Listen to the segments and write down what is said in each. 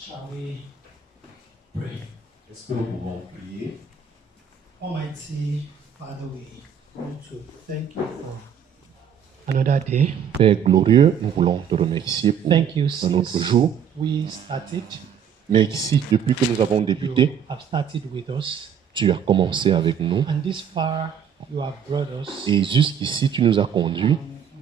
Shall we pray? Est-ce que nous pouvons prier? Almighty Father, we want to thank you for another day. Père glorieux, nous voulons te remercier pour Thank you un autre since jour. we started. Merci, depuis que nous avons You débuté, have started with us, tu as commencé avec nous. and this far you have brought us. Et jusqu'ici, tu nous as conduits.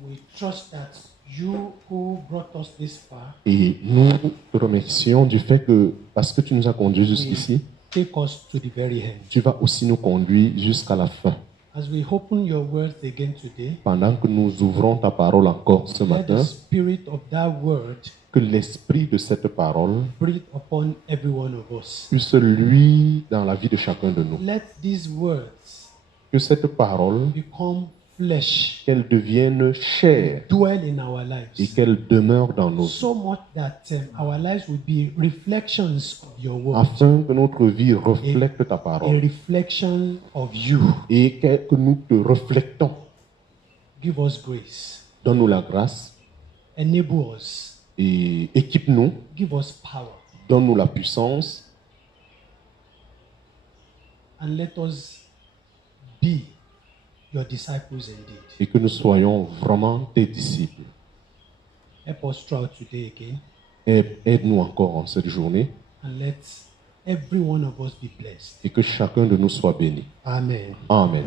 We trust that you who brought us this far Et nous te remercions du fait que, parce que tu nous as conduits jusqu'ici, take us to the very end. tu vas aussi nous conduire jusqu'à la fin. As we open your words again today, Pendant que nous ouvrons ta parole encore ce let the matin, spirit of that word que l'esprit de cette parole breathe upon every one of us. puisse luire dans la vie de chacun de nous. Let these words Que cette parole, become flesh, qu'elle devienne chair dwell in our et lives, qu'elle demeure dans nos vies, so much that our lives will be reflections of your word, afin que notre vie reflète ta a parole reflection of you. et que nous te reflectons. Give us grace, Donne-nous la grâce enable us, et équipe-nous. give us power, Donne-nous la puissance and let us be your disciples indeed. et que nous soyons vraiment tes disciples. Help us throughout today again, Aide-nous encore en cette journée and let every one of us be blessed. et que chacun de nous soit béni. Amen. Amen.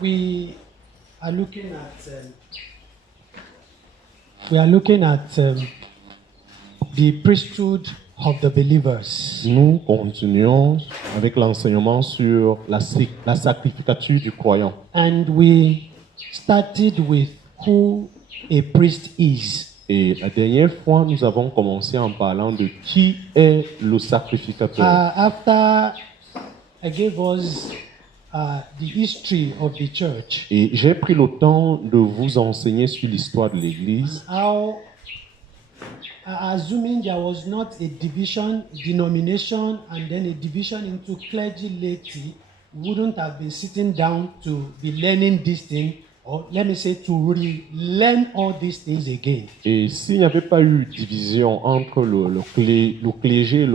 We are looking at the priesthood of the believers, Nous continuons avec l'enseignement sur la sacrificature du croyant. and we started with who a priest is. Et la dernière fois, nous avons commencé en parlant de qui est le sacrificateur. After I gave us the history of the church, Et j'ai pris le temps de vous enseigner sur l'histoire de l'Église, how assuming there was not a division, denomination, and then a division into clergy laity, we wouldn't have been sitting down to be learning this thing, or let me say to relearn all these things again. et s'il n'y avait pas eu division entre le clergé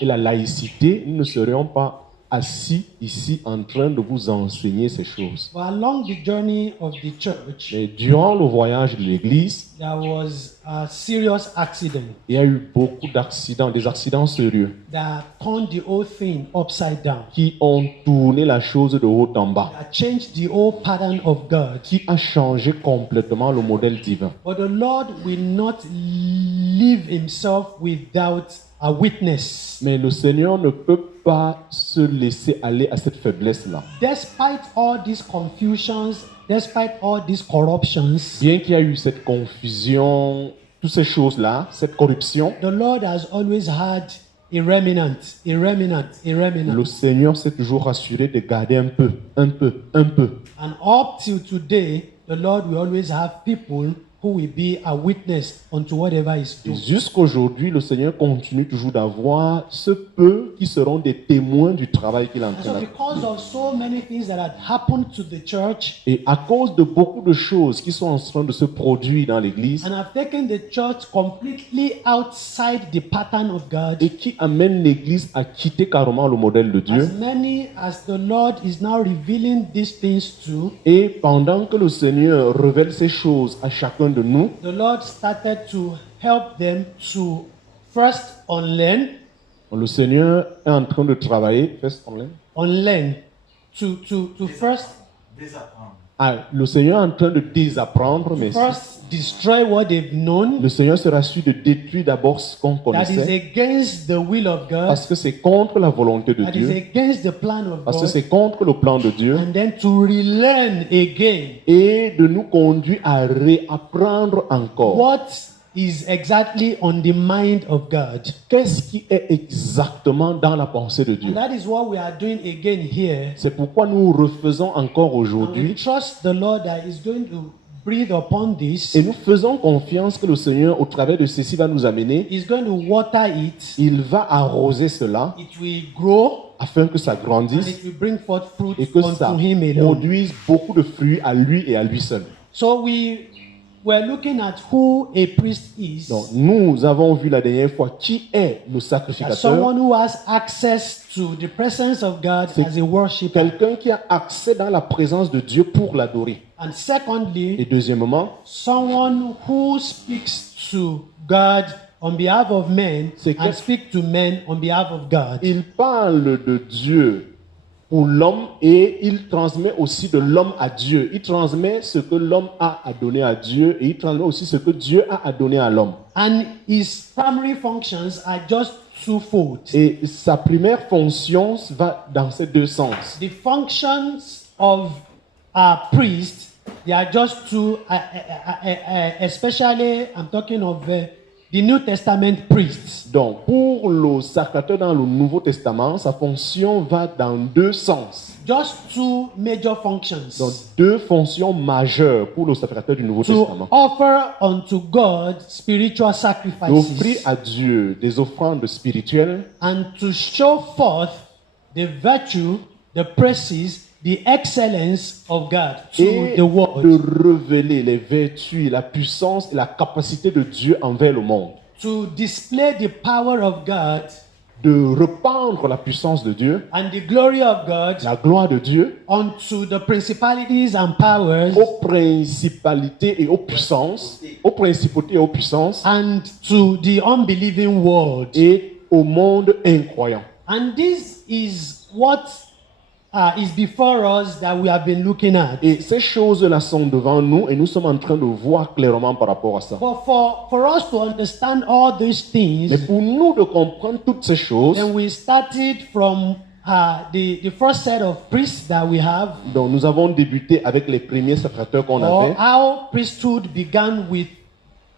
et la laïcité, nous ne serions pas assis ici en train de vous enseigner ces choses. But along the journey of the church, Mais durant le voyage de l'Église, there was a serious accident il y a eu beaucoup d'accidents, des accidents sérieux, that turned the whole thing upside down, qui ont tourné la chose de haut en bas, that changed the whole pattern of God. qui a changé complètement le modèle divin. But the Lord will not leave himself without a witness. Mais le Seigneur ne peut pas se laisser aller à cette faiblesse-là. Despite all these confusions, despite all these corruptions, Bien qu'il y ait eu cette confusion, toutes ces choses-là, cette corruption, the Lord has always had a remnant, a remnant, a remnant. le Seigneur s'est toujours assuré de garder un peu, un peu, un peu. And up till today, the Lord will always have people who will be a witness unto whatever is Et doing. jusqu'aujourd'hui, le Seigneur continue toujours d'avoir ce peu qui seront des témoins du travail qu'il est en And train so de faire. because of so many things that had happened to the church, Et à cause de beaucoup de choses qui sont en train de se produire dans l'Église and have taken the church completely outside the pattern of God, et qui amènent l'Église à quitter carrément le modèle de Dieu, as many as the Lord is now revealing these things to, et pendant que le Seigneur révèle ces choses à chacun de nous, the Lord started to help them to first unlearn, le Seigneur est en train de travailler. to first Le Seigneur est en train de désapprendre, mais first destroy what they've known le Seigneur se rassure de détruire d'abord ce qu'on that is connaissait, against the will of God, parce que c'est contre la volonté de that is Dieu, against the plan of parce que God, c'est contre le plan de Dieu, and then to relearn again et de nous conduire à réapprendre encore. what is exactly on the mind of God. Qu'est-ce qui est exactement dans la pensée de Dieu? And that is what we are doing again here. C'est pourquoi nous refaisons encore And we aujourd'hui, trust the Lord that is going to breathe upon this. et nous faisons confiance que le Seigneur, au travers de ceci, va nous amener. He's going to water it. Il va arroser cela It will grow afin que ça and grandisse it will bring forth fruit et que ça unto him alone. produise beaucoup de fruits à lui et à lui seul. So we we're looking at who a priest is. Donc, nous avons vu la dernière fois qui est le As sacrificateur. someone who has access to the presence of God C'est as a worshiper. quelqu'un qui a accès dans la présence de Dieu pour l'adorer. And Et secondly, deuxièmement, someone who speaks to God on behalf of men C'est and que- speak to men on behalf of God. il parle de Dieu pour l'homme et il transmet aussi de l'homme à Dieu. Il transmet ce que l'homme a à donner à Dieu et il transmet aussi ce que Dieu a à donner à l'homme. And his primary functions are just twofold. Et sa première fonction va dans ces deux sens. The functions of a priest, they are just two, especially I'm talking of the New Testament priests. Donc, pour le sacrificateur dans le Nouveau Testament, sa fonction va dans deux sens. Just two major Donc, functions. deux fonctions majeures pour le sacrificateur du Nouveau To Testament. offer unto God spiritual D'offrir sacrifices à Dieu des offrandes spirituelles and to show forth the virtue, the praises, the excellence of God to et the world. de révéler les vertus, la puissance et la capacité de Dieu envers le monde. To display the power of God De rependre la puissance de Dieu, and the glory of God la gloire de Dieu unto the principalities and powers aux principalités et aux puissances, aux principautés et aux puissances and to the unbelieving world. et au monde incroyant. And this is what is before us that we have been looking at. Et ces choses-là sont devant nous et nous sommes en train de voir clairement par rapport à ça. But for us to understand all these Mais things, pour nous de comprendre toutes ces choses, then we started from the first set of priests that we have, donc nous avons débuté avec les premiers sacrificateurs qu'on or avait. how priesthood began with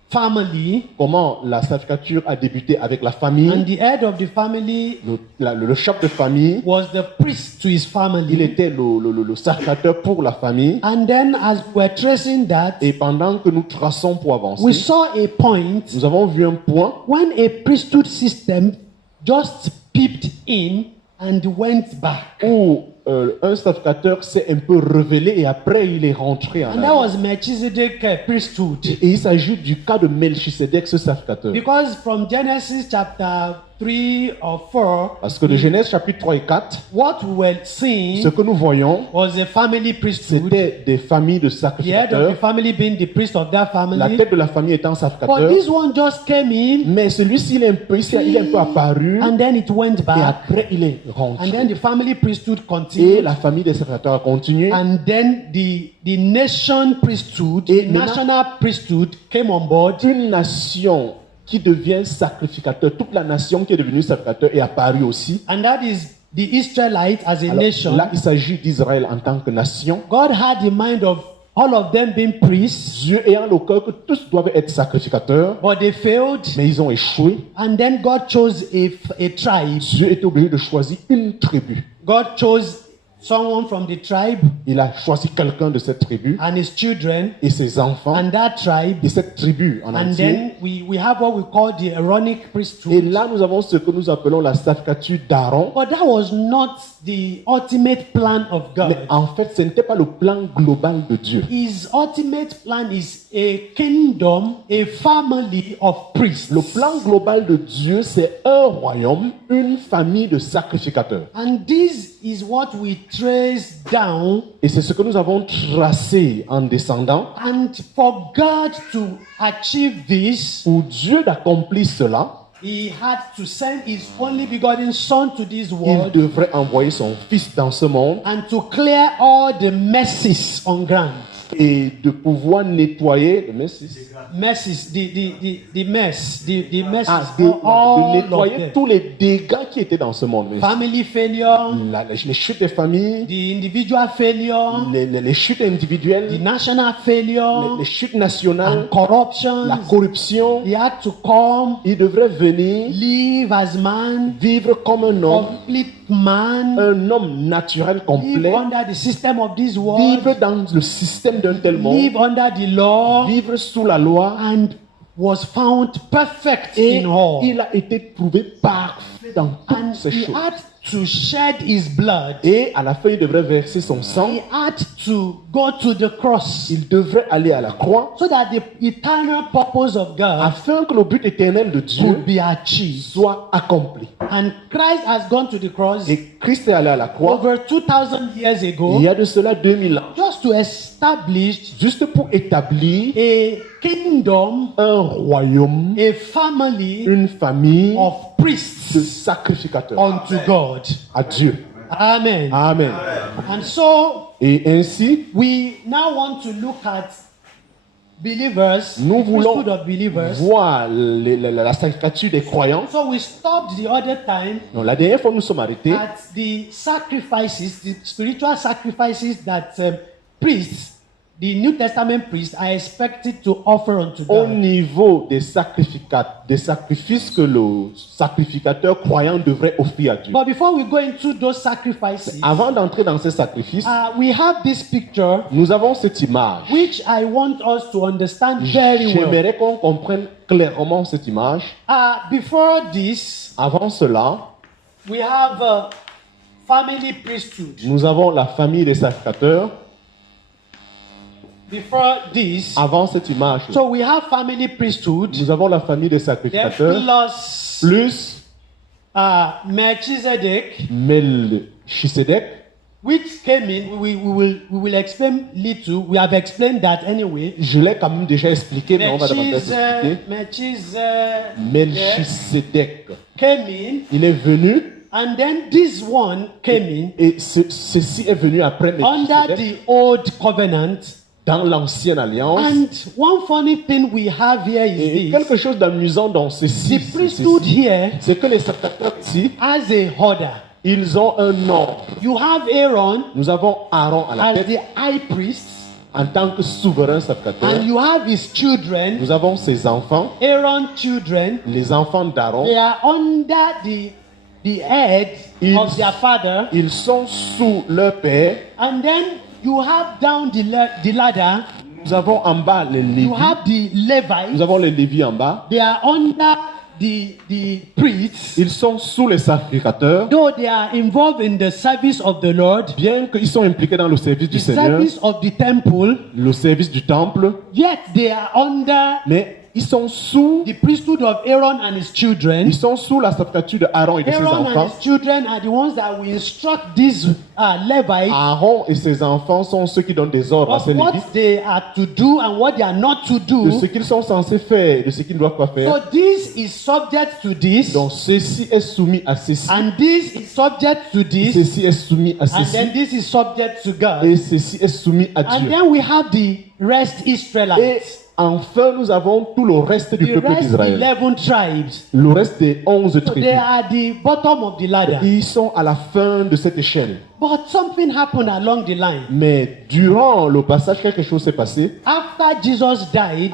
family, Comment la sacrificature a débuté avec la and famille. the head of the family Le chef de famille, was the priest to his il family. était le sacrificateur pour la famille. And then as we're tracing that, Et pendant que nous traçons pour we avancer, saw a point nous avons vu un point when a priesthood system just peeped in and went back. où un sacrificateur s'est un peu révélé et après il est rentré en And that arrière. was Melchizedek priesthood. Et il s'agit du cas de Melchisedec, ce sacrificateur. Because from Genesis chapter 3 or 4, Parce que de Genèse chapitre 3 et 4, what we were seeing ce que nous voyons, was a family priesthood. c'était des familles de The head of the sacrificateurs, family being the priest of that la family. tête de la famille étant But sacrificateur. this one just came in Mais celui-ci, il est un peu apparu and then it went et back. après il est And rentré. then the family priesthood Et continued. la famille des sacrificateurs a continué. And then the nation priesthood, Et the maintenant- national priesthood came on board. Une nation qui devient sacrificateur, toute la nation qui est devenue sacrificateur est apparue aussi. And that is the Israelites as a Alors, nation. là, il s'agit d'Israël en tant que nation. God had in mind of all of them being priests, Dieu ayant le cœur que tous doivent être sacrificateurs, but they failed. mais ils ont échoué. And then God chose a tribe. Dieu était obligé de choisir une tribu. God chose someone from the tribe Il a choisi quelqu'un de cette tribu and his children et ses enfants and that tribe. et cette tribu en And entier. then we have what we call the Aaronic Et priesthood. là, nous avons ce que nous appelons la sacrificature d'Aaron. But that was not the ultimate plan of Mais God. en fait, ce n'était pas le plan global de Dieu. His ultimate plan is a kingdom, a family of priests. Le plan global de Dieu, c'est un royaume, une famille de sacrificateurs. And this is what we trace down. Et c'est ce que nous avons tracé en descendant. And for God to achieve this, Pour Dieu d'accomplir cela, He had to send His only begotten Son to this il world devrait envoyer son Fils dans ce monde and to clear all the messes on ground. et de pouvoir nettoyer the messes, Messes, the messes, de all of nettoyer them. tous les dégâts qui étaient dans ce monde. Family failure, Les chutes des familles, the individual failure, les chutes the individuelles, national failure, les chutes nationales, and corruption. la corruption. He had to come, Il devrait venir live as man, vivre comme un homme naturel live complet, under the system of this world, vivre dans le système d'un tel monde, live under the law, vivre sous la loi, and was found perfect et in all. il a été trouvé parfait dans toutes And ces he choses. had to shed his blood. Et à la fin, il devrait verser son sang. He had to go to the cross Il devrait aller à la croix so that the eternal purpose of God afin que le but éternel de Dieu could be achieved. soit accompli. And Christ has gone to the cross Et Christ est allé à la croix over 2000 years il ago y a de cela 2000 ans, just to establish juste pour établir a kingdom, un royaume, a family une famille of de priests sacrificateurs unto God. à Dieu. Amen. Amen. And so Et ainsi, we now want to look at believers, nous the voulons priesthood of believers. voir la sacrificature des croyants. So we stopped the other time Donc, la dernière fois, nous sommes arrêtés at the sacrifices, the spiritual sacrifices that priests, the New Testament priests, are expected to offer unto au God. niveau des sacrifices que le sacrificateur croyant devrait offrir à Dieu. But before we go into those sacrifices, Avant d'entrer dans ces sacrifices, we have this picture nous avons cette image. which I want us to understand very well. J'aimerais qu'on comprenne clairement cette image. Before this, Avant cela, we have family priesthood. nous avons la famille des sacrificateurs. Before this, Avant cette image, so we have family priesthood. nous avons la famille des Then sacrificateurs plus plus Melchizedek, Melchisedec, which came in. We will explain little. We have explained that anyway. je l'ai quand même déjà expliqué, mais on va davantage expliquer. Melchizedek Melchisedec, came in, il est venu and then this one came in et ceci est venu après under Melchisedec the old covenant. dans l'ancienne alliance. And one funny thing we have here Et is quelque this: chose d'amusant dans ceci, the priesthood here c'est que les sacrificateurs ici, has a order. ils ont un ordre. You have Aaron Nous avons Aaron à la as tête the high priest, en tant que souverain sacrificateur. and you have his children, Nous avons ses enfants, Aaron's children. les enfants d'Aaron. They are under the head of their father, Ils sont sous leur père. and then you have down the ladder. Nous avons en bas les Lévis. You have the Nous Levites. avons les Lévis en bas. They are under the priests, Ils sont sous les sacrificateurs. though they are involved in the service of the Lord, Bien qu'ils sont impliqués dans le service du the Seigneur, service of the temple, le service du temple, yet they are under mais ils sont sous, the priesthood of Aaron and his children. ils sont sous la sacrificature de Aaron et de ses Aaron and enfants. his children are the ones that will instruct these Levites Aaron et ses enfants sont ceux qui donnent des ordres à of ces what Lévites, they are to do and what they are not to de ce do. qu'ils sont censés faire, de ce qu'ils ne doivent pas So faire. this is subject to this, Donc ceci est soumis à ceci, and this is subject to this, ceci est soumis à and then ceci, this is subject to God. et ceci est soumis à And Dieu. then we have the rest Et Israelites, enfin, nous avons tout le reste du the peuple rest d'Israël. 11 tribes. Le reste des 11 So tribus. they are at the bottom of the ladder. Ils sont à la fin de cette échelle. But something happened along the line. Mais durant le passage, quelque chose s'est passé. After Jesus died,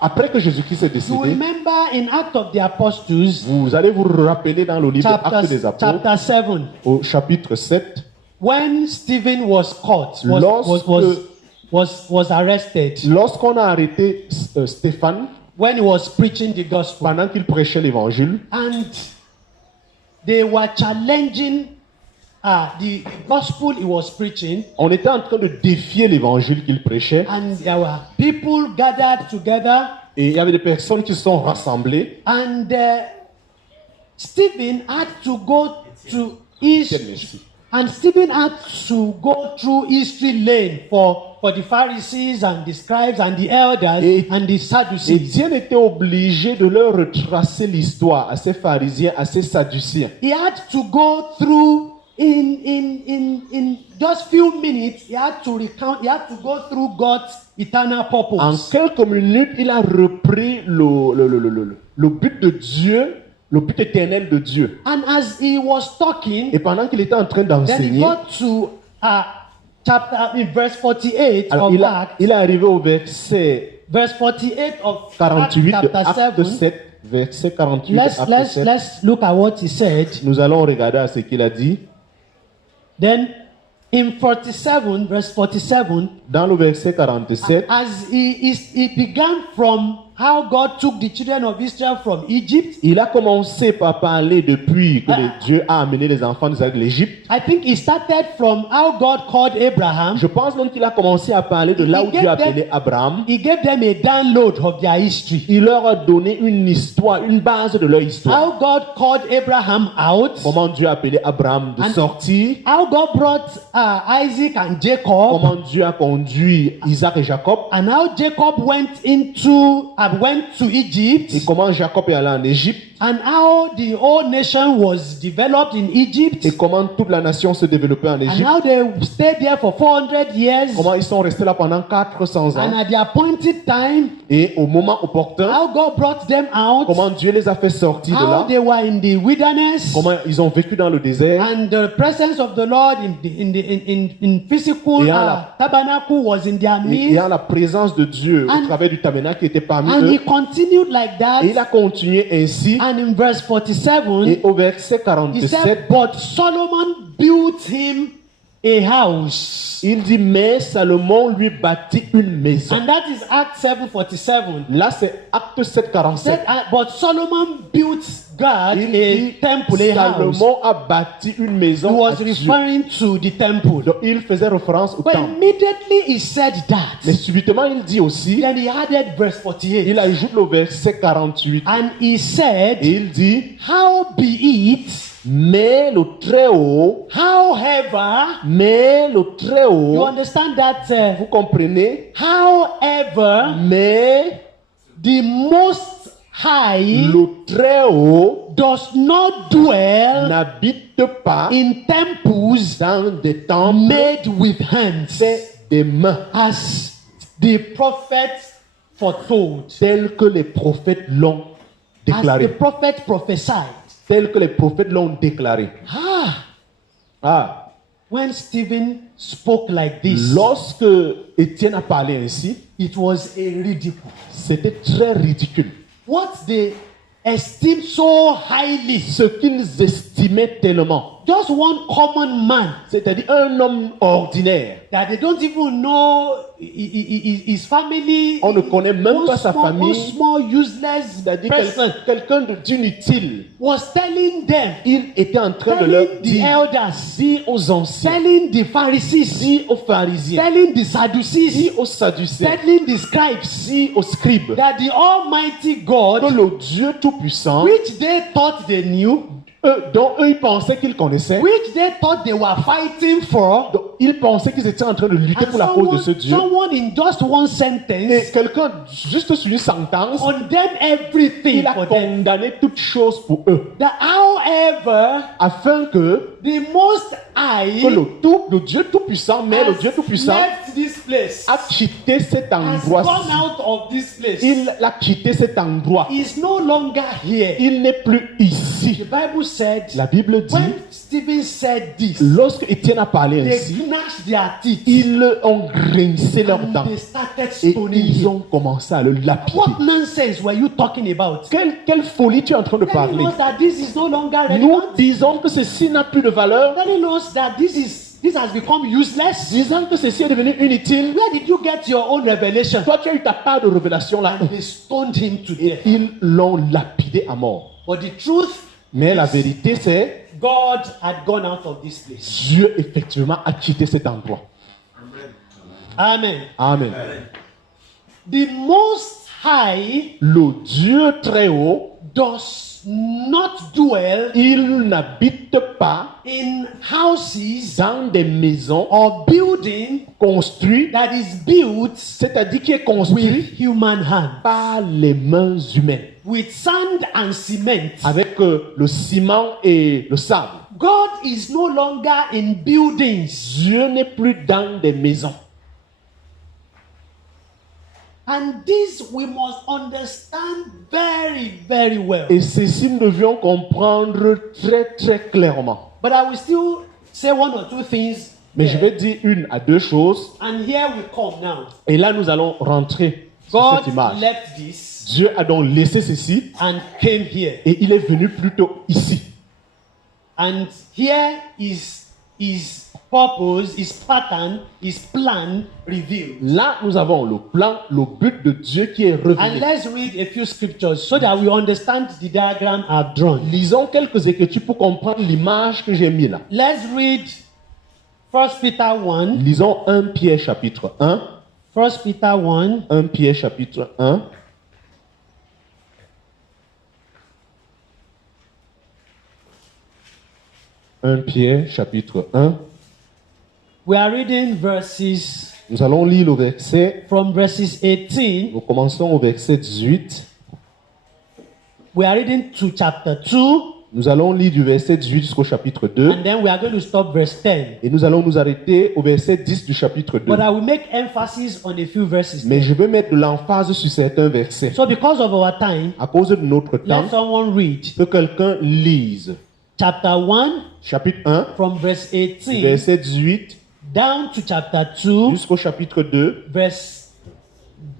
Après que Jésus-Christ est you décédé, remember in Acts of the Apostles, vous allez vous rappeler dans le livre Actes des Apôtres, chapter 7, au chapitre 7, when Stephen was caught, was arrested, lorsqu'on a arrêté Stéphane when he was preaching the gospel, pendant qu'il prêchait l'évangile, and they were challenging the gospel he was preaching, on était en train de défier l'évangile qu'il prêchait, and there were people gathered together, et il y avait des personnes qui se sont rassemblées. and Stephen had to go to Merci. and Stephen had to go through history lane for the Pharisees and the scribes and the elders and the Et Sadducees. Dieu était obligé de leur retracer l'histoire à ces pharisiens, à ces sadduciens. He had to go through in just few minutes. He had to recount. He had to go through God's eternal En purpose. quelques minutes, il a repris le but de Dieu, le but éternel de Dieu. And as he was talking, Et pendant qu'il était en train then he d'enseigner, got to verse 48 alors of il Acts. est arrivé au verset Verse 48 of 48 de Acts chapter Acte 7. 7, verset 48 de Acte 7. Let's look at what he said. Nous allons regarder à ce qu'il a dit. Then in 47, verse 47, Dans le verset 47, as he began from how God took the children of Israel from Egypt. Il a commencé par parler depuis que Dieu a amené les enfants d'Israël de l'Égypte. I think he started from how God called Abraham. Je pense même qu'il a commencé à parler de là où Dieu a appelé Abraham. He gave them a download of their history. Il leur a donné une histoire, une base de leur histoire. How God called Abraham out. Comment Dieu a appelé Abraham de sortir. How God brought Isaac and Jacob. Comment Dieu a conduit Isaac et Jacob. And how Jacob went to Egypt. Et comment Jacob est allé en Égypte. And how the whole nation was developed in Egypt. Et comment toute la nation se développait en Égypte. And how they stayed there for 400 years. Comment ils sont restés là pendant 400 ans. And at the appointed time. Et au moment opportun. How God brought them out. Comment Dieu les a fait sortir de là. How they were in the wilderness. Comment ils ont vécu dans le désert. And the presence of the Lord in physical tabernacle was in their midst. Et la présence de Dieu au travers du tabernacle qui était parmi eux. And he continued like that. Et il a continué ainsi. And in verse 47, et au verset 47, he said, but Solomon built him a house. Il dit, mais Salomon lui bâtit une maison. And that is Acts 7:47. Là, c'est Acte 7:47. But Solomon built God a temple, a house. Salomon a bâti une maison. He was referring to the temple. Donc, il faisait référence au But temple. immediately he said that. Mais subitement, il dit aussi. Then he added verse 48. Il ajoute le verset 48. And he said, et il dit, how be it, mais le Très-Haut, however, mais le Très-Haut, you understand that, vous comprenez, however, mais the Most High, le Très-Haut, does not dwell, n'habite pas in temples dans des temples made with hands, faits des mains, as the prophets foretold, tels que les prophètes l'ont déclaré, as the prophet prophesied. Tels que les prophètes l'ont déclaré. When Stephen spoke like this, lorsque Étienne a parlé ainsi, it was a ridicule. C'était très ridicule. What they esteemed so highly, ce qu'ils estimaient tellement, just one common man, c'est-à-dire un homme ordinaire, that they don't even know his family. On ne connaît même pas sa famille. One small useless person, quelqu'un d'inutile, was telling them, il était en train de leur dire, dire aux anciens, telling the Pharisees, dire aux pharisiens, telling the Sadducees, dire aux sadducéens, telling the scribes, dire aux scribes, that the Almighty God, que le Dieu tout-puissant, which they thought they knew, dont eux ils pensaient qu'ils connaissaient, which they thought they were fighting for, donc, ils pensaient qu'ils étaient en train de lutter pour la cause de ce Dieu. Someone in just one sentence, et quelqu'un juste sur une sentence, condemned everything, il a condamné toutes choses pour eux. That however, afin que the Most High, que le Dieu tout-puissant, mais le Dieu tout-puissant left this place, a quitté cet endroit. Gone out of this place. Il a quitté cet endroit. He is no longer here. Il n'est plus ici. The Bible said, la Bible dit, when Stephen said this, lorsque Étienne a parlé ainsi, they gnashed their teeth, ils ont grincé leurs dents et ils ont commencé à le lapider. What nonsense were you talking about? Quelle folie tu es en train de parler? That this is no longer Nous disons que ceci n'a plus de valeur. That this has become useless. Disant que ceci est devenu inutile. Where did you get your own revelation? Toi, tu as eu ta part de révélation là. And they stoned him to death. Ils l'ont lapidé à mort. But the truth, mais la vérité c'est, God had gone out of this place. Dieu effectivement a quitté cet endroit. Amen. Amen. The Most High, le Dieu très haut, does not dwell, il n'habite pas in houses, dans des maisons or building construites, that is built, c'est-à-dire qui est construit with human hands, par les mains humaines, with sand and cement, avec le ciment et le sable. God is no longer in buildings. Dieu n'est plus dans des maisons. And this we must understand very, very well. Et ceci nous devions comprendre très très clairement. But I will still say one or two things. Mais je vais dire une à deux choses. And here we come now. Et là nous allons rentrer sur cette image. Left this. Dieu a donc laissé ceci. And came here. Et il est venu plutôt ici. And here is purpose, His pattern, His plan revealed. Là, nous avons le plan, le but de Dieu qui est And révélé. let's read a few scriptures so that we understand the diagram I've drawn. Lisons quelques écritures pour comprendre l'image que j'ai mis là. Let's read 1 Peter 1. Lisons 1 Pierre chapitre 1. 1 Peter 1. 1 Pierre chapitre 1. Pierre chapitre 1. We are reading verses Nous allons lire le verset. from verses 18. Nous commençons au verset 18. We are reading to chapter 2. Nous allons lire du verset 18 jusqu'au chapitre 2. And then we are going to stop verse 10. Et nous allons nous arrêter au verset 10 du chapitre 2. But I will make emphasis on a few verses. Mais je veux mettre de l'emphase sur certains versets. So because of our time, À cause de notre temps, let someone read que quelqu'un lise chapter 1 chapitre 1, from verse 18 verset 18 down to chapter 2, jusqu'au chapitre 2,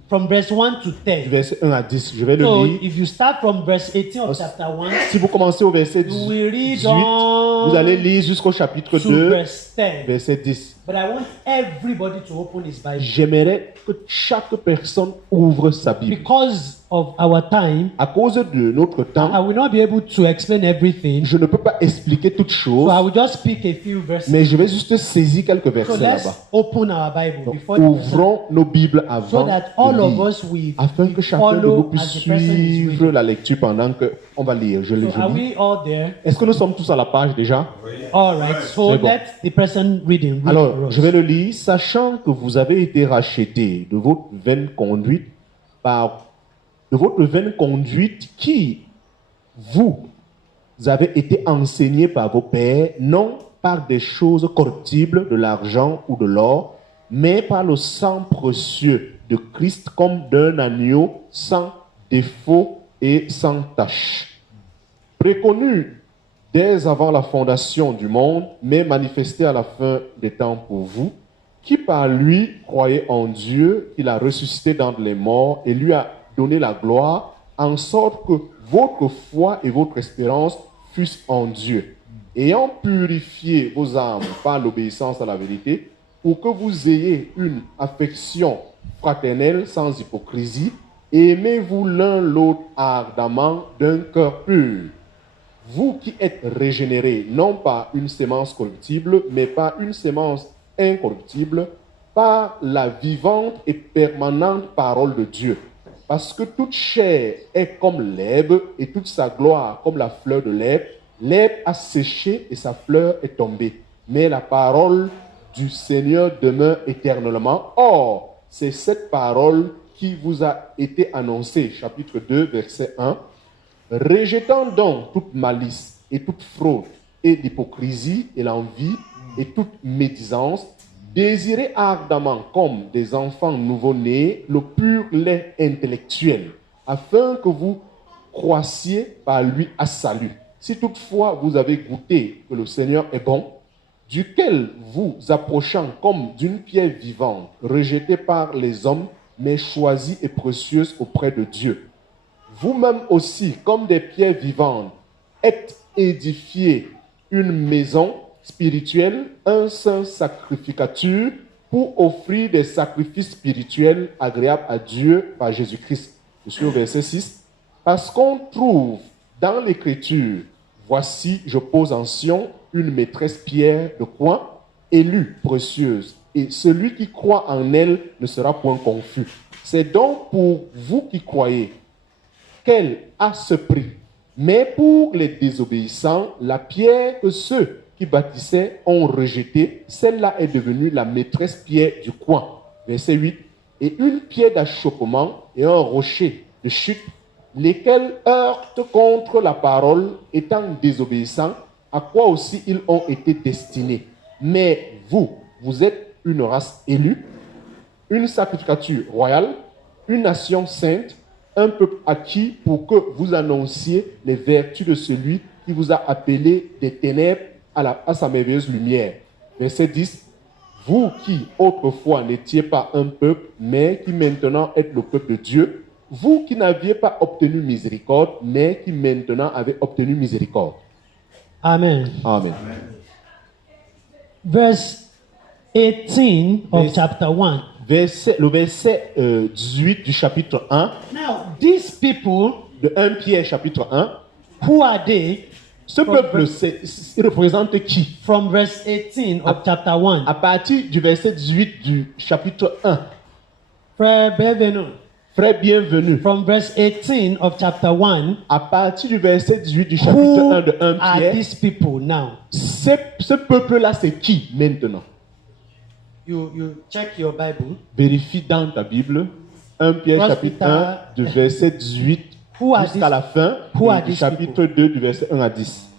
from verse 1 to du 10. verset 1 à 10. Je vais le So lire. if you start from verse 18 of chapter 1, Si vous commencez au verset you will read 18, on vous allez lire jusqu'au chapitre to 2, verse 10. verset 10. But I want everybody to open his Bible. J'aimerais que chaque personne ouvre sa Bible. Because of our time, À cause de notre I temps, will not be able to explain everything. je ne peux pas expliquer toutes So choses, I will just pick a few verses. mais je vais juste saisir quelques So versets là-bas. let's open our Bible Donc, before the person, ouvrons nos Bibles so avant that all de of lire, us will afin que chacun de nous follow puisse as the person is suivre reading. la lecture pendant qu'on va lire. Je So are lis. we all there? Est-ce que nous sommes tous à la page déjà? All right. So C'est bon. let the person reading read Alors, for us. je vais le lire. Sachant que vous avez été rachetés de votre vaine conduite qui vous avez été enseignée par vos pères, non par des choses corruptibles, de l'argent ou de l'or, mais par le sang précieux de Christ comme d'un agneau sans défaut et sans tache. Préconnu dès avant la fondation du monde, mais manifesté à la fin des temps pour vous, qui par lui croyez en Dieu, qu'il a ressuscité d'entre les morts et lui a donné la gloire, en sorte que votre foi et votre espérance fussent en Dieu, ayant purifié vos âmes par l'obéissance à la vérité, pour que vous ayez une affection fraternelle sans hypocrisie, aimez-vous l'un l'autre ardemment d'un cœur pur. Vous qui êtes régénérés, non par une sémence corruptible, mais par une sémence incorruptible, par la vivante et permanente parole de Dieu. Parce que toute chair est comme l'herbe, et toute sa gloire comme la fleur de l'herbe. L'herbe a séché et sa fleur est tombée. Mais la parole du Seigneur demeure éternellement. Or, c'est cette parole qui vous a été annoncée. Chapitre 2, verset 1. Rejetant donc toute malice et toute fraude et l'hypocrisie et l'envie et toute médisance, désirez ardemment comme des enfants nouveau-nés le pur lait intellectuel, afin que vous croissiez par lui à salut. Si toutefois vous avez goûté que le Seigneur est bon, duquel vous approchant comme d'une pierre vivante, rejetée par les hommes, mais choisie et précieuse auprès de Dieu. Vous-même aussi, comme des pierres vivantes, êtes édifiés une maison spirituelle, un saint sacrificature, pour offrir des sacrifices spirituels agréables à Dieu par Jésus-Christ. Je suis au verset 6. Parce qu'on trouve dans l'Écriture, voici, je pose en Sion une maîtresse pierre de coin, élue, précieuse, et celui qui croit en elle ne sera point confus. C'est donc pour vous qui croyez qu'elle a ce prix. Mais pour les désobéissants, la pierre que ceux qui bâtissaient ont rejetée, celle-là est devenue la maîtresse pierre du coin. Verset 8. Et une pierre d'achoppement et un rocher de chute, lesquels heurtent contre la parole, étant désobéissants, à quoi aussi ils ont été destinés. Mais vous, vous êtes une race élue, une sacrificature royale, une nation sainte, un peuple acquis pour que vous annonciez les vertus de celui qui vous a appelé des ténèbres à sa merveilleuse lumière. Verset 10. Vous qui autrefois n'étiez pas un peuple, mais qui maintenant êtes le peuple de Dieu, vous qui n'aviez pas obtenu miséricorde, mais qui maintenant avez obtenu miséricorde. Amen. Amen. verse 18 of Verse- chapter 1. le verset 18 du chapitre 1, Now, these people, de 1 Pierre chapitre 1, who are they? ce peuple il représente qui? From verse 18 of chapter 1. À partir du verset 18 du chapitre 1, Frère Bienvenu. frère bienvenu, From verse 18 of chapter 1. à partir du verset 18 du chapitre Who 1 de 1 are Pierre, these people now? ce peuple-là, c'est qui maintenant? You check your Bible. Vérifie dans ta Bible, 1 Pierre First chapitre Peter, 1, du verset 18 Who are jusqu'à these- la fin, who are et du these chapitre 2, du verset 1 à 10.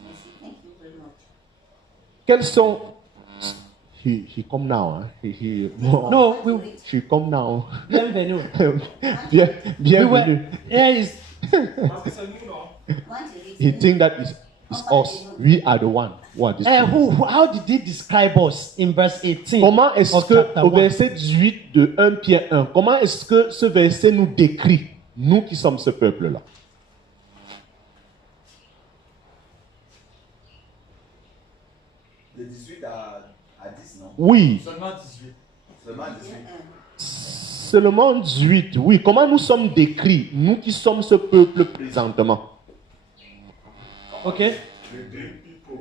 Quels sont... He come now. Hein? No, She come now. Bienvenu. Bienvenue. Here is He think that is us. We are the one. Who are these people. how did he describe us in verse 18? Comment est-ce of que, chapter au 1? verset 18 de 1 Pierre 1, comment est-ce que ce verset nous décrit, nous qui sommes ce peuple-là? De 18 à 10, non? Oui, Seulement 18. Seulement 18. seulement 18. Oui, comment nous sommes décrits, nous qui sommes ce peuple présentement? Okay.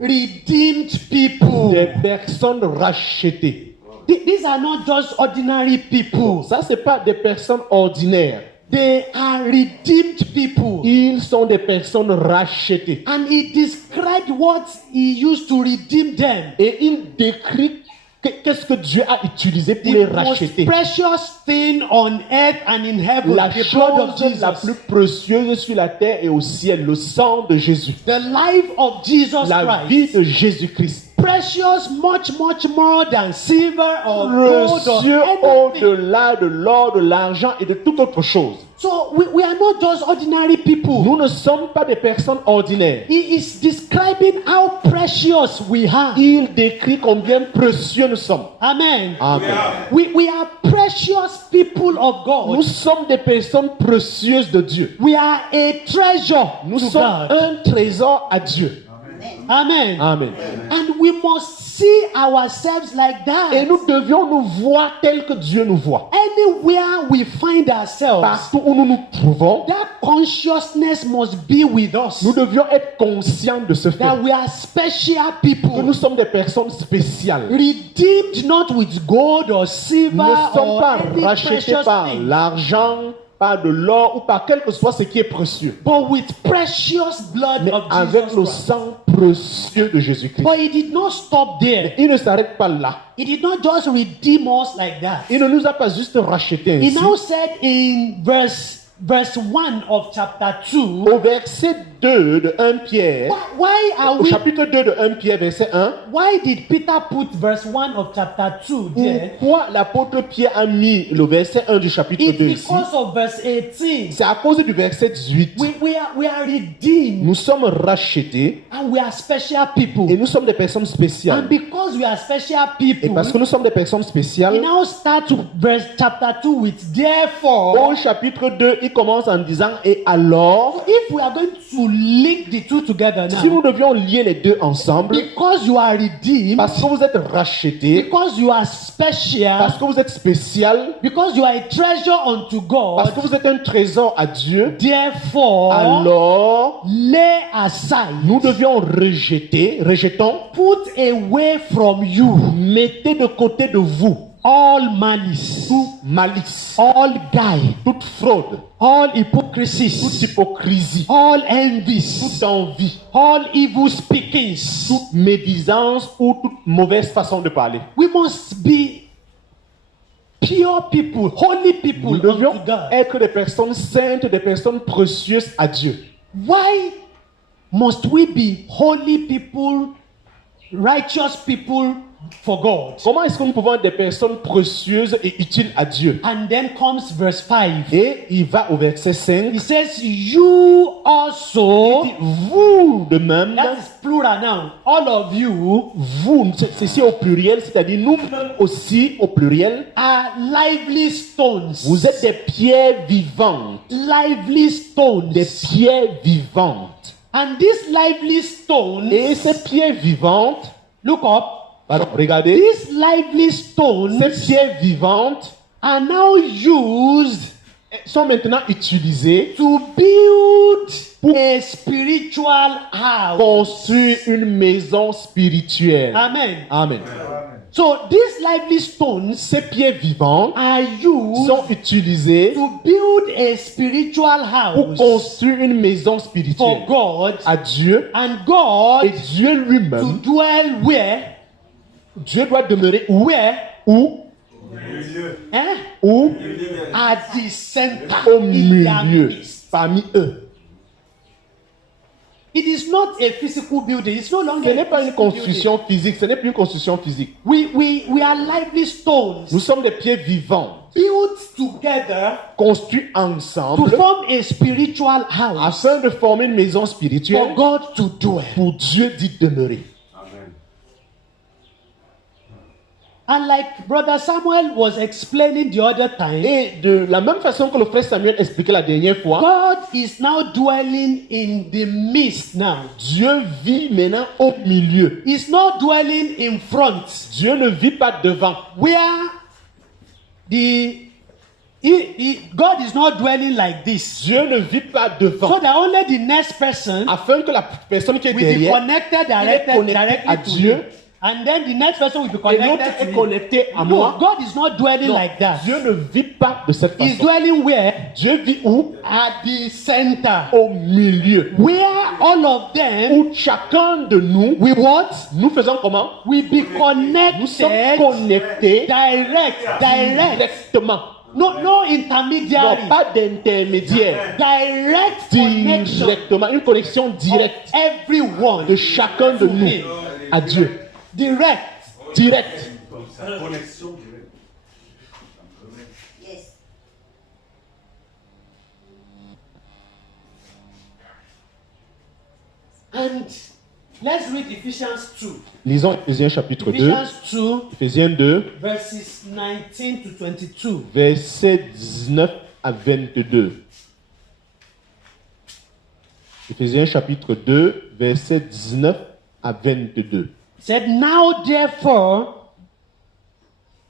Redeemed people. Des personnes rachetées. These are not just ordinary people. Ça, c'est pas des personnes ordinaires. They are redeemed people. Ils sont des personnes rachetées. And he described what he used to redeem them. Et il décrit qu'est-ce que Dieu a utilisé pour les The most racheter. precious thing on earth and in heaven, La the blood of chose la Jesus. plus précieuse sur la terre et au ciel, le sang de Jésus. The life of Jesus La vie Christ. de Jésus-Christ. Precious, much more than silver or gold or Précieux anything. au-delà de l'or, de l'argent et de toute autre chose. So we are not just ordinary people. Nous ne sommes pas des personnes ordinaires. He is describing how precious we are. Il décrit combien précieux nous sommes. Amen. Amen. We are precious people of Nous God. sommes des personnes précieuses de Dieu. We are a treasure Nous to sommes God. un trésor à Dieu. Amen. Amen. And we must see ourselves like that. Et nous devions nous voir tels que Dieu nous voit. Anywhere we find ourselves, Partout où nous nous trouvons, that consciousness must be with us. nous devions être conscients de ce fait. That we are special Que people. nous sommes des personnes spéciales. Redeemed not with gold or Nous silver ne sommes or pas any rachetés precious par thing, l'argent, par de l'or ou par quel que soit ce qui est précieux. but with precious blood Mais of avec Jesus le Christ. sang précieux de Jésus-Christ. But he did not stop there. Il ne s'arrête pas là. He did not just redeem us like that. Il ne nous a pas juste rachetés He ainsi. now said in verse 1 of chapter 2, Au verset 2 de 1 Pierre, why are au we, chapitre 2 de 1 Pierre, verset 1, why did Peter put verse 1 of chapter 2 there? pourquoi l'apôtre Pierre a mis le verset 1 du chapitre It's 2 ici? because of verse 18. C'est à cause du verset 18. We are redeemed Nous sommes rachetés and we are special people. et nous sommes des personnes spéciales. And because we are special Et people, parce que nous sommes des personnes he spéciales, now starts chapter 2 with therefore. au chapitre 2, il commence en disant et alors, If we are going to link the two together si now, nous devions lier les deux ensemble, because you are redeemed, parce que vous êtes rachetés, because you are special, parce que vous êtes spécial, because you are a treasure unto parce God, que vous êtes un trésor à Dieu, therefore, alors lay aside, nous devions rejetons, put away from you mettez de côté de vous all malice, toute malice, all guile, toute fraude, all toute hypocrisies, hypocrisie, all envies, toute envie, all evil speakings. toute médisance ou toute mauvaise façon de parler. We must be pure people, holy people Nous devions unto God. être des personnes saintes, des personnes précieuses à Dieu. Why must we be holy people, righteous people for God? Comment est-ce que nous pouvons être des personnes précieuses et utiles à Dieu? And then comes verse 5. Et il va au verset 5. He says, you also, Il dit, vous de même, that is plural now, all of you vous, c'est ici au pluriel, c'est-à-dire nous-mêmes aussi au pluriel, are lively stones. vous êtes des pierres vivantes, Lively stones. des pierres vivantes. And these lively stones, Et ces pierres vivantes, look up, Pardon, regardez, These lively stones ces pierres vivantes are now used sont maintenant utilisées to build a spiritual house. construire une maison spirituelle. Amen. Amen. So these lively stones Ces pierres vivantes are used sont utilisées to build a spiritual pour house construire une maison for spirituelle God, à Dieu. and God Et Dieu to lui-même, dwell where? Dieu doit demeurer où? Where? Où? Eh? Où? At the center. Au in their milieu, midst. parmi eux. It is not a physical building. It's no longer Ce n'est a pas une physical construction physique, ce n'est plus une construction physique. building. We are lively stones Nous sommes des pierres vivantes, built together construits to ensemble form a spiritual house afin de former une maison for spirituelle God to dwell. pour Dieu d'y demeurer. And like Brother Samuel was explaining the other time, Et de la même façon que le frère Samuel expliquait la dernière fois, God is now dwelling in the midst now. Dieu vit maintenant au milieu. He's not dwelling in front, Dieu ne vit pas devant. where God is not dwelling like this. Dieu ne vit pas So devant. that only the next person Afin que la personne qui est will be derrière connected connecté directly à to Dieu. you. And then the next person will be et l'autre connected est to you. connecté à No, moi. God is not dwelling Non, like that. Dieu ne vit pas de cette He's façon. dwelling where? Dieu vit où? At the center. Au milieu. Where all of them Où chacun de nous, we what? nous faisons comment? Will be Nous sommes connected connectés direct. directement. No Non, intermediary. pas d'intermédiaire. Direct connection Directement. Une connexion of directe everyone. de chacun de nous à Dieu. Direct. Direct. Connexion directe. Yes. And let's read Ephesians 2. Lisons Éphésiens chapitre 2. Ephesians 2, Éphésiens 2, verses 19 to 22. versets 19 à 22. Éphésiens chapitre 2, versets 19 à 22. Said, now therefore,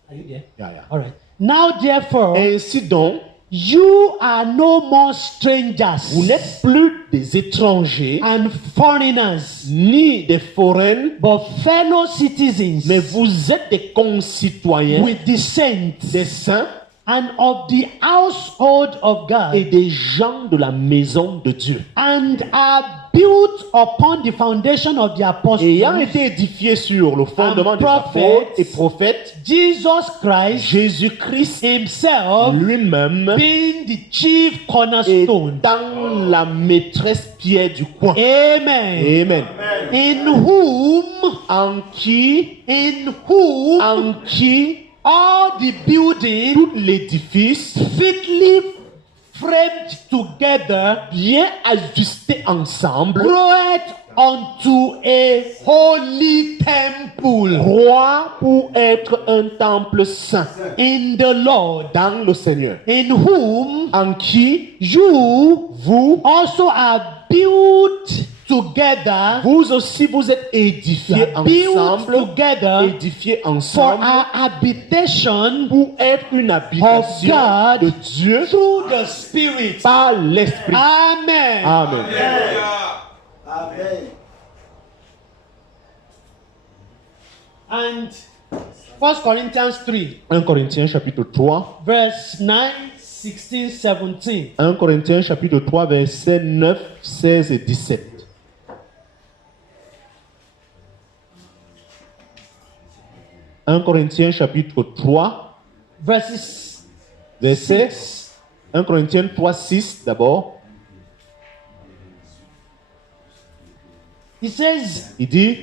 are you there? Yeah, yeah. All right. Now therefore, Ainsi donc, you are no more strangers vous n'êtes plus des étrangers, and foreigners, ni des foraines, but fellow citizens mais vous êtes des concitoyens, with the saints des saints and of the household of God, et des gens de la maison de Dieu. and are built upon the foundation of the apostles, Ayant été édifiés sur le fondement des prophets, apôtres et prophètes, Jesus Christ Jésus-Christ himself lui-même being the chief cornerstone. étant la maîtresse pierre du coin. Amen. Amen. In whom En qui all the building tout l'édifice fitly framed together bien ajusté ensemble groweth unto a holy temple croit pour être un temple saint in the Lord, dans le Seigneur, in whom en qui you vous also are built together, vous aussi vous êtes édifiés built ensemble, together édifiés for ensemble our habitation pour être une habitation God de Dieu through the Spirit. par l'Esprit. Amen. Amen. Amen. And 1 Corinthians 3, 1 Corinthiens chapitre 3. verse 9, 16, 17. 1 Corinthiens chapitre 3 versets 9, 16 et 17. « 1 Corinthiens chapitre 3, Verses verset 1 Corinthiens 3, 6 d'abord. He says, Il dit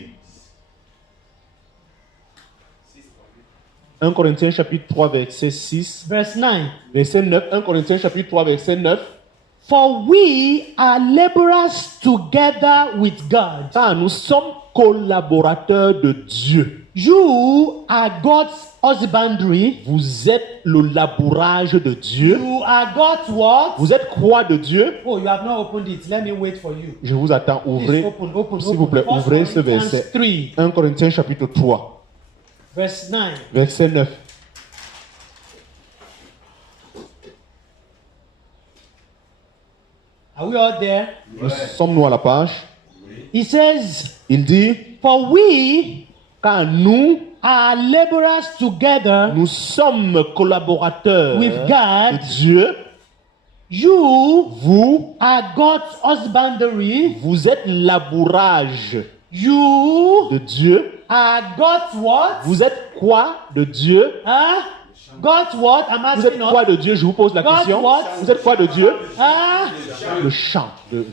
1 Corinthiens chapitre 3 verset 6, verse 9, verset 9. 1 Corinthiens chapitre 3 verset 9. for we are laborers together with God. Car nous sommes collaborateurs de Dieu. You are God's husbandry. Vous êtes le labourage de Dieu. You are God's what? Vous êtes croix de Dieu. Oh, you have not opened it. Let me wait for you. Je vous attends. Please Ouvrez, open. s'il vous plaît, 1 ouvrez ce Corinthians verset. 3, 1 Corinthiens chapitre 3. verse 9. verset 9. Are we all there? Nous sommes-nous à la page? He says, Il dit, for we car nous, are laborers together nous sommes collaborateurs with God. de Dieu. You Vous, are God's husbandry. vous êtes labourage You de Dieu. are God's what? Vous êtes quoi de Dieu? Huh? God's what? I'm Vous êtes asking quoi us. de Dieu? Je vous pose la God question. what? Vous êtes quoi de Dieu? Huh? Le champ de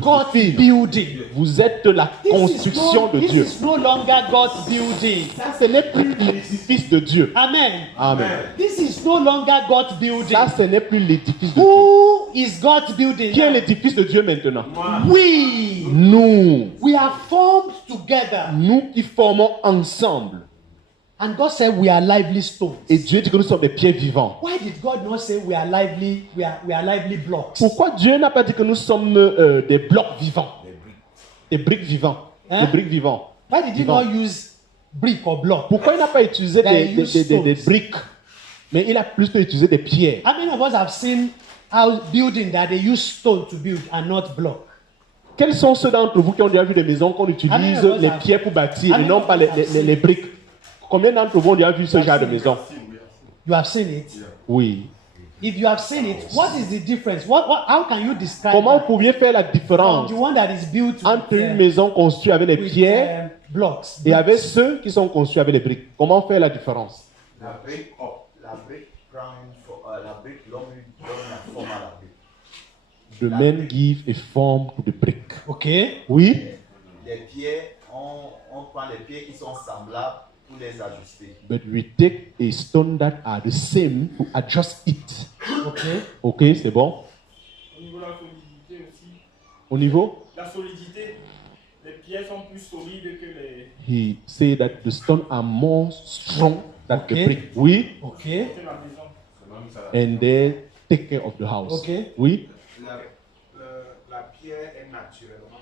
God's film. building. Vous êtes la construction de Dieu. This is no longer God's building. Ça, ce n'est plus l'édifice de Dieu. Amen. Amen. This is no longer God's building. Ça, ce n'est plus l'édifice de Dieu. Who is God's building? Qui est l'édifice de Dieu maintenant? We. Nous. We are formed together. Nous qui formons ensemble. And God said we are lively stones. Et Dieu dit que nous sommes des pierres vivantes. Why did God not say we are lively blocks? Pourquoi Dieu n'a pas dit que nous sommes des blocs vivants? Des briques vivantes. Hein? Des briques vivantes. Why did he Vivant. not use brick or block? Pourquoi il n'a pas utilisé They use des stones. briques? Mais il a plutôt utilisé des pierres. How many of us have seen house building that they use stone to build and not block? Quels sont ceux d'entre vous qui ont déjà vu des maisons qu'on utilise Amen. les pierres pour bâtir et Amen. non pas les briques? Combien d'entre vous ont déjà vu ce genre de maison? You have seen it. Oui. If you have seen it, what is the difference? How can you describe Comment vous that pouviez faire la from différence the one that is built entre with, une maison construite avec les with, pierres blocks? et avec ceux qui sont construits avec les briques? Comment faire la différence? La brique prend la brique, l'homme donne la forme à la brique. The man give a form to the brick. Okay. Oui. Les pieds, on prend les pieds qui sont semblables pour les ajuster. But we take a stone that are the same to adjust it. Okay. Ok, c'est bon. Au niveau de la solidité aussi, Au niveau, la solidité, les pièces sont plus solides que les. he say that the stone are more strong than Okay. the brick. Oui. Okay. C'est la maison. And they take care of the house. Okay. Oui. La pierre est naturellement.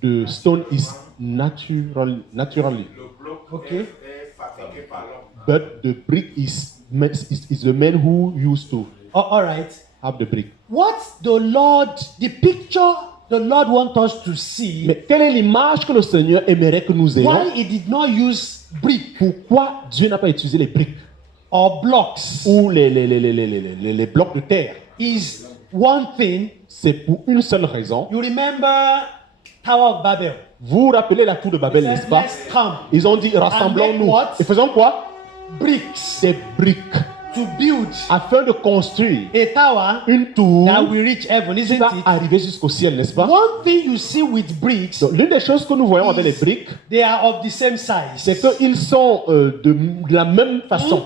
The stone is naturally. Le bloc Okay. est fabriqué par l'homme. But the brick is the man who used to All right. have the brick. What the picture the Lord wants us to see, Mais quelle est l'image que le Seigneur aimerait que nous ayons? why He did not use brick Pourquoi Dieu n'a pas utilisé les briques or blocks ou les blocs de terre? is one thing. C'est pour une seule raison. You remember Tower of Babel? Vous vous rappelez la tour de Babel, Says, n'est-ce pas? let's come Ils ont dit rassemblons-nous. what? Et faisons quoi? bricks Des briques to build afin de construire a tower une tour that will reach heaven, qui isn't va it? arriver jusqu'au ciel, n'est-ce pas? One thing you see with bricks, Donc, l'une des choses que nous voyons avec les briques, they are of the same size. c'est qu'ils sont de la même façon.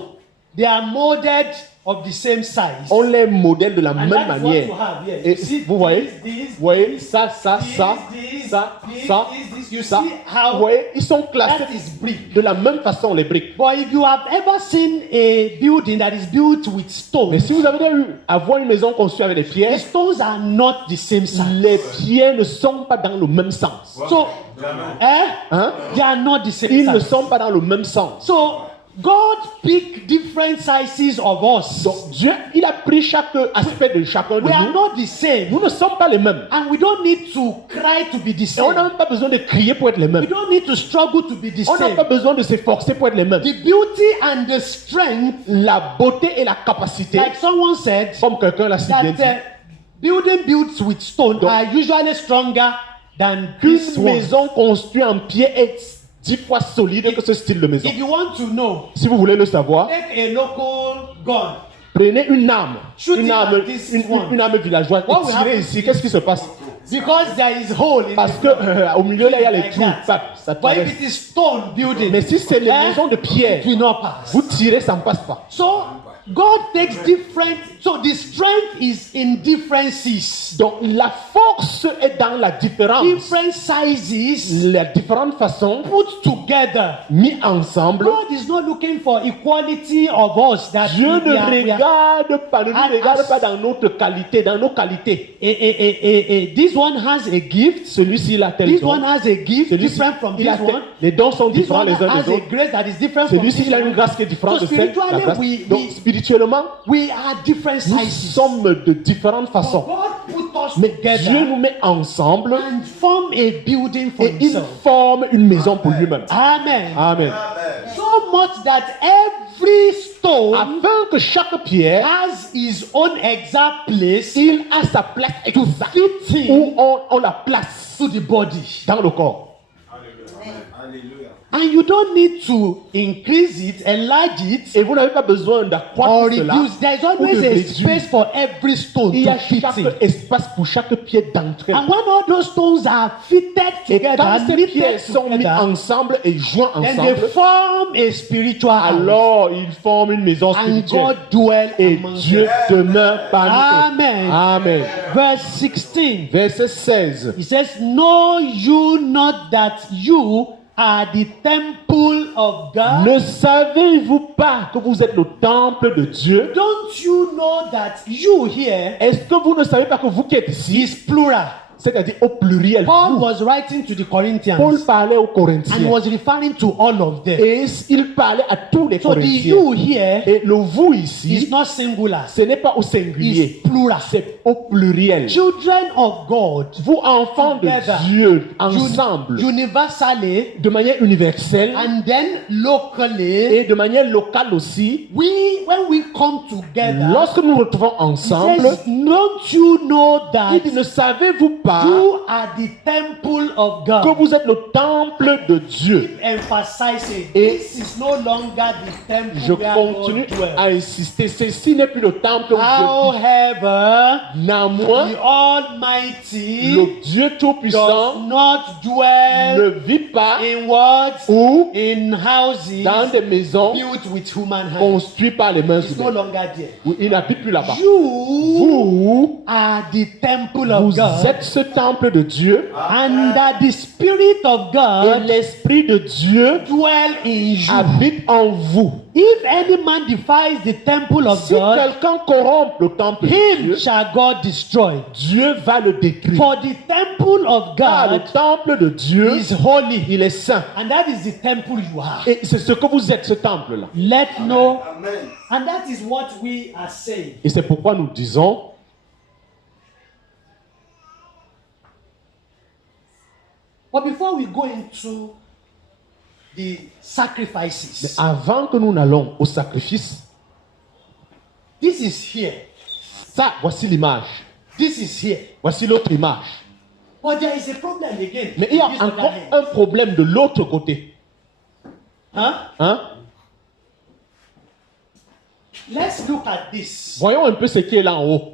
They are molded of the same size. On les modèle de la And même that's what manière. you have here. Et You see vous voyez, this, vous voyez ça, ça, this, ça, this, ça, this, ça, this. You ça. see how Vous voyez, ils sont classés that is brick. de la même façon, les briques. But if you have ever seen a building that is built with Mais stones, si vous avez déjà eu à voir une maison construite avec des the pierres, stones are not the same size. les pierres ne sont pas dans le même sens. So, Hein? they are not the same Ils ne size. sont pas dans le même sens. So, God picked different sizes of us. Donc Dieu, il a pris chaque aspect de chacun de We are nous. not the same. Nous ne sommes pas les mêmes. And we don't need to cry to be the Et on n'a same. même pas besoin de crier pour être les We mêmes. don't need to struggle to be the On n'a same. pas besoin de s'efforcer pour être les mêmes. The beauty and the strength, La beauté et la capacité, like someone said, comme quelqu'un l'a si bien that dit, building built with stone Donc- are usually stronger than this qu'une one. maison construite en pierre est 10 fois solide que ce style de maison. If you want to know, Si vous voulez le savoir, take a local gun. prenez une arme, Shoot une it arme, at this one. une arme villageoise What will et tirez happen? ici. Qu'est-ce qui se passe? Because there is hole in Parce the que au milieu là il y a les like trous, that. ça But traverse. if it is stone building, Mais si c'est les eh, maisons de pierre, it will not pass. vous tirez, ça ne passe pas. So God takes different. So the strength is in differences, Donc la force est dans la différence, different sizes la différente façon put together. mis ensemble, God is not looking for equality of us. That Dieu ne we are- regarde pas, ne nous And regarde as- pas dans notre qualité, dans nos qualités. This one has a gift. Celui-ci, il a tel This don. one has a gift Celui-ci, different from il a this tel- one. Les dons sont This différents one les uns has des a autres. grace that is different from Celui-ci, this il a une one. grâce qui est différente So de celle de la spiritually, grâce. Donc, we spirituellement, are different nous sizes. sommes de différentes But façons. God put us Mais together Dieu nous met ensemble and form a building for et il himself. forme une maison pour lui-même. Amen. Amen. So much that every stone Afin que chaque pierre, has his own exact place il a sa place exacte fit où in on la place to the body. dans le corps. And you don't need to increase it, enlarge it, Et vous n'avez pas besoin or d'accroître cela. reduce. There's ou always de a réduire. space for every stone Il y to a fit chaque in. espace pour chaque pierre d'entrée. And when all those stones are fitted Et together, quand ces knitted pierres sont mises together, ensemble et joints then they ensemble, form a spiritual house. alors ils forment une maison And spirituelle. God dwell Et among Dieu them. demeure parmi eux. Amen. Amen. Verse 16. Verset 16. He says, Know you not that you are the temple of God? Ne savez-vous pas que vous êtes le temple de Dieu? Don't you know that you here Est-ce que vous ne savez pas que vous qui êtes ici, is plural? c'est-à-dire au pluriel, Paul vous, was writing to the Corinthians Paul parlait aux and Corinthiens was referring to all of them. et il parlait à tous les So the Corinthiens. you here Et le vous is ici, not singular, ce n'est pas au singulier, it's plural. c'est au pluriel. Children of God, Vous, enfants de Together. Dieu, ensemble, universally de manière universelle and then locally, et de manière locale aussi, when we come together, lorsque nous nous retrouvons he ensemble, says, don't you know that il dit, ne savez-vous pas you are the temple of que God? vous êtes le temple de Dieu? Keep emphasizing, Et this is no longer the temple Je where continue God dwells. à insister, ceci n'est plus le temple où Dieu However, vit. Néanmoins, the Almighty le Dieu does Tout-Puissant not dwell ne vit pas in what? ou In houses dans des maisons built with human hands. construites par les mains It's no humaines. longer there. Où il n'habite plus là-bas. You Vous, are the temple of vous God, êtes ce temple de Dieu and that the Spirit of et God l'Esprit de Dieu dwell in you. habite en vous. If any man defies the temple of Si God, quelqu'un corrompt le temple de him Dieu, shall God destroy. Dieu va le détruire. For the temple of Car le God temple de Dieu, is holy, il est saint. and that is the temple you are. Et c'est ce que vous êtes, ce temple-là. Let no, and that is what we are saying. Et c'est pourquoi nous disons, But before we go into the sacrifices, avant que nous n'allons au sacrifice, this is here, ça, voici l'image. this is here. Voici l'autre image. But there is a problem again. Mais il y a This other encore hand. un problème de l'autre côté. Huh? Hein? Let's look at this. Voyons un peu ce qui est là en haut.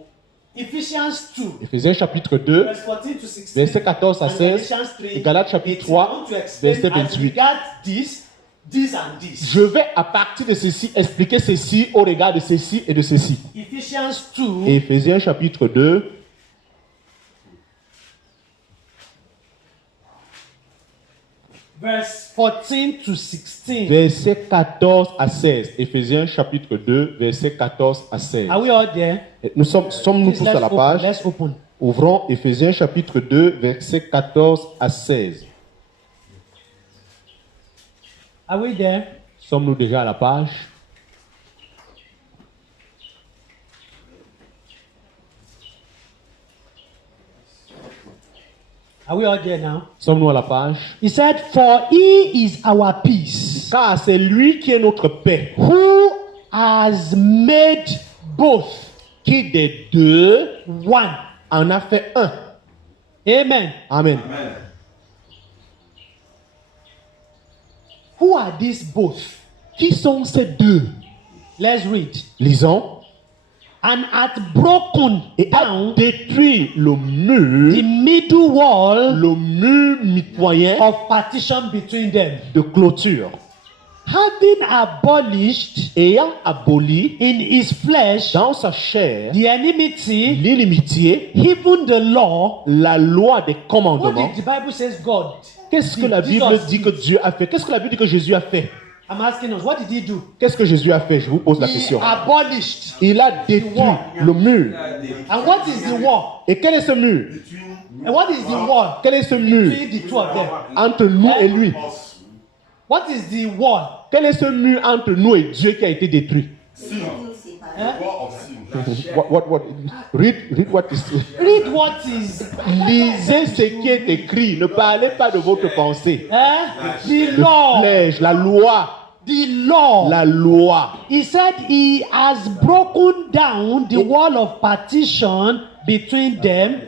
Ephesians 2, Ephésiens chapitre 2, verse 14 to 16. versets 14 à and 16, Galatians 3, et Galates chapitre 18. 3, I want to explain verset as 28. regards this and this. Je vais à partir de ceci expliquer ceci au regard de ceci et de ceci. Ephesians 2, Éphésiens chapitre 2, verse 14 to 16. versets 14 à 16. Éphésiens chapitre 2, versets 14 à 16. Are we all there? Et sommes-nous Please, tous à la page? let's open. Ouvrons Éphésiens chapitre 2, versets 14 à 16. Are we there? Sommes-nous déjà à la page? Are we all there now? Sommes-nous à la page? He said, For he is our peace, Car c'est lui qui est notre paix, who has made both qui des deux one. en a fait un. Amen. Amen. Who are these both? Qui sont ces deux? Let's read. Lisons. And hath broken Et a down détruit le the mur, middle wall le mur mitoyen of partition between them, de clôture, having abolished ayant aboli in his flesh dans sa chair the enmity, l'inimitié, even the law. la loi des What commandements. did the Bible says God? Qu'est-ce que la Bible Jesus dit que Dieu a fait? Qu'est-ce que la Bible dit que Jésus a fait? I'm asking us, what did he do? Qu'est-ce que Jésus a fait? Je vous pose la He question. abolished. Il a détruit le mur. And what is the war? Et quel est ce mur? And what is the war Quel est ce mur between the two of them? entre nous et lui? What is the war? Quel est ce mur entre nous et Dieu qui a été détruit? What? Read what is. Read what is Lisez ce qui est écrit. Ne parlez pas de votre pensée. the law. Flèche, la loi. The law. La loi. He said he has broken down the wall of partition between them,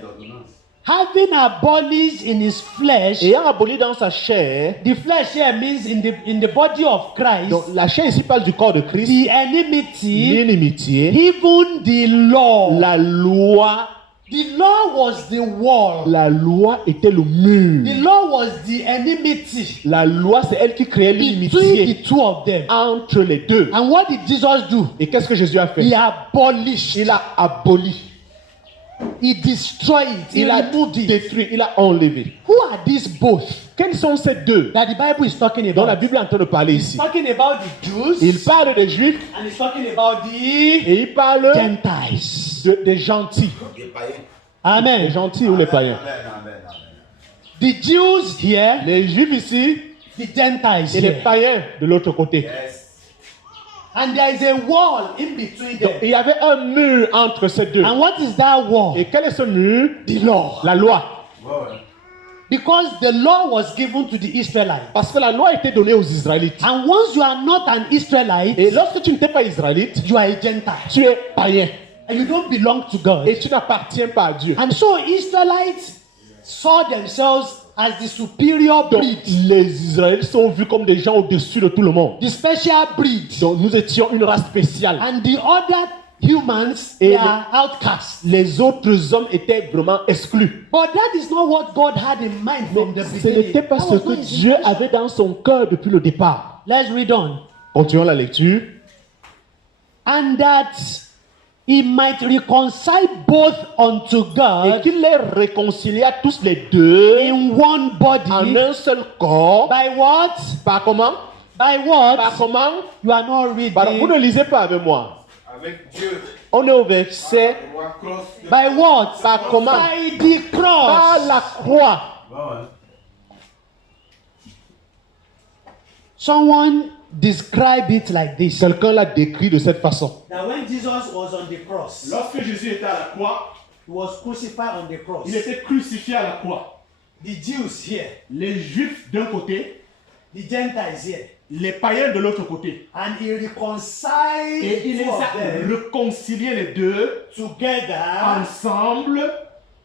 having abolished in his flesh. Ayant aboli dans sa chair. The flesh here means in the body of Christ. Donc la chair ici parle du corps de Christ. The enmity, L'inimitié. even the law. La loi. The law was the wall. La loi était le The mur. law was the enmity La loi, c'est elle qui créait between l'inimitié the two of them. entre les deux. And what did Jesus do? Et qu'est-ce que Jésus a fait? He abolished. Il a aboli. He destroyed it. He Il a removed it. détruit. Il a enlevé. Who are these both Quels sont ces deux that the Bible is talking dont la about? Bible est en train de parler He's ici? talking about the Jews Il parle des Juifs and he's talking about the et il parle Gentiles. des gentils. Les païens. Les Amen. gentils ou les païens? Amen. The Jews here, Les Juifs ici the Gentiles et les here. païens de l'autre côté. Yes. And there is a wall in between Donc, them. il y avait un mur entre ces deux. And what is that wall? Et quel est ce mur? The law. La loi. Ouais. Because the law was given to the Israelites. Parce que la loi a été donnée aux Israélites. And once you are not an Israelite, Et lorsque tu n'étais pas Israélite, you are a Gentile. tu es païen. And you don't belong to God. Et tu n'appartiens pas à Dieu. And so Israelites saw themselves as the superior Donc, breed, les Israélites sont vus comme des gens au-dessus de tout le monde. the special breed. Donc, nous étions une race spéciale. And the other humans, Et they le- are outcasts. Les autres hommes étaient vraiment exclus. But that is not what God had in mind from the Ce beginning. n'était pas That ce was que not his Dieu intention. avait dans son cœur depuis le départ. Let's read on. Continuons la lecture. And that he might reconcile both unto Et God qu'il les réconcilia tous les deux in one en body. un seul corps. By what? Par comment? By Par what? comment? You are not Pardon, vous ne reading. lisez pas avec moi. Avec Dieu. On est au verset. Roi cross. By what? Par comment? By the Par cross. la croix. Someone describe it like this. Quelqu'un l'a décrit de cette façon. That when Jesus was on the cross, Lorsque Jésus était à la croix, he was crucified on the cross. il était crucifié à la croix. The Jews here, Les Juifs d'un côté, the Gentiles here, les païens de l'autre côté. and he reconciled Et il the les two of a them réconciliés les deux together ensemble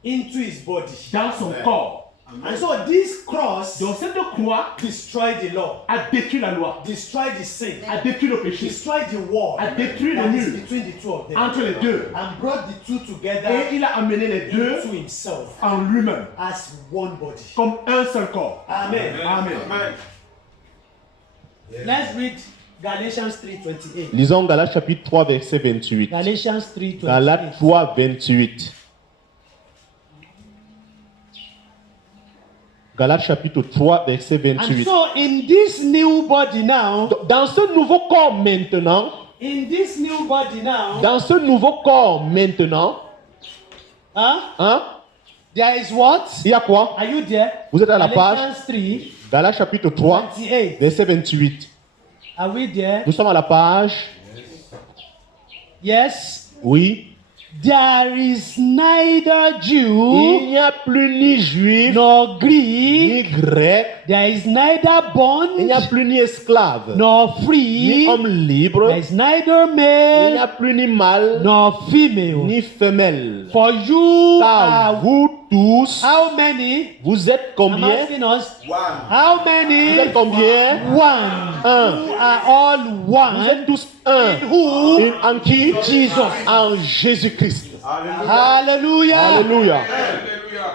into his body. dans son corps. And so this cross Donc cette croix destroyed the law, a détruit la loi, destroyed the sin, a détruit le péché destroyed the wall a détruit le that is mur between the two of them, entre les deux. and brought the two together Et il a amené les deux into himself en lui-même as one body. comme un seul corps. Amen. Amen. Let's read Galatians 3:28. Lisons Galates chapitre 3, verset 28. Galatians 3:28. Galates 3, 28. Galates chapitre 3, verset And 28. so in this new body now, Dans ce nouveau corps maintenant, in this new body now, dans ce nouveau corps maintenant, hein, there is what? il y a quoi? Are you there? Vous êtes à la page Galatians 3, Galates chapitre 3, 28. verset 28. Are we there? Nous sommes à la page, Yes. oui. There is neither Il Jew n'y a plus ni juif, nor ni Greek. grec, There is neither il n'y a bond plus ni esclave, nor ni free. homme libre, There is neither il n'y a male plus ni mâle, nor female. ni femelle. For you Car are vous tous, how many? vous êtes I'm combien? asking us. One. How Vous many? êtes combien? One. Un. You are all Vous one. êtes tous un. Who? Et en qui? Jesus. En Jésus-Christ. Hallelujah. Alléluia. Alléluia.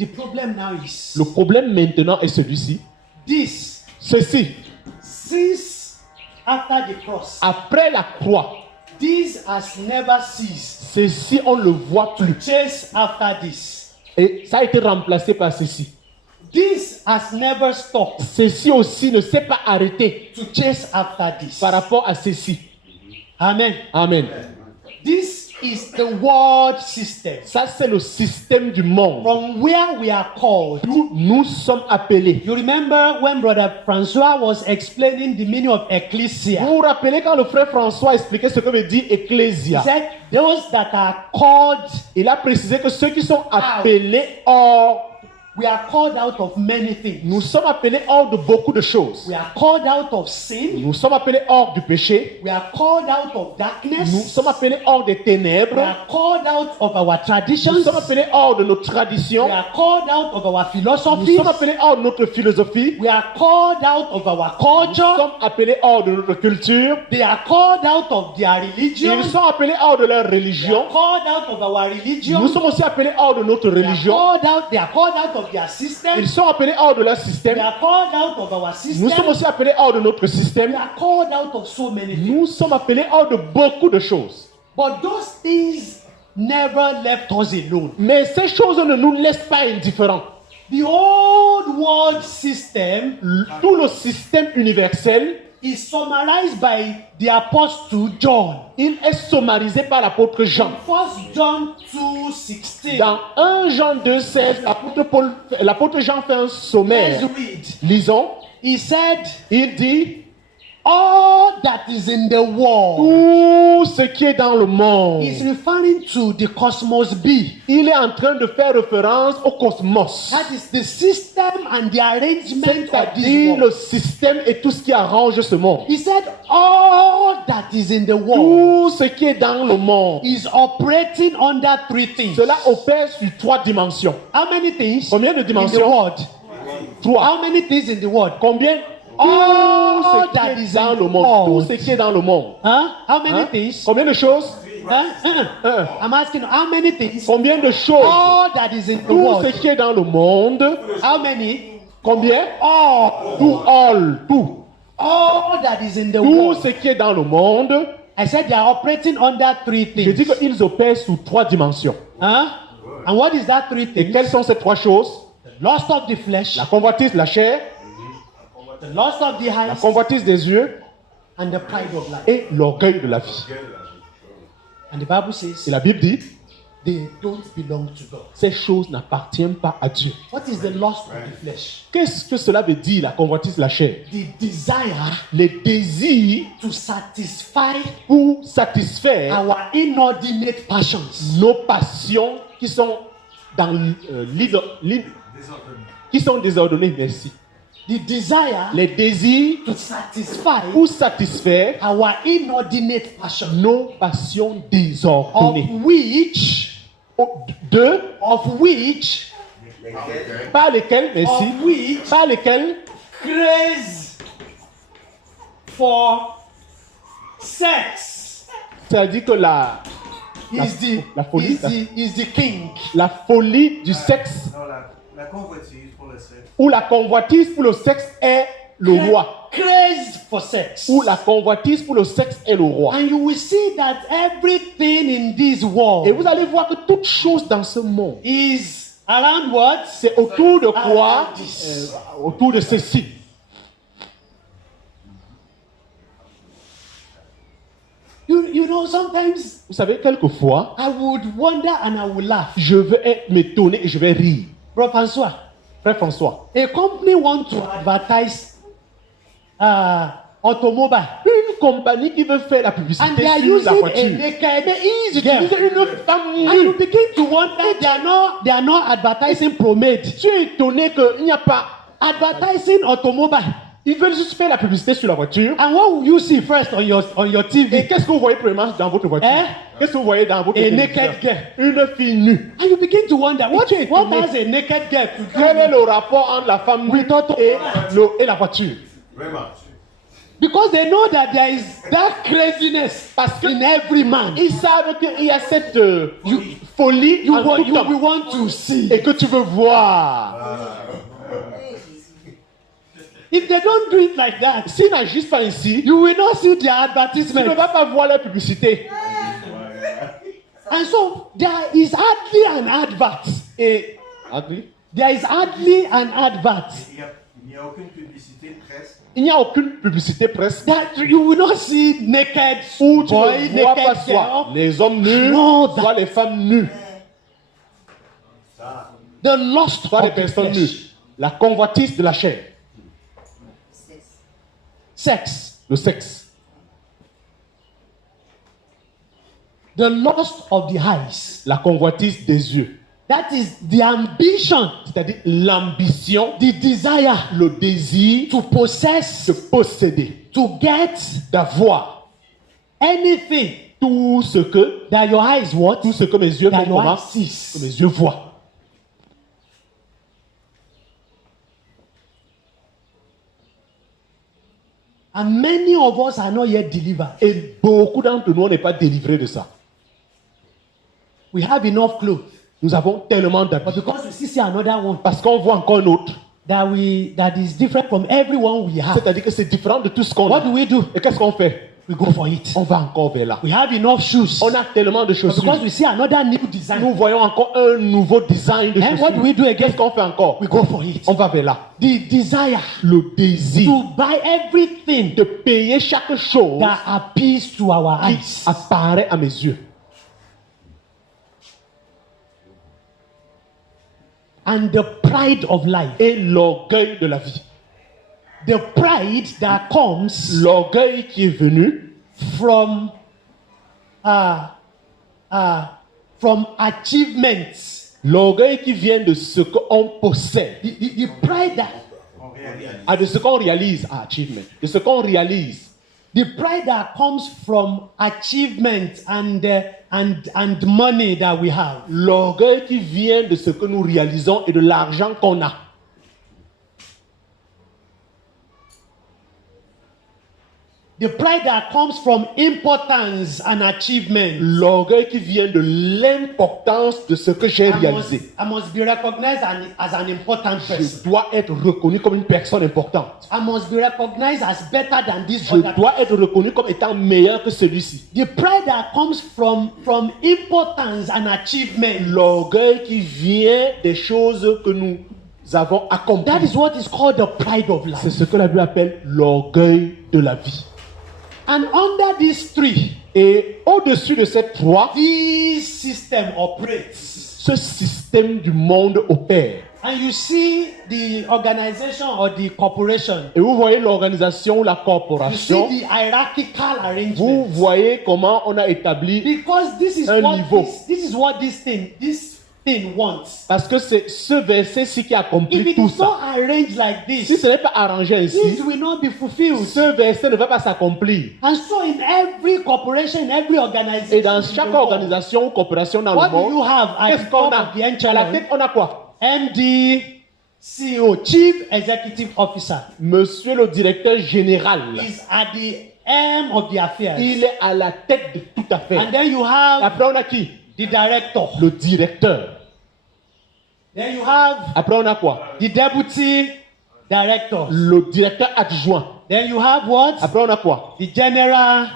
The problem now is Le problème maintenant est celui-ci. this. Ceci, Since after the cross, après la croix, this has never ceased. ceci, on ne le voit plus. Chase after this. Et ça a été remplacé par ceci. This has never stopped Ceci aussi ne s'est pas arrêté to chase after this. par rapport à ceci. Amen. Amen. This is the world system Ça, c'est le système du monde. from where we are called. D'où nous sommes appelés. You remember when Brother Francois was explaining the meaning of Vous ecclesia? vous rappelez quand le frère François expliquait ce que veut dire He ecclésia. said, those that are called, Il a précisé que ceux qui sont appelés hors, we are called out of many things. nous sommes appelés hors de beaucoup de choses. We are called out of sin. Nous sommes appelés hors du péché. We are called out of Nous darkness. sommes appelés hors des We ténèbres. are called out of our Nous traditions. sommes appelés hors de nos traditions. We are called out of our Nous philosophies. sommes appelés hors de notre philosophie. We are called out of our Nous culture. sommes appelés hors de notre culture. They are called out of their religion. Ils sont appelés hors de leur They religion. are called out of our religion. Nous sommes aussi appelés hors de notre They are religion. called out of their system. Ils sont appelés hors de leur They système. are called out of our system. Nous sommes aussi appelés hors de notre They système. are called out of so many things. Nous sommes appelés hors de beaucoup de choses. But those things never left us alone. Mais ces choses ne nous laissent pas indifférents. The old world system Tout le système universel, is summarized by the apostle John. il est sommarisé par l'apôtre Jean. 1 John 2:16. Dans 1 Jean 2,16, l'apôtre Jean fait un sommaire. Let's read. Lisons. He said, Il dit all that is in the world. tout ce qui est dans le monde. He's referring to the cosmos B. Il est en train de faire référence au cosmos. That is the system and the arrangement of this C'est-à-dire world. le système et tout ce qui arrange ce monde. He said, all that is in the world Tout ce qui est dans le monde. is operating under three things. Cela opère sur 3 dimensions. How many things Combien de in the dimensions? world? 3. How many things in the world? Combien? All Tout ce that qui is est dans in le the monde. Tout world. ce qui est dans le monde. Huh? How many Hein? things? Combien de choses? Huh? I'm asking how many things? Combien de choses? All that is in the Tout world. ce qui est dans le monde. How many? Combien? All. Tout, all, tout. All that is in the Tout world. ce qui est dans le monde. I said they are operating under three Je dis things. qu'ils opèrent sous 3 dimensions. Huh? And what is that three Et things? quelles sont ces 3 choses? The lust of the flesh, La convoitise de la chair, the lust of the la eyes, convoitise des yeux and the pride of life. et l'orgueil de la vie. And the Bible Et says la Bible dit, they don't belong to God. ces choses n'appartiennent pas à Dieu. What is the lust of the flesh? Qu'est-ce que cela veut dire, la convoitise de la chair? The desire Les désirs to satisfy pour satisfaire our inordinate passions. nos passions qui sont dans qui sont désordonnées, merci. The desire Les désirs to satisfy pour satisfaire our inordinate passions. nos passions Of désordonnées. which, Deux, par lesquelles, merci, of which par lesquelles craze for sex c'est-à-dire que la is folie, the king. la folie du sexe Non, la convoitise pour le sexe. ou la convoitise pour le sexe est le roi. Craze for sex. Ou la convoitise pour le sexe est le roi. And you will see that everything in this world Et vous allez voir que toute chose dans ce monde, is around what? c'est autour de quoi? Around this. Autour de ceci. You know, sometimes Vous savez, quelquefois, I would wonder and I would laugh. je vais m'étonner et je vais rire. Bro François, Frère François, a company want to advertise automobile. une compagnie qui veut faire la And publicité they are sur using la a voiture, naked ils girl. utilisent une femme And you nue. begin to wonder they are not advertising ProMade. Tu es étonné qu'il n'y a pas. Advertising automobile. Ils veulent juste faire la publicité sur la voiture. And what will you see first on your Et TV? qu'est-ce que vous voyez premièrement dans votre voiture? Hein? Qu'est-ce que vous voyez dans votre A téléviseur? naked girl. Une fille nue. And you begin to wonder what tu es étonné. has a naked girl to Quel est do? le rapport entre la femme nue et la voiture? Vraiment. Because they know that there is that craziness in every man. Ils savent qu'il y a cette folie You en want, tout you, temps we want to see. et que tu veux voir. If they don't do it like that, S'ils n'agissent pas ainsi, you will not see their tu ne advertisement. vas pas voir leur publicité. And so there is hardly an advert. Et There is hardly an advert Il n'y a aucune publicité presse. il n'y a aucune publicité presse that you will not see naked où tu boy, ne vois pas naked soit girl. les hommes nus, No, that- soit les femmes nues, The lust soit les of the personnes flesh. nues. La convoitise de la chair, Sex. le sexe. The lust of the eyes. La convoitise des yeux, That is the ambition, c'est-à-dire l'ambition, the desire le désir to possess, de posséder, to get d'avoir anything tout ce que, that your eyes want, tout ce que mes yeux that font your comment, eyes sees. que mes yeux voient. And many of us are not yet delivered. Et beaucoup d'entre nous, on n'est pas délivrés de ça. We have enough clothes, Nous avons tellement but d'habits. because we see another one Parce qu'on voit encore un autre. that is different from everyone we have, C'est-à-dire que c'est différent de tout ce qu'on what a. do we do? Et qu'est-ce qu'on fait? We go for it. On va encore vers là. We have enough shoes, On a tellement de but chaussures. because we see another new design, Nous voyons encore un nouveau design de and what do we chaussures. do again? Qu'est-ce qu'on fait encore? We go for it. On va vers là. The desire Le désir to buy everything de payer chaque chose that appeals to our qui eyes. apparaît à mes yeux. And the pride of life. Et l'orgueil de la vie. The pride that comes L'orgueil qui est venu from achievements. l'orgueil qui vient de ce qu'on possède, The pride that On réalise. de ce qu'on réalise, achievement, de ce qu'on réalise. the pride that comes from achievement and money that we have. L'orgueil qui vient de ce que nous réalisons et de l'argent qu'on a. The pride that comes from importance and achievement. L'orgueil qui vient de l'importance de ce que j'ai réalisé. I must be recognized as an important Je person. dois être reconnu comme une personne importante. I must be recognized as better than this Je other. dois être reconnu comme étant meilleur que celui-ci. The pride that comes from importance and achievement. L'orgueil qui vient des choses que nous avons That accomplies. is what is called the pride of C'est life. ce que la Bible appelle l'orgueil de la vie. And under these three, Et au-dessus de ces trois, this system operates. ce système du monde opère. And you see the organization or the corporation. Et vous voyez l'organisation ou la You see corporation. the hierarchical Vous arrangement. voyez comment on a établi. Because this is Un what niveau. this is what this thing wants. Parce que c'est ce verset-ci qui If accomplit it tout is not ça. arranged like Si this, ce n'est pas arrangé this ainsi, will not be fulfilled. ce verset ne va pas s'accomplir. And so in every corporation, every organization, Et dans chaque organisation ou coopération dans what le do you monde, have at qu'est-ce the qu'on top a? of the À la enchilada? tête, on a quoi? MD, CEO, Chief Executive Officer, Monsieur le directeur général. is at the end of the affairs. Il est à la tête de toute affaire. And then you have Après, on a qui? the director. Le directeur. Then you have Après, on a quoi? the deputy director. Le directeur adjoint. Then you have what? Après, on a quoi? The general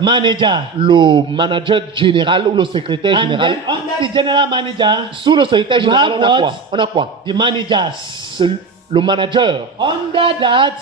manager. Le manager général ou le secrétaire And général. then under the general manager, Sous le secrétaire You général, have on a what? quoi? On a quoi? the managers. C'est le manager. Under that,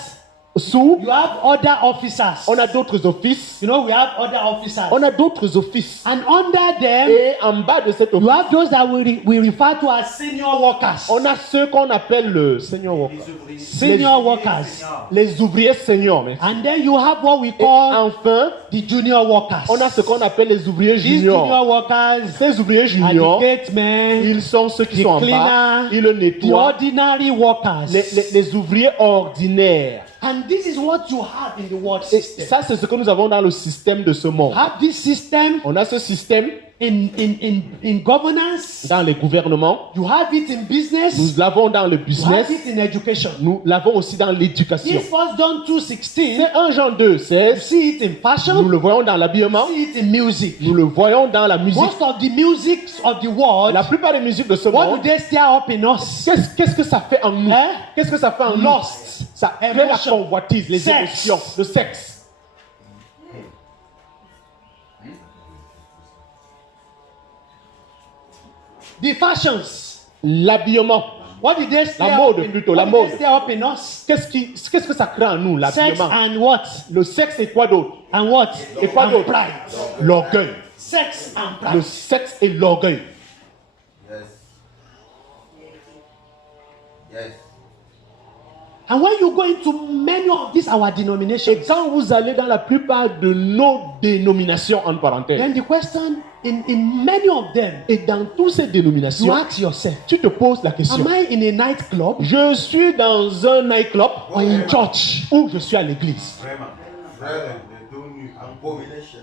Sous, you have other officers. on a d'autres offices. You know, we have other officers. On a d'autres offices. And under them, Et en bas de cet you office, have those that we refer to as senior workers. on a ceux qu'on appelle le senior worker. Les ouvriers. Senior workers. Seniors. Les ouvriers seniors. Mais. And then you have what we Et call enfin, the junior workers. on a ce qu'on appelle les ouvriers These junior juniors. workers Ces ouvriers are juniors, the gatemen, ils sont ceux qui the sont en bas. cleaner, Ils le the nettoient. ordinary workers. Les ouvriers ordinaires. And this is what you have in the world Et system. ça, c'est ce que nous avons dans le système de ce monde. Have this system On a ce système in governance. dans les gouvernements, You have it in business. nous l'avons dans le You have business, it in education. nous l'avons aussi dans l'éducation. This 1 John 2:16. C'est 1 Jean 2, You 16. see it in Nous fashion. le voyons dans l'habillement, You see it in music. nous le voyons dans la musique. Most of the music of the world, La plupart des musiques de ce what do monde, they stir up in us? qu'est-ce que ça fait en nous? Hein? Qu'est-ce que ça fait en nous? Lust, Ça crée la emotion, convoitise, les sex. émotions, le sexe. The fashions. L'habillement. What did they stir La mode up in, plutôt, what la did they mode. stir up in us? Qu'est-ce que ça crée en nous, Sex l'habillement? and what? Le sexe et quoi d'autre? And what? Et quoi And d'autre? pride. L'orgueil. Sex and Le pride. sexe et l'orgueil. Yes. Yes. And when you go into many of these our Et denominations, quand vous allez dans la plupart de nos dénominations, en parenthèse, then the question in many of them, et dans toutes ces you dénominations, ask yourself, tu te poses la question. am I in a nightclub Je suis dans un nightclub or in church? ou je suis à l'église. Vraiment. Frère, les dos nus, Abomination.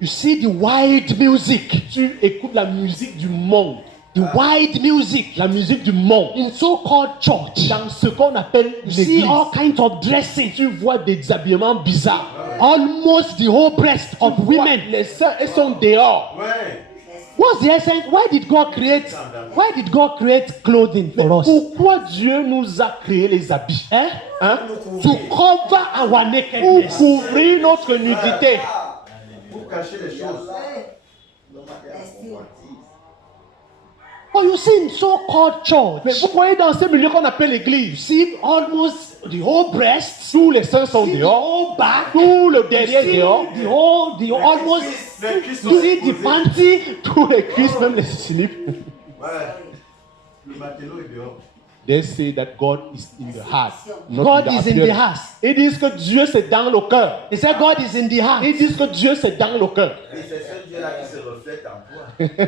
You see the wild music, Tu écoutes la musique du monde, the wild music la musique du monde, in so-called church. dans ce qu'on appelle You see l'église. all kinds of dressing, Tu vois des habillements bizarres. almost the whole breast of Tu vois, women. les seins, elles sont dehors. ouais. What's the essence? Why did God create clothing Mais for us? pourquoi Dieu nous a créé les habits? Eh? Hein? To cover our Pour nakedness. couvrir notre nudité. Pour cacher les choses. Oh, you see in so-called Mais church, vous voyez dans ces milieux qu'on appelle you l'église, see almost the whole breast, tous les seins sont see the dehors, whole back, tout le you derrière see dehors, the almost, Les cuisses you sont see the exposées. panty. tous les cuisses, même les slips. Ouais. Le matelot est dehors. They say that God is in the heart. not God in the is in the appearance. heart. Ils disent que Dieu c'est dans le cœur. They say God is in the heart. Ils disent que Dieu c'est dans le cœur. Et c'est ce Dieu-là qui se reflète en toi.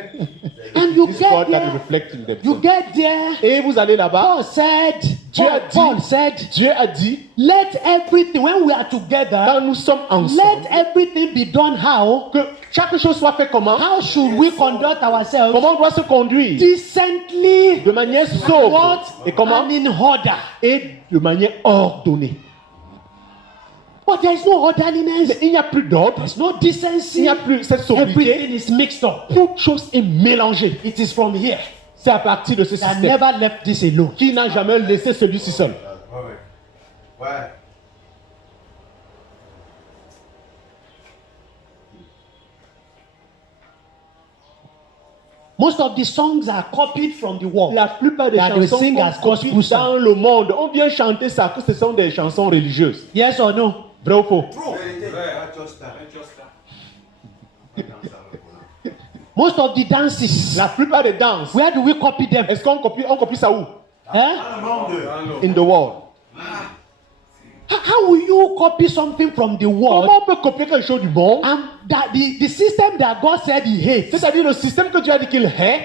And you This get God that there, reflects in you themselves. get there. Et vous allez là-bas. Paul said, Dieu a dit, Paul said, Dieu a dit, let everything, when we are together, quand nous sommes let ensemble, everything be done how? que chaque chose soit faite comment? How should we conduct ourselves? Comment on doit se conduire? Decently, De manière sobre. what? Et comment? And in order. Et de manière ordonnée. But there is no orderliness. Mais il n'y a plus d'ordre. There's no Il decency. n'y a plus cette sobriété. Everything is mixed up. Toute chose est mélangée. It is from here. C'est à partir de ce I système never left this alone. qui n'a jamais laissé celui-ci seul. Ouais. Ouais. Most of the songs are copied from the world. La plupart des That they chansons sing qu'on as copie gospel songs. dans le monde, on vient chanter ça, que ce sont des chansons religieuses. Yes or no? Vrai ou faux? Most of the dances, La plupart des danses, where do we copy them? est-ce qu'on copie ça où? Eh? Dans le monde. In the world. How will you copy something from the world Comment on peut copier quelque chose du monde? and that the system that God said He hates, C'est-à-dire le système que Dieu a dit qu'il hait,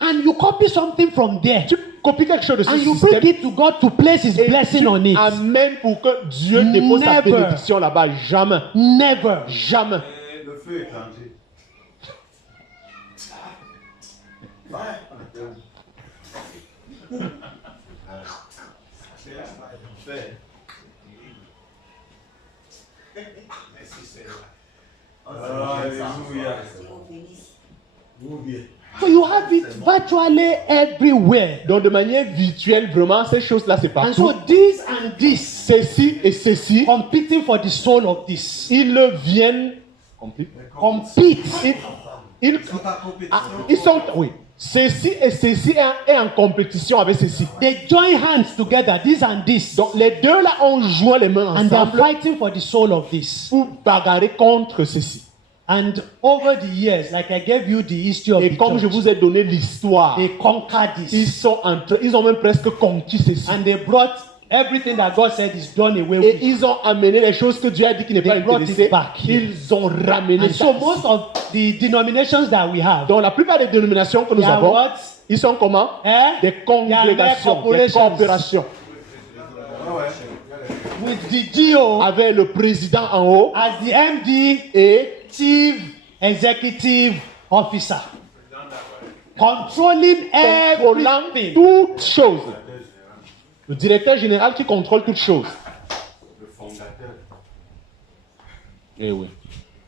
and you copy something from there, tu copies quelque chose de ce and you système bring it to God to place His et blessing tu on it? amènes pour que Dieu dépose sa Never. bénédiction là-bas. Jamais. Never. Jamais. Le feu étranger. Fait. Alléluia. So you have it virtually everywhere. Donc de manière virtuelle, vraiment, ces choses-là, c'est And so partout. this and this Ceci et ceci, competing for the soul of this. ils viennent. Compete. Ils, Ils sont en compétition. ils sont, oui. Ceci et ceci est en compétition avec ceci. They join hands together, this and this, Donc les deux là ont joint les mains and they are ensemble fighting for the soul of this. pour bagarrer contre ceci. And over the years, like I gave you the history of Et the comme je church, vous ai donné l'histoire, they conquered ils this, ont même presque conquis ceci. and they brought Everything that God said is done away Et with. ils ont amené les choses que Dieu a dit qui n'est pas They brought intéressé. it back. Ils ont ramené And ça. so most of the denominations that we have, Donc la plupart des dénominations que nous they are avons, what? ils sont comment? Eh? Des congrégations, des corporations. coopérations. With the GO Avec le président en haut as the MD, et Chief Executive Officer, controlling contrôlant everything. toutes choses. Le directeur général qui contrôle toutes choses. Le fondateur. Eh oui,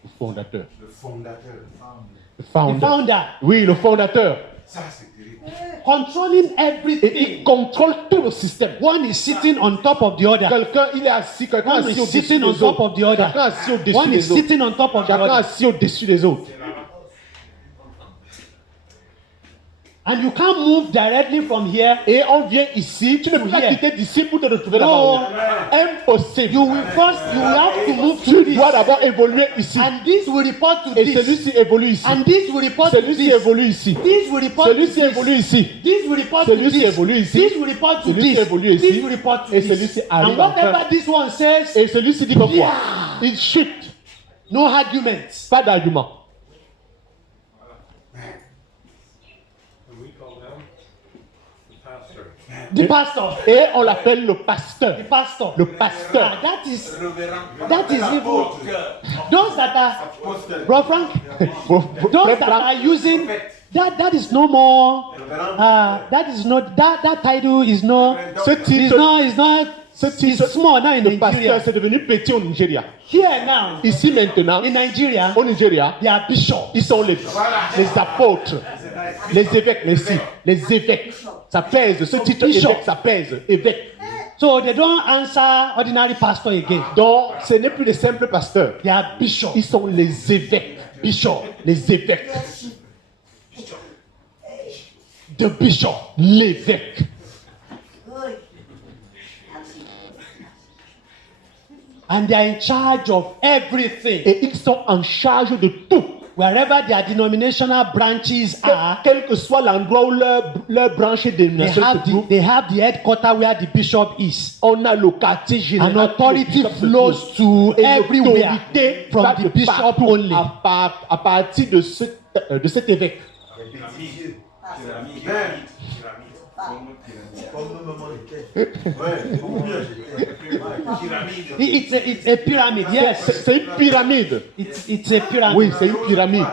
le fondateur. Le fondateur. Le The founder. founder, Oui, le fondateur. Ça, c'est terrible. controlling Et il everything. contrôle tout le système. One is sitting on top of the other. Quelqu'un, il est assis, quelqu'un One assis is au-dessus sitting on des top autres. of the other. Quelqu'un assis au-dessus One is des autres. sitting on top of the Chacun other. assis au-dessus des autres. And you can't move directly from here. Et on vient ici, tu ne peux pas Yeah. quitter d'ici pour te retrouver No. là-bas. Impossible. You will first, you will have to move to Tu this. dois d'abord évoluer ici. And this will report to Et this. celui-ci évolue ici. And this will report to Celui-ci this. évolue ici. This will report to Celui-ci this. évolue ici. This will report to Celui-ci this. évolue ici. This will report to Celui-ci this. évolue ici. This will report to Et this. celui-ci arrive And whatever enfin. this one says, Et celui-ci dit que quoi? Il chute. no arguments. Pas d'argument. The pastor. Et on l'appelle le pasteur. The pastor. Le pasteur. Ah, that is even those that are, bro Frank, those Frère that Franck, are using that is no more. That is not that title is no. ce Is titre, not is not. ce It's titre small now in de pasteur, Nigeria. c'est devenu petit au Nigeria. Here now Ici maintenant, in Nigeria, au Nigeria, they are bishops. ils sont les apôtres, les évêques, les évêques. Ça pèse, ce titre Bishop. évêque, ça pèse, évêque. So they don't answer ordinary pastor again. Donc, ce n'est plus les simples pasteurs. They are bishops. Ils sont les évêques. Bishop. Les évêques. The bishop. L'évêque. And they are in charge of everything. Et ils sont en charge de tout. Wherever their denominational branches are, Quel que soit l'endroit où leur branche dénomination se trouve, they have the headquarter where the bishop is. on a le quartier général. And authority où le bishop se flows trouve. to Et everywhere l'autorité from va the de bishop partout only. à partir de cet évêque. It's a pyramid, yes. C'est une pyramide. It's a pyramid. Oui, c'est une pyramide.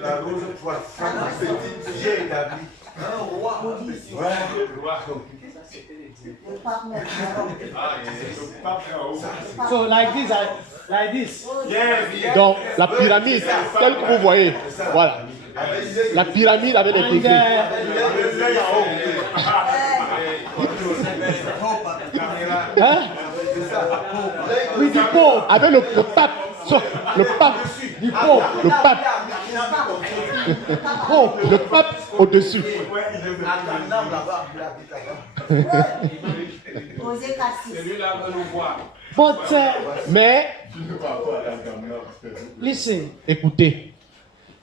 La rose poisse, c'est Dieu établi. So like this. Donc, la pyramide, telle que vous voyez, voilà. La pyramide avec les And, degrés. Huh? With the Pope. Avec le pape. Le pape. The Pope. Le pape. Pope. Le pape au-dessus. But Mais, listen, écoutez,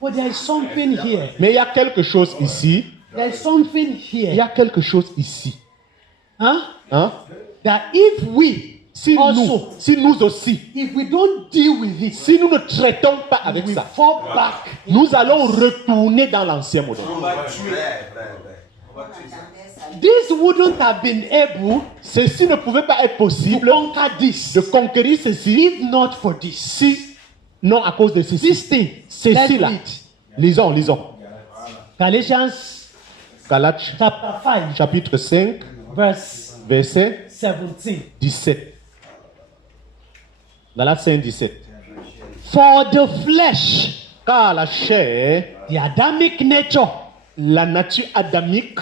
but there is something here. mais il y a quelque chose ici. There is something Il y here. a quelque chose ici. Huh? Hein? That if we Si also, nous aussi, if we don't deal with it, si nous ne traitons pas avec we ça, fall back. nous allons retourner dans l'ancien modèle. This wouldn't have been able Ceci ne pouvait pas être to possible conquer this de conquérir ceci if not for this. si non à cause de ceci. This thing. Ceci Let's là. read. Lisons. Galatians Galates chapter 5, chapitre 5, verse verset 17. 17. Galates 5, 17. For the flesh, Car la chair, the Adamic nature, la nature adamique,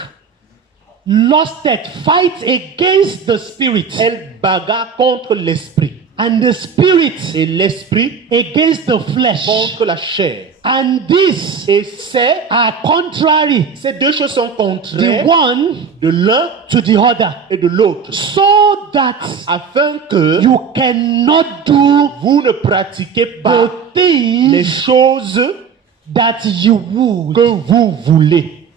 lusted, fights against the spirit, elle bagarre contre l'esprit. and the spirit Et l'esprit against the flesh. contre la chair. And these Et ces contrary, deux choses sont the contraires one de l'un to the other, et de l'autre. so that Afin que you cannot do vous ne pratiquiez pas the les things choses that you would. que vous voulez.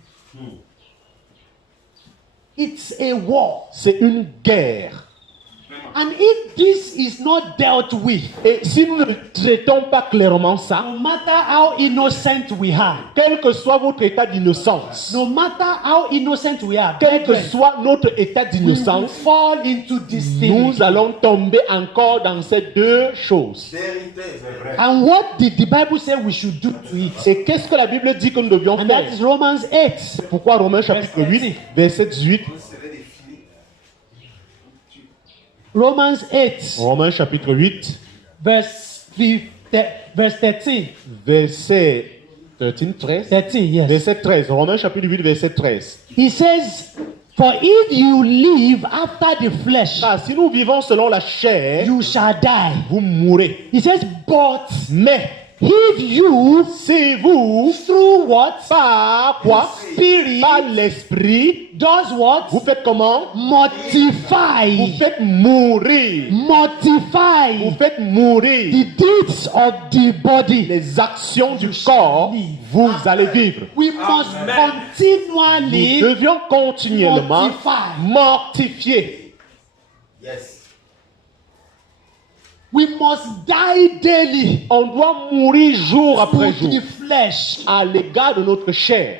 It's a war. C'est une guerre. And if this is not dealt with, Et si nous ne traitons pas clairement ça, no matter how innocent we are, quel que soit votre état d'innocence, no matter how innocent we are, quel que brethren, soit notre état we will d'innocence, fall into this thing. nous allons tomber encore dans ces deux choses. Vérité, c'est vrai. And what did the Bible say we should do to it? Et qu'est-ce que la Bible dit que nous devions And faire? that is Romans 8. Pourquoi Romains chapitre 8, verset 18, Romans 8, Romains chapitre 8, verse 13. verset 13, 13, yes. verset 13, Romains chapitre 8, verset 13. He says, for if you live after the flesh, Car si nous vivons selon la chair, you shall die. vous mourrez. He says, but Mais if you, si vous, through what? par quoi? Spirit, Par l'esprit, does what? vous faites comment? Vous Mortify. faites mourir. Vous Mortify faites mourir the deeds of the body. les actions du corps. Vous allez vivre. We must Nous continually devions continuellement mortify. mortifier. Yes. We must die daily On doit mourir jour après to jour the flesh. à l'égard de notre chair.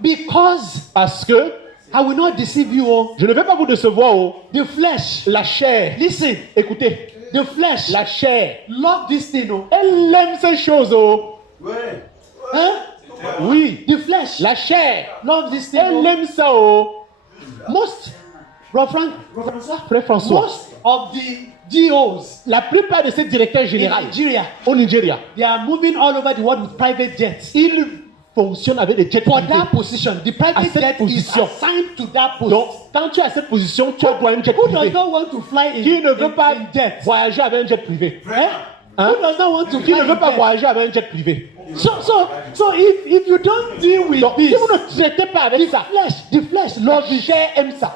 Because Parce que I will not deceive you. Oh. je ne vais pas vous décevoir. Oh. The flesh. La chair, Listen, écoutez, the flesh la chair, love this thing. Oh. elle aime ces choses. Oh. Ouais. Huh? Oui, The flesh la chair, love this thing. elle Oh. aime ça. Oh. Most, Frère Frère François, most of the GOs la plupart de ces directeurs in généraux Nigeria, au Nigeria, they are moving all over the world with private jets. ils fonctionnent avec des jets For privés. that position, the À private cette jet is position. assigned to that post. Donc, quand tu as cette position, tu dois un jet Who does privé. not want to fly in, Qui ne veut pas in jet? voyager avec un jet privé? Eh? Hein? Who does not want to Qui fly ne veut in pas jet? voyager avec un jet privé? So if you don't deal with Donc, si this, vous ne traitez pas avec ça, the flesh la love it. chair aime ça.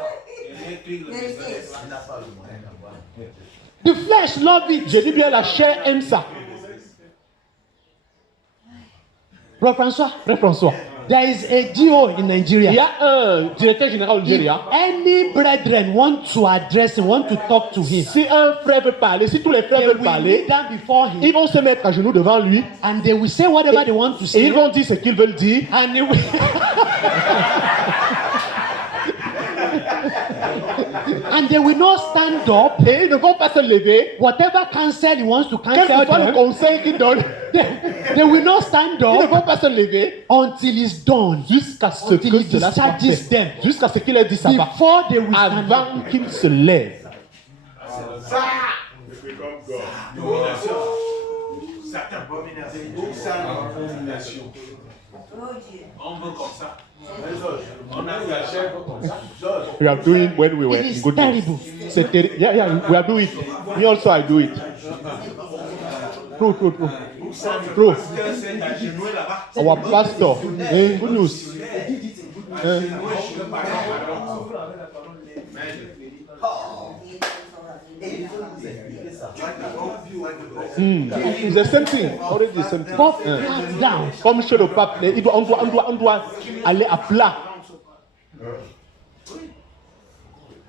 The flesh love it. Je dis bien, la chair aime ça. Bro François, Frère François, there is a GO in il y Nigeria. a un directeur général au If Nigeria. any brethren want to address him, want to talk to him, Si un frère veut parler, si tous les frères they veulent will parler, kneel down before ils him vont se mettre à genoux devant lui and they will say whatever they want to et say. ils vont dire ce qu'ils veulent dire. And they will and they will not stand up. Et ils ne vont pas se lever. Whatever counsel he wants to Quel que counsel soit le them, conseil qu'ils donnent, they will not stand ils ne up vont pas se lever until it's done. jusqu'à ce Until que he cela soit discharges fait. them. Jusqu'à ce qu'il ait dit ça va. Before they will stand up. Avant qu'il se lève. Cette abomination. On veut comme ça. On a eu la chair comme ça. We are doing when we were It in is good terrible. news. C'est terrible. Yeah, we are doing it. Me also, I do it. True. True. C'est agenouillé là-bas. Our pastor. Good news. It's the same thing. Already the same thing. Pop that down. Comme chez le pape, on doit aller à plat.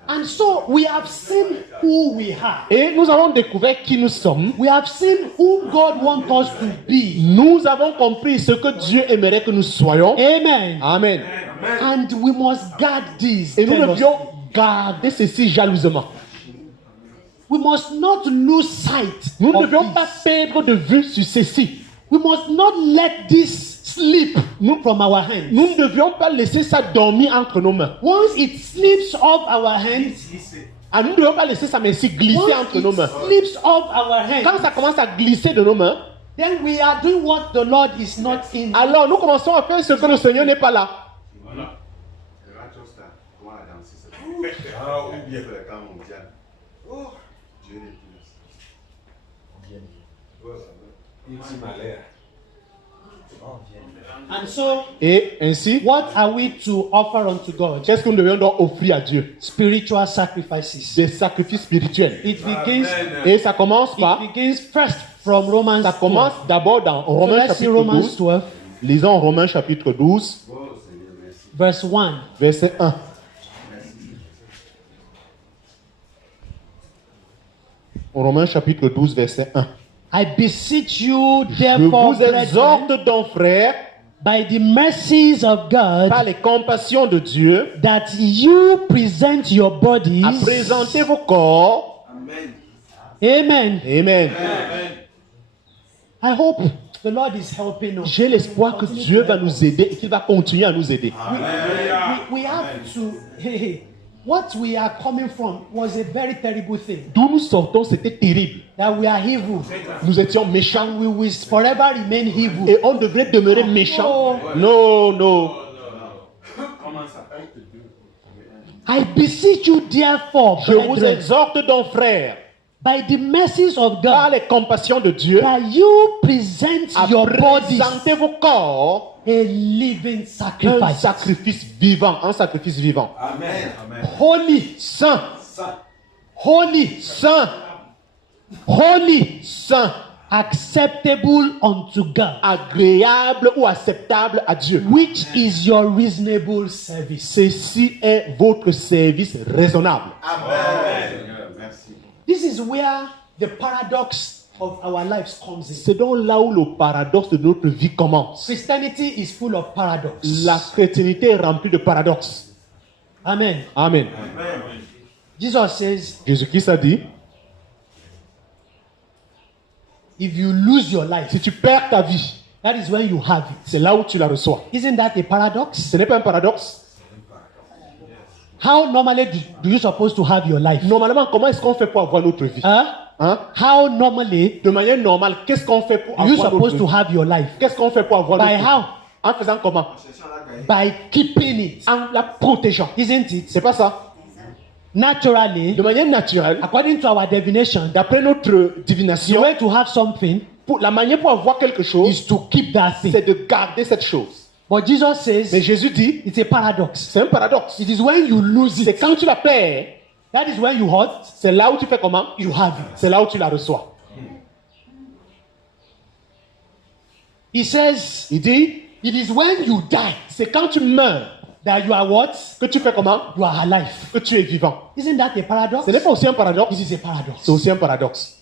And so we have seen who we are. Et nous avons découvert qui nous sommes. We have seen who God wants us to be. Nous avons compris ce que Dieu aimerait que nous soyons. Amen. Amen. And we must guard this. Et nous devions garder ceci jalousement. We must not lose sight. Nous ne of devions pas this. perdre de vue sur ceci. We must not let this slip from our hands. Nous ne devions pas laisser ça dormir entre nos mains. Once it slips off our hands, Ah, nous ne devons pas laisser ça ainsi glisser once entre nos mains. it slips off our Quand hands, ça commence à glisser de nos mains, then we are doing what the Lord is not in. alors nous commençons à faire ce que le Seigneur n'est pas là. Ah, ou bien le camp mondial. Dieu n'est plus. And so, Et ainsi, what are we to offer unto God? qu'est-ce que nous devions donc offrir à Dieu? Spiritual sacrifices. Des sacrifices spirituels. It begins. Et ça commence It par, begins first from Romans ça commence 12. d'abord dans So Romains let's see chapitre Romans 12. 12. Lisons Romains chapitre 12, verse 1. verset 1. Romains chapitre 12, verset 1. I beseech you, Je therefore, vous exhorte brethren, donc, frères, by the mercies of par God, les compassions de Dieu, that you present your bodies. à présenter vos corps. Amen. Amen. I hope the Lord is helping us. J'ai l'espoir que Dieu va nous aider et qu'il va continuer à nous aider. We have to. What we are coming from was a very terrible thing. D'où nous sortons, c'était terrible. That we are evil. Nous étions méchants And we will forever remain evil. et on devrait demeurer méchants. Non, non. Comment ça? I beseech you, therefore, Je vous brethren, exhorte donc, frères, by the mercies of par God, les compassions de Dieu, that you present à your bodies présenter vos corps a living un sacrifice, sacrifice vivant, un sacrifice vivant. Amen. Amen. holy, Saint, holy, saint, holy, saint, acceptable unto God, agréable ou acceptable à Dieu. which is your reasonable service. Ceci est votre service raisonnable. Amen. Merci. This is where the paradox of our lives comes in. C'est donc là où le paradoxe de notre vie commence. Christianity is full of paradox. La chrétienté est remplie de paradoxes. Amen. Amen. Jesus says, Jésus-Christ a dit, if you lose your life, si tu perds ta vie, that is when you have it. c'est là où tu la reçois. Isn't that a paradox? Ce n'est pas un paradoxe. How normally do you suppose to have your life? Normalement, comment est-ce qu'on fait pour avoir notre vie? Huh? Hein? How normally De manière normale, qu'est-ce qu'on fait pour do you avoir notre supposed to vie? have your life? Qu'est-ce qu'on fait pour avoir By notre vie? how? En faisant comment? By keeping it. En la protégeant. Isn't it? C'est pas ça. Naturally, De manière naturelle, according to our divination, d'après notre the divination, way to have something la manière pour avoir quelque chose, is to keep that thing. c'est de garder cette chose. But Jesus Mais says Jésus dit, it's a paradox. c'est un paradoxe. It is when you lose C'est it, quand tu la perds, that is when you hurt, c'est là où tu fais comment? you have it. C'est là où tu la reçois. He says Il dit, it is when you die c'est quand tu meurs that you are what? que tu fais comment? You are alive. Que tu es vivant. Isn't that a paradox? Ce n'est pas aussi un paradoxe. It is a paradox. C'est aussi un paradoxe.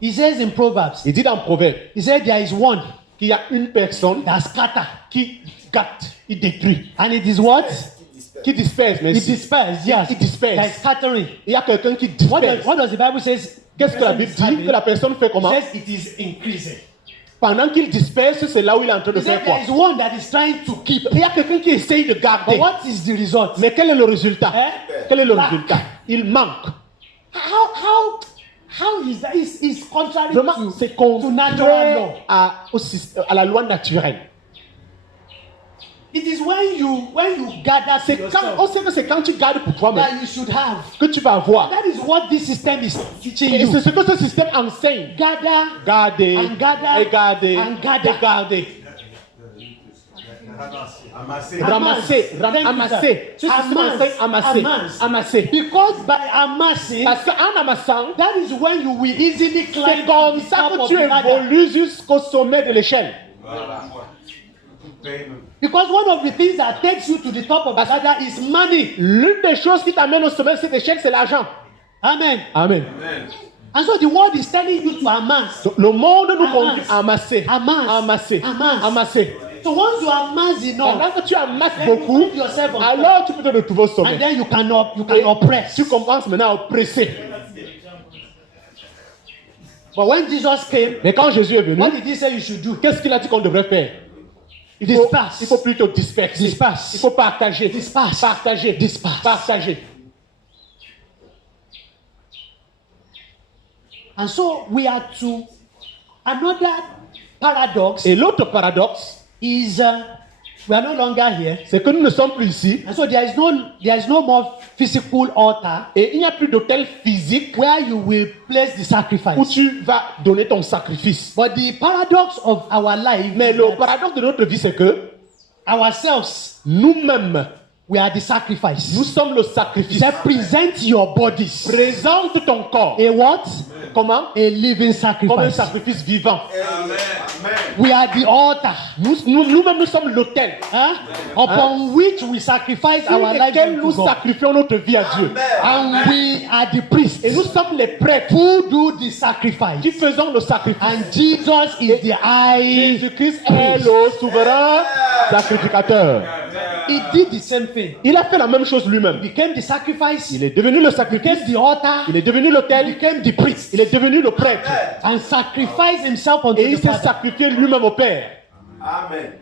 He says in Proverbs, Il dit dans Proverbe he said there is one qu'il y a une personne that scatter, qui gâte, il détruit, and it is what? qui disperse. It Merci. disperses, yes. It disperse. There is scattering. Il y a quelqu'un qui What disperse. does the Bible says? Qu'est-ce que la Bible dit? Que la personne fait It comment? says it is increasing. Pendant qu'il disperse, c'est là où il est en train de He said faire quoi? there is one that is trying to keep. Il y a quelqu'un qui essaye de But garder. what is the result? Mais quel est le résultat? Eh? Quel est le Lack. résultat? Il manque. How is that? It's contrary Vraiment, to, c'est to natural contraire law. à la loi naturelle. It is when you gather to C'est quand, on yourself sait que c'est quand tu gardes pour toi-même that you should have. que tu vas avoir. That is what this system is teaching Et you. c'est ce que ce système enseigne. Gather Garder, and gather et garder, and gather. et garder. Amasser. Ramasser, Thank you, amasser. Ce sir. système enseigne amasser, Amass. amasser. Because by amassing, Parce qu'en amassant, that is when you will easily c'est climb comme the ça top que of tu the ladder. évolues jusqu'au sommet de l'échelle. Because one of the things that takes you to the top of the ladder is money. L'une des choses qui t'amène au sommet de cette échelle, c'est l'argent. Amen. Amen. And so the world is telling you to amass. Donc, le monde nous Amasse. conduit à amasser, Amasse. amasser, Amasse. amasser. So once you amass enough, Pendant que tu amasses then you beaucoup, put yourself on top. alors tu peux te retrouver au And sommet. then you can Et oppress. tu commences maintenant à oppresser. But when Jesus came, Mais quand Jésus est venu, what did he say you should do? qu'est-ce qu'il a dit qu'on devrait faire? Disperse. Il faut plutôt disperser. Disperse. Il faut partager. Disperse. Partager. Disperse. Partager. And so we are to another paradox Et l'autre paradoxe, is we are no longer here. c'est que nous ne sommes plus ici. And so there is no more physical altar Et il n'y a plus d'autel physique where you will place the où sacrifice. tu vas donner ton sacrifice. But the paradox of our life Mais is le that paradoxe de notre vie, c'est que ourselves, nous-mêmes, We are the sacrifice. Nous sommes le He sacrifice. said, present your bodies. Présente ton corps. A what? Comment? A living Comme un sacrifice. sacrifice vivant. We are the altar. Nous-mêmes, nous sommes l'autel. Huh? Upon which we sacrifice Sur our life lequel nous unto God. sacrifions notre vie à Dieu. And we are the priests Et nous sommes les prêtres who do the qui sacrifice. faisons le sacrifice. And Jesus is the high. Jésus-Christ est le souverain sacrificateur. He did the same thing. Il a fait la même chose lui-même. He became the sacrifice. Il est devenu le He sacrifice. became the altar. Il est devenu He l'autel. became the priest. Il est devenu le prêtre. And sacrificed himself unto Et the il s'est Father. sacrifié lui-même au Père. Amen.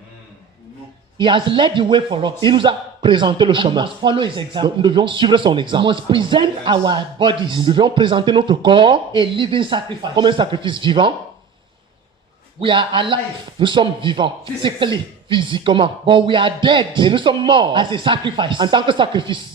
He has led the way for us. Il nous a présenté le And we chemin. must follow his Donc, example. nous devions suivre son We exemple. must present our Nous bodies devions présenter notre corps a living sacrifice. comme un sacrifice vivant. We are alive Nous sommes vivants physically, physiquement. but we are Et dead nous sommes morts as a sacrifice. en tant que sacrifice.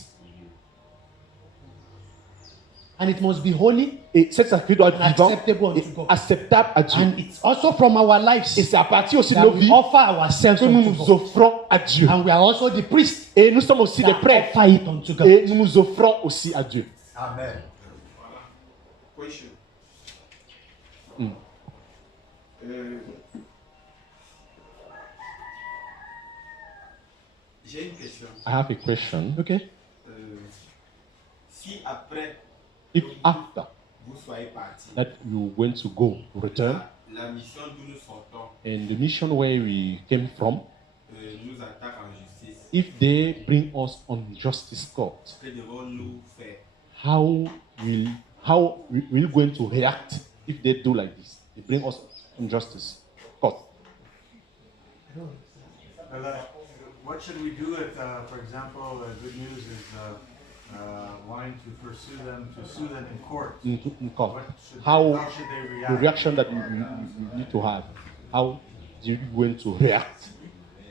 And it must be holy, Et cet sacrifice doit être vivant acceptable unto et God. acceptable à Dieu. And it's also from our Et lives c'est à partir aussi de that nos we vies offer ourselves que nous unto nous God. offrons à Dieu. And we are also the priests Et nous sommes aussi des that prêtres. offer it unto God. Et nous nous offrons aussi à Dieu. Amen. Question. Mm. J'ai une question. I have a question. Okay. Si après If after vous soyez parti, that you went to go, return, la mission d'où nous sortons and the mission where we came from, nous attaque en justice, if they bring us on justice court, que devons-nous faire? how will going to react if they do like this? They bring us on justice court. What should we do if, for example, good news is wanting to pursue them, to sue them in court? In court. What should How how should they the react? reaction that you need to have? How you going to react?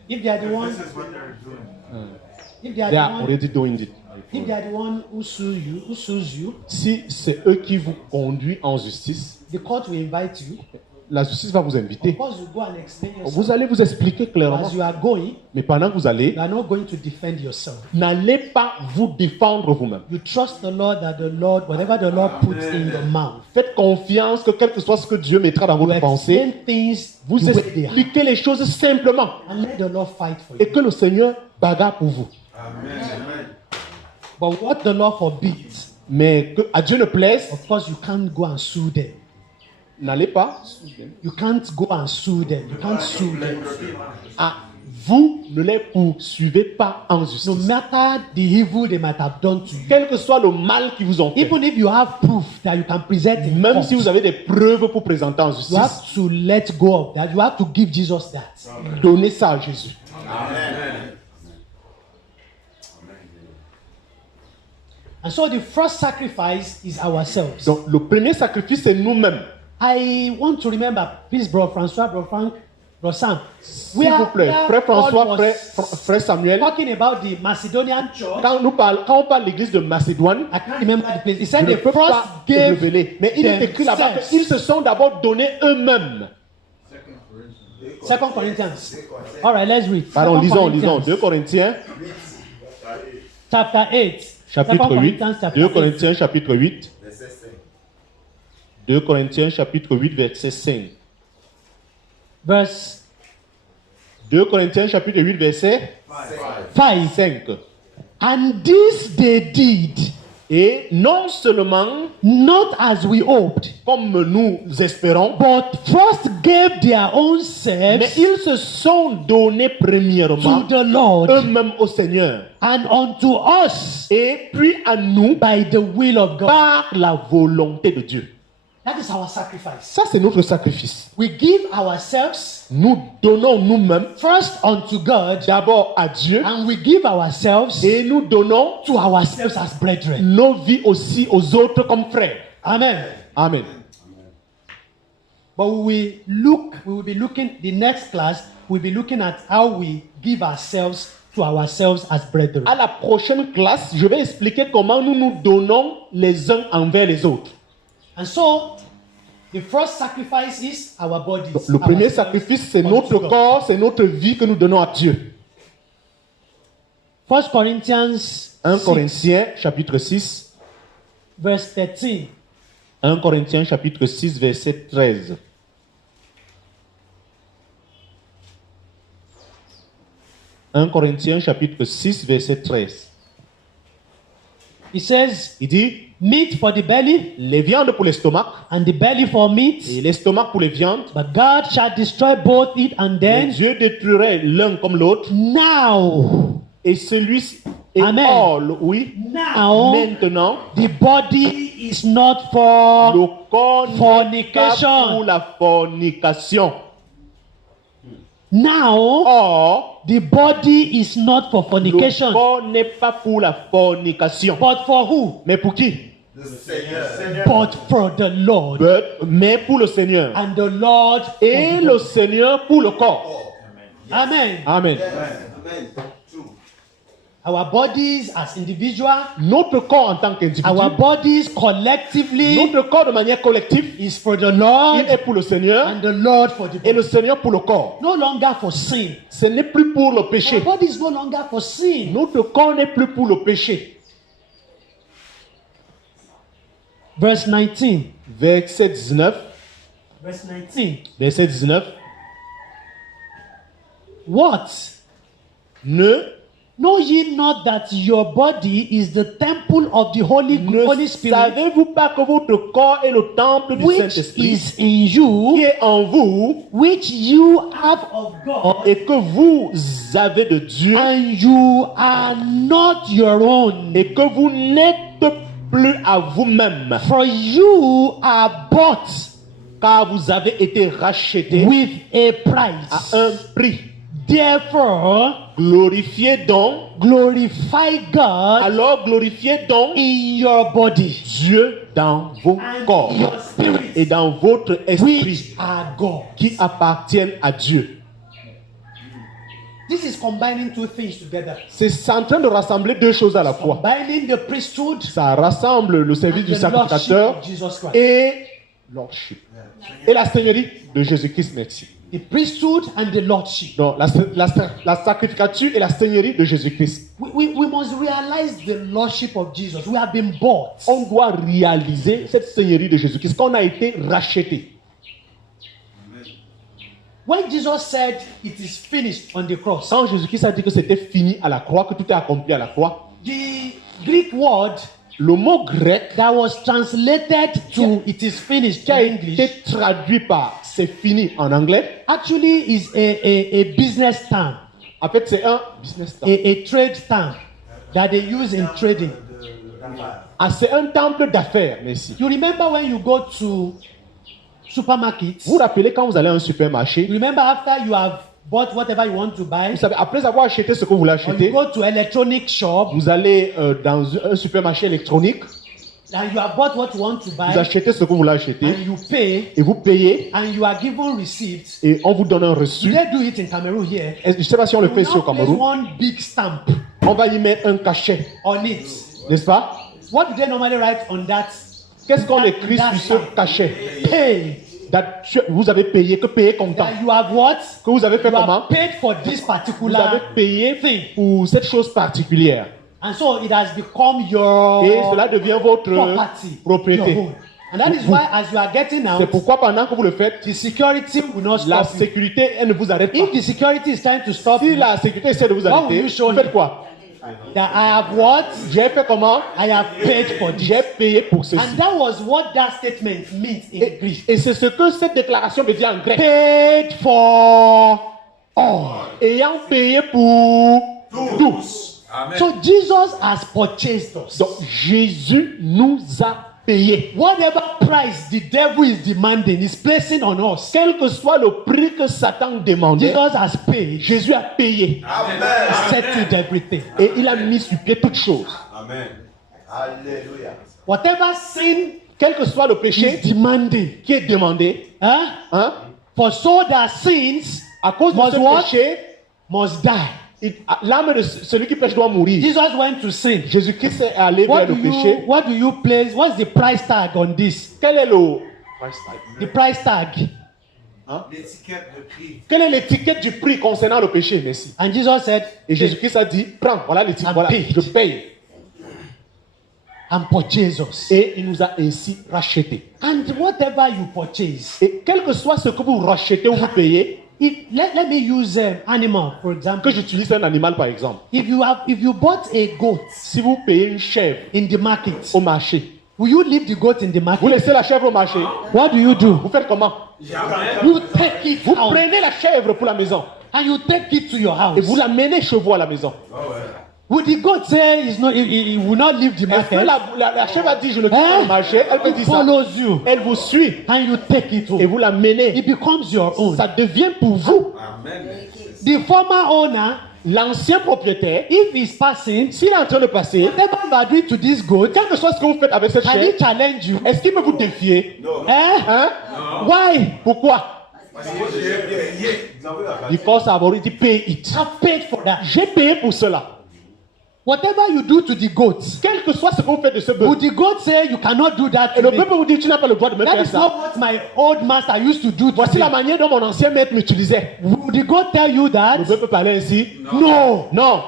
If they are the If one, this is what they're doing. if they are They the are one, already doing it. if they are the one who sues you, Si c'est eux qui vous conduisent en justice, the court will invite you. la justice va vous Of inviter. course, you go and explain yourself. Vous allez vous expliquer clairement. As you are going, Mais pendant que vous allez, you are not going to defend yourself. n'allez pas vous défendre vous-même. You trust the Lord that the Lord, whatever the Lord puts in your mouth, Faites confiance que quel que soit ce que Dieu mettra dans you votre pensée, explain things vous the way they are. expliquez les choses simplement And let the Lord fight for et you. que le Seigneur bagarre pour vous. But what the Lord forbids, Mais que à Dieu ne plaise, of course, you can't go and sue them. n'allez pas. You can't go and sue them. You can't sue them. Ah, vous ne les poursuivez pas en No justice. matter the evil they might have done to you, Quel que soit le mal qu'ils vous ont fait, even if you have proof that you can present in même court, si vous avez des preuves pour présenter en you justice, have to let go of that. You have to give Jesus that. donnez ça à Jésus. And so the first sacrifice is ourselves. Donc le premier sacrifice, c'est nous-mêmes. I want to remember, please, Bro Francois, Bro Frank, Bro Sam. S'il vous plaît, frère François, frère Samuel, talking about the Macedonian church. quand on parle de l'église de Macédoine, I can't remember the place. He je said ne they peux first pas gave révéler, mais il est écrit là-bas themselves. qu'ils se sont d'abord donnés eux-mêmes. 2 Corinthians. All right, let's read. Pardon, 2 lisons, Corinthians, 2 Corinthiens, chapter 8. chapitre 2 8. Corinthians, chapter 2 8. Corinthiens, chapitre 8. Verset 5. 2 Corinthiens, chapitre 8, verset 5. Verse 2 Corinthiens, chapitre 8, verset 5. 5. And this they did, Et non seulement not as we hoped, comme nous espérons, but first gave their own mais selves ils se sont donnés to premièrement the Lord eux-mêmes au Seigneur. and unto us Et puis à nous by the will of God. par la volonté de Dieu. That is our sacrifice. Ça, c'est notre sacrifice. We give ourselves Nous donnons nous-mêmes first unto God, d'abord à Dieu and we give ourselves et nous donnons to ourselves as brethren. nos vies aussi aux autres comme frères. Amen. Amen. But we will be looking, the next class, we'll be looking at how we give ourselves to ourselves as brethren. À la prochaine classe, je vais expliquer comment nous nous donnons les uns envers les autres. And so, the first sacrifice is our bodies. Le premier ourselves sacrifice, c'est unto notre God. corps, c'est notre vie que nous donnons à Dieu. 1 Corinthians 1 6, Corinthiens chapitre 6. verse 13. 1 Corinthiens chapitre 6 verset 13. « 1 Corinthiens chapitre 6 verset 13. It says, Il dit, meat for the belly, les viandes pour l'estomac and the belly for meat. et l'estomac pour les viandes. But God shall destroy both it and Et then. Dieu détruirait l'un comme l'autre. Now, Et celui-ci, et Amen. or, oui, now, maintenant, the body is not for. le corps n'est pas Fornication. pour la fornication. Now, Or, the body is not for le fornication. corps n'est pas pour la fornication. But for who? Mais pour qui? Le Seigneur. But for the Lord. Mais pour le Seigneur. And the Lord. for Et the le Seigneur pour le corps. Amen. Amen. Amen. True. Our bodies as individual, Notre corps en tant qu'individu, our bodies collectively notre corps de manière collective, is for the Lord il est pour le Seigneur and the Lord for the et le body. Seigneur pour le corps. No longer for sin. Ce n'est plus pour le Our péché. body is no longer for sin. Notre corps n'est plus pour le péché. Verse 19. Verset 19. Verse 19. Verset 19. What? Ne Know ye not that your body is the temple of the Holy Spirit, savez-vous pas que votre corps est le temple du which Saint-Esprit is in you, qui est en vous which you have of God, et que vous avez de Dieu and you are not your own? et que vous n'êtes plus à vous-même For you are bought car vous avez été rachetés with a à price. un prix. Therefore, Glorifiez donc, glorify God alors glorifiez donc in your body Dieu dans vos and corps your spirit, et dans votre esprit which are God. qui appartiennent à Dieu. This is combining two things together. C'est en train de rassembler deux choses à la fois. Combining the priesthood Ça rassemble le service and du the lordship sacrificateur of Jesus Christ. et lordship. Et la seigneurie de Jésus-Christ, merci. The priesthood and the lordship. Donc la sacrificature et la seigneurie de Jésus-Christ. We must realize the lordship of Jesus. We have been bought. On doit réaliser cette seigneurie de Jésus-Christ, qu'on a été racheté. When Jesus said it is finished on the cross, Quand Jésus-Christ a dit que c'était fini à la croix, que tout est accompli à la croix, the Greek word le mot grec that was translated to it is finished qui a in été English traduit par c'est fini en anglais, actually is a business term, en fait c'est un business term. a trade term that they use in trading. Ah, c'est un temple d'affaires, merci. You remember when you go to supermarkets, Vous vous rappelez quand vous allez à un supermarché, you remember after you have bought whatever you want to buy, vous savez, après avoir acheté ce que vous voulez or you acheter, go to electronic shop vous allez dans un supermarché électronique, and you have bought what you want to vous buy achetez ce que vous voulez acheter and you pay et vous payez and you are given receipts. et on vous donne un Do reçu. they do it in Cameroon here? Je ne sais pas si on le You fait now ici au place Cameroun. one big stamp On va y mettre un cachet, on it. n'est-ce pas? What do they normally write on that? Qu'est-ce qu'on That- écrit that sur ce stamp? cachet? Pay. Vous avez payé, que payer content. That you have what? Que vous avez fait You comment? have paid for this Vous avez particular payé thing. pour cette chose particulière. And so it has become your Et cela devient votre property. Your propriété. own. And that is why as you are getting C'est out, pourquoi pendant que vous le faites, the security will not la stop you. sécurité, elle ne vous arrête pas. If the security is trying to stop Si you, la sécurité essaie de vous What will arrêter, you show vous faites him? quoi? that I have what? J'ai fait comment? I have paid for this. J'ai payé pour ceci. And that was what that statement means in Greek. Et c'est ce que cette déclaration veut dire en grec. Paid for all. Ayant payé pour tous. So Jesus has purchased us. Donc Jésus nous a payé. Whatever price the devil is demanding is placing on us. Quel que soit le prix que Satan demandait, Jesus has paid. Jésus a payé. Settled everything. Et il a mis sur pied toutes choses. Amen. Alléluia. Whatever sin Quel que soit le péché is demanding, qui est demandé, huh? hein, For so that sins à cause de must ce what? péché, Must die. l'âme de celui qui pêche doit mourir. Jesus went to sin. Jésus-Christ est allé What vers do le péché. what do you place? What's the price tag on this? Quel est le The price tag. Hein? L'étiquette de prix. Quelle est l'étiquette du prix concernant le péché? Merci. And Jesus said, Et Jésus-Christ a dit, prends, voilà l'étiquette, I'm voilà, paid. je paye. and purchase us. Et il nous a ainsi rachetés. And whatever you purchase, Et quel que soit ce que vous rachetez ou vous payez, let me use animal, for example. que j'utilise un animal par exemple. If you bought a goat Si vous payez une chèvre in the market, au marché, will you leave the goat in the vous market? laissez la chèvre au marché, What do you do? vous faites comment? You take it Vous out prenez la chèvre pour la maison and you take it to your house. et vous l'amenez chez vous à la maison. Would the goat say he will not leave the Est-ce que market? la chèvre a dit je ne quitte pas le marché? Elle peut dire ça. Follows you Elle vous suit and you take it et home. vous l'amenez. It becomes your own. Ça devient pour vous. The former owner, L'ancien propriétaire, if he's passing, s'il est en train de passer, whatever you are doing to this goat, quel que soit ce que vous faites avec cette can he chèvre, challenge you? est-ce qu'il peut vous défier? Eh? Hein? Why? Pourquoi? Because I've already paid it. I've paid for that. J'ai payé pour cela. Whatever you do to the goat, Quel que soit ce que vous faites de ce bœuf. would the goat say you cannot do that Et to le me? peuple vous dit, tu n'as pas le droit de me That faire is ça. not what my old master used to do to Voici me. la manière dont mon ancien maître m'utilisait. Would the goat tell you Le that? peuple parlait ainsi. No. Non.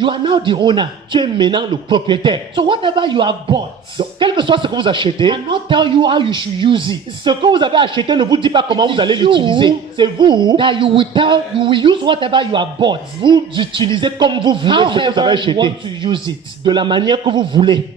You are now the owner. Tu es maintenant le propriétaire. So whatever you have bought, Donc, quel que soit ce que vous achetez, cannot tell you how you should use it. ce que vous avez acheté ne vous dit pas comment vous allez You- l'utiliser. C'est vous. That you will use whatever you have bought. Vous utilisez comme vous voulez ce que vous avez However you acheté. want to use it. De la manière que vous voulez.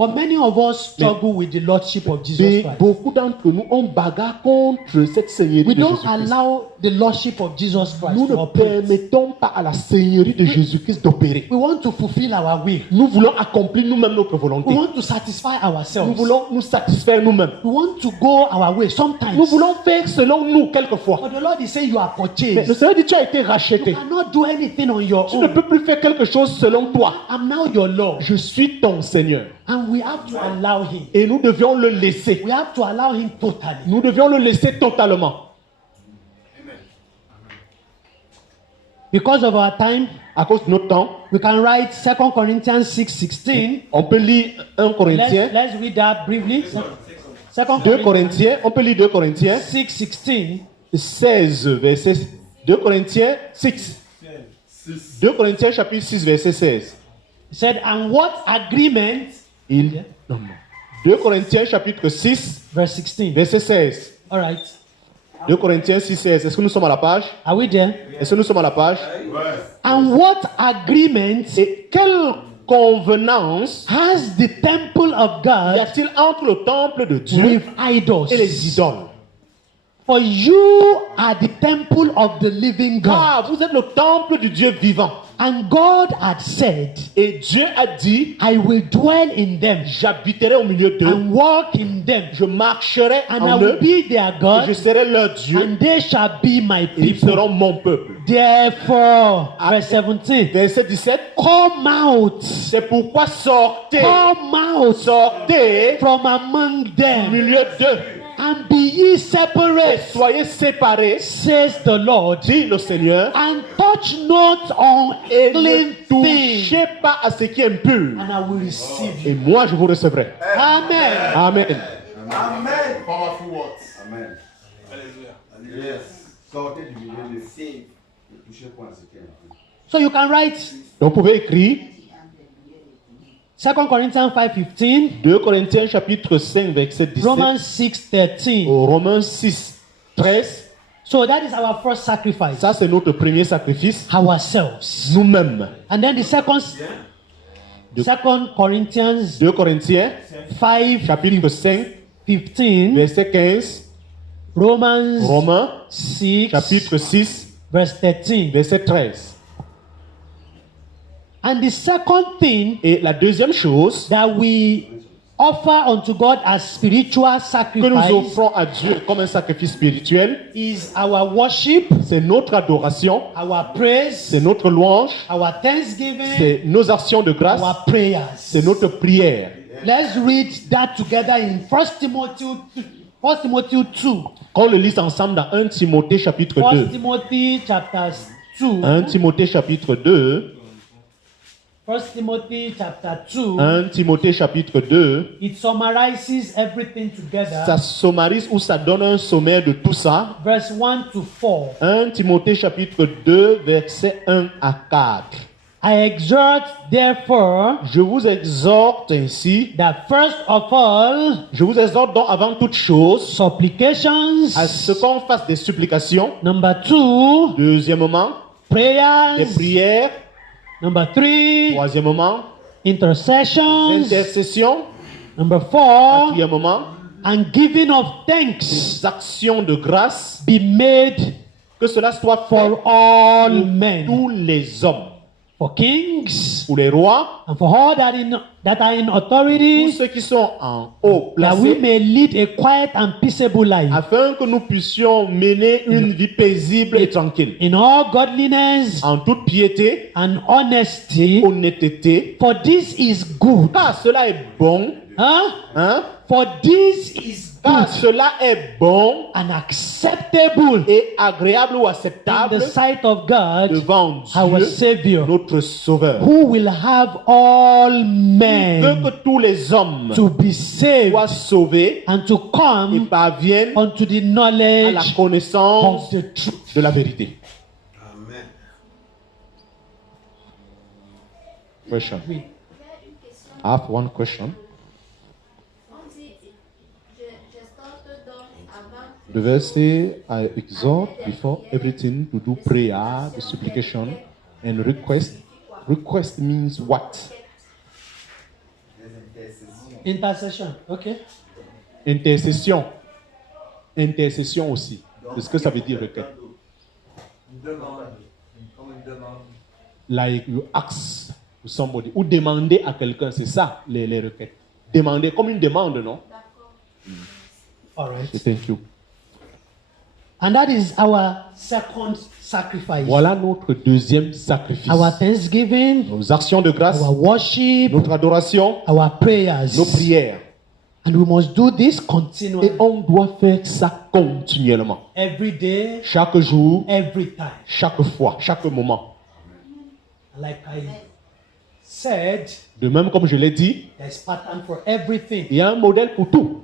But many of us struggle with the lordship of Jesus Mais Christ. beaucoup d'entre nous, on bagarre contre cette seigneurie We de don't Jésus-Christ. allow the lordship of Jesus Christ Nous to ne operate. permettons pas à la seigneurie de Jésus-Christ d'opérer. We want to fulfill our will. Nous voulons accomplir nous-mêmes notre volonté. We want to satisfy Nous ourselves. voulons nous satisfaire nous-mêmes. We want to go our way sometimes. Nous voulons faire selon nous quelquefois. But the Lord is saying you are Mais le purchased. Seigneur dit, tu as été You racheté. cannot do anything on your Tu ne own. peux plus faire quelque chose selon toi. I'm now your Lord. Je suis ton Seigneur. And we have to allow Him. Et nous devions le laisser. We have to allow Him totally. Nous devions le laisser totalement. Because of our time, À cause de notre temps, we can write 2 Corinthians 6:16. on peut lire 1 Corinthiens, Let's read that briefly. 2 Corinthiens, on peut lire 2 Corinthiens 6:16. 16, verset 2 Corinthiens 6. 2 Corinthiens chapitre 6, verset 16. It said, and what agreement? Il, non, non. 2 Corinthiens chapitre 6, Verse 16. verset 16. All right. 2 Corinthiens 6, 16. Est-ce que nous sommes à la page? Are we there? Est-ce que nous sommes à la page? And what agreement Et quelle convenance has the temple of y God a-t-il entre le temple de Dieu with idols? et les idoles? For you are the temple of the living God. Car vous êtes le temple du Dieu vivant. And God had said, Et Dieu a dit, I will dwell in them j'habiterai au milieu d'eux, and walk in them, je marcherai and I en will eux, be their et God, je serai leur Dieu, and they shall be my et ils people. seront mon peuple. Therefore, verse 17, Verset 17, come out, c'est pourquoi sortez, come out sortez from among au them, milieu d'eux, and be ye et separate, soyez séparés, says the Lord, dit le Seigneur, and touch not on et clean ne things, touchez pas à ce qui est impur, and I will receive you. et moi je vous recevrai. Amen. Amen. Amen. Powerful words. Amen. Yes. Sortez du milieu de ne touchez point à ce qui est impur. So you can write Donc vous pouvez écrire 2 Corinthians 5:15, 2 Corinthiens chapitre 5 verset 17 Romans 6:13. au Romains 6, 13. So that is our first sacrifice, Ça c'est notre premier sacrifice, ourselves. nous-mêmes. And then the second Corinthians 2 Corinthiens 5:15, chapitre 5 verset 15, Romans Romains 6, chapitre 6 verse 13. verset 13. And the second thing Et la deuxième chose that we offer unto God as spiritual que nous sacrifice offrons à Dieu comme un sacrifice spirituel, is our worship, c'est notre adoration, our praise, c'est notre louange, our thanksgiving, c'est nos actions de grâce, our prayers. c'est notre prière. Let's read that together in 1 Timothy 2. Qu'on le lise ensemble dans 1 Timothée chapitre 1 2. Timothy chapter 2, 1 Timothée chapitre 2, 1 Timothy chapter 2, 1 Timothée chapitre 2, it summarizes everything together. ça sommarise ou ça donne un sommaire de tout ça. Verse 1 to 4. 1 Timothée chapitre 2, versets 1 à 4. I exhort, therefore, Je vous exhorte ainsi, that first of all, je vous exhorte donc avant toute chose supplications. à ce qu'on fasse des supplications. Number 2, Deuxièmement, des prayers. prières. Number 3, Troisièmement, intercessions. intercessions. Number 4, Quatrièmement, and giving of thanks des actions de grâce. be made Que cela soit fait for all pour men, tous les hommes, for kings, pour les rois, and for all that are in pour authority, ceux qui sont en haut that we placés, may lead a quiet and peaceable life afin que nous puissions mener une vie paisible et tranquille, in all godliness en toute piété, and honesty. honnêteté, For this is good. car cela est bon, Huh? For this is car good cela est bon and acceptable et agréable ou in acceptable the sight of God, devant our Dieu, Savior, notre Sauveur. who will have all Veut men que tous les hommes to be saved soient sauvés and to et come parviennent unto the à la knowledge connaissance of the truth. de la vérité. Amen. Question. Oui. J'ai une question. I have one question. On dit, j'exhorte donc avant The verse say, I exhort before everything to do prayer, the supplication, and request. Request means what? Les intercessions. Intercession. Okay. Intercession. Intercession aussi. C'est ce que ça veut dire requête. Une demande, comme une demande. Like you ask to somebody. Ou demander à quelqu'un, c'est ça les requêtes. Demander comme une demande, non? All right. So thank you. And that is our second sacrifice. Voilà notre deuxième sacrifice. Our thanksgiving, Nos actions de grâce, our worship, notre adoration, our prayers. nos prières. And we must do this Et continually. on doit faire ça continuellement. Every day, Chaque jour, every time. chaque fois, chaque moment. Like I said, De même, comme je l'ai dit, there's pattern for everything. il y a un modèle pour tout.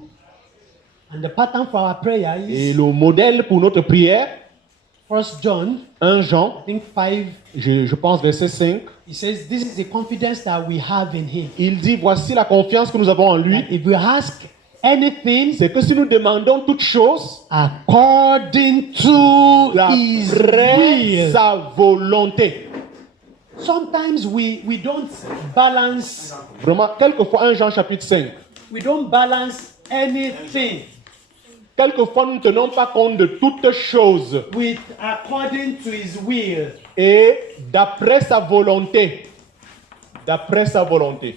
And the pattern for our prayer Et is le modèle pour notre prière, 1 John, 1 Jean, I think 5. je pense verset 5, He says, this is the confidence that we have in him. il dit, voici la confiance que nous avons en lui, That if we ask anything c'est que si nous demandons toutes choses, according to his d'après will. sa volonté. Sometimes we don't balance, Vraiment, quelquefois, 1 Jean chapitre 5, we don't balance anything quelquefois nous ne tenons pas compte de toutes choses with according to his will. et d'après sa volonté. D'après sa volonté.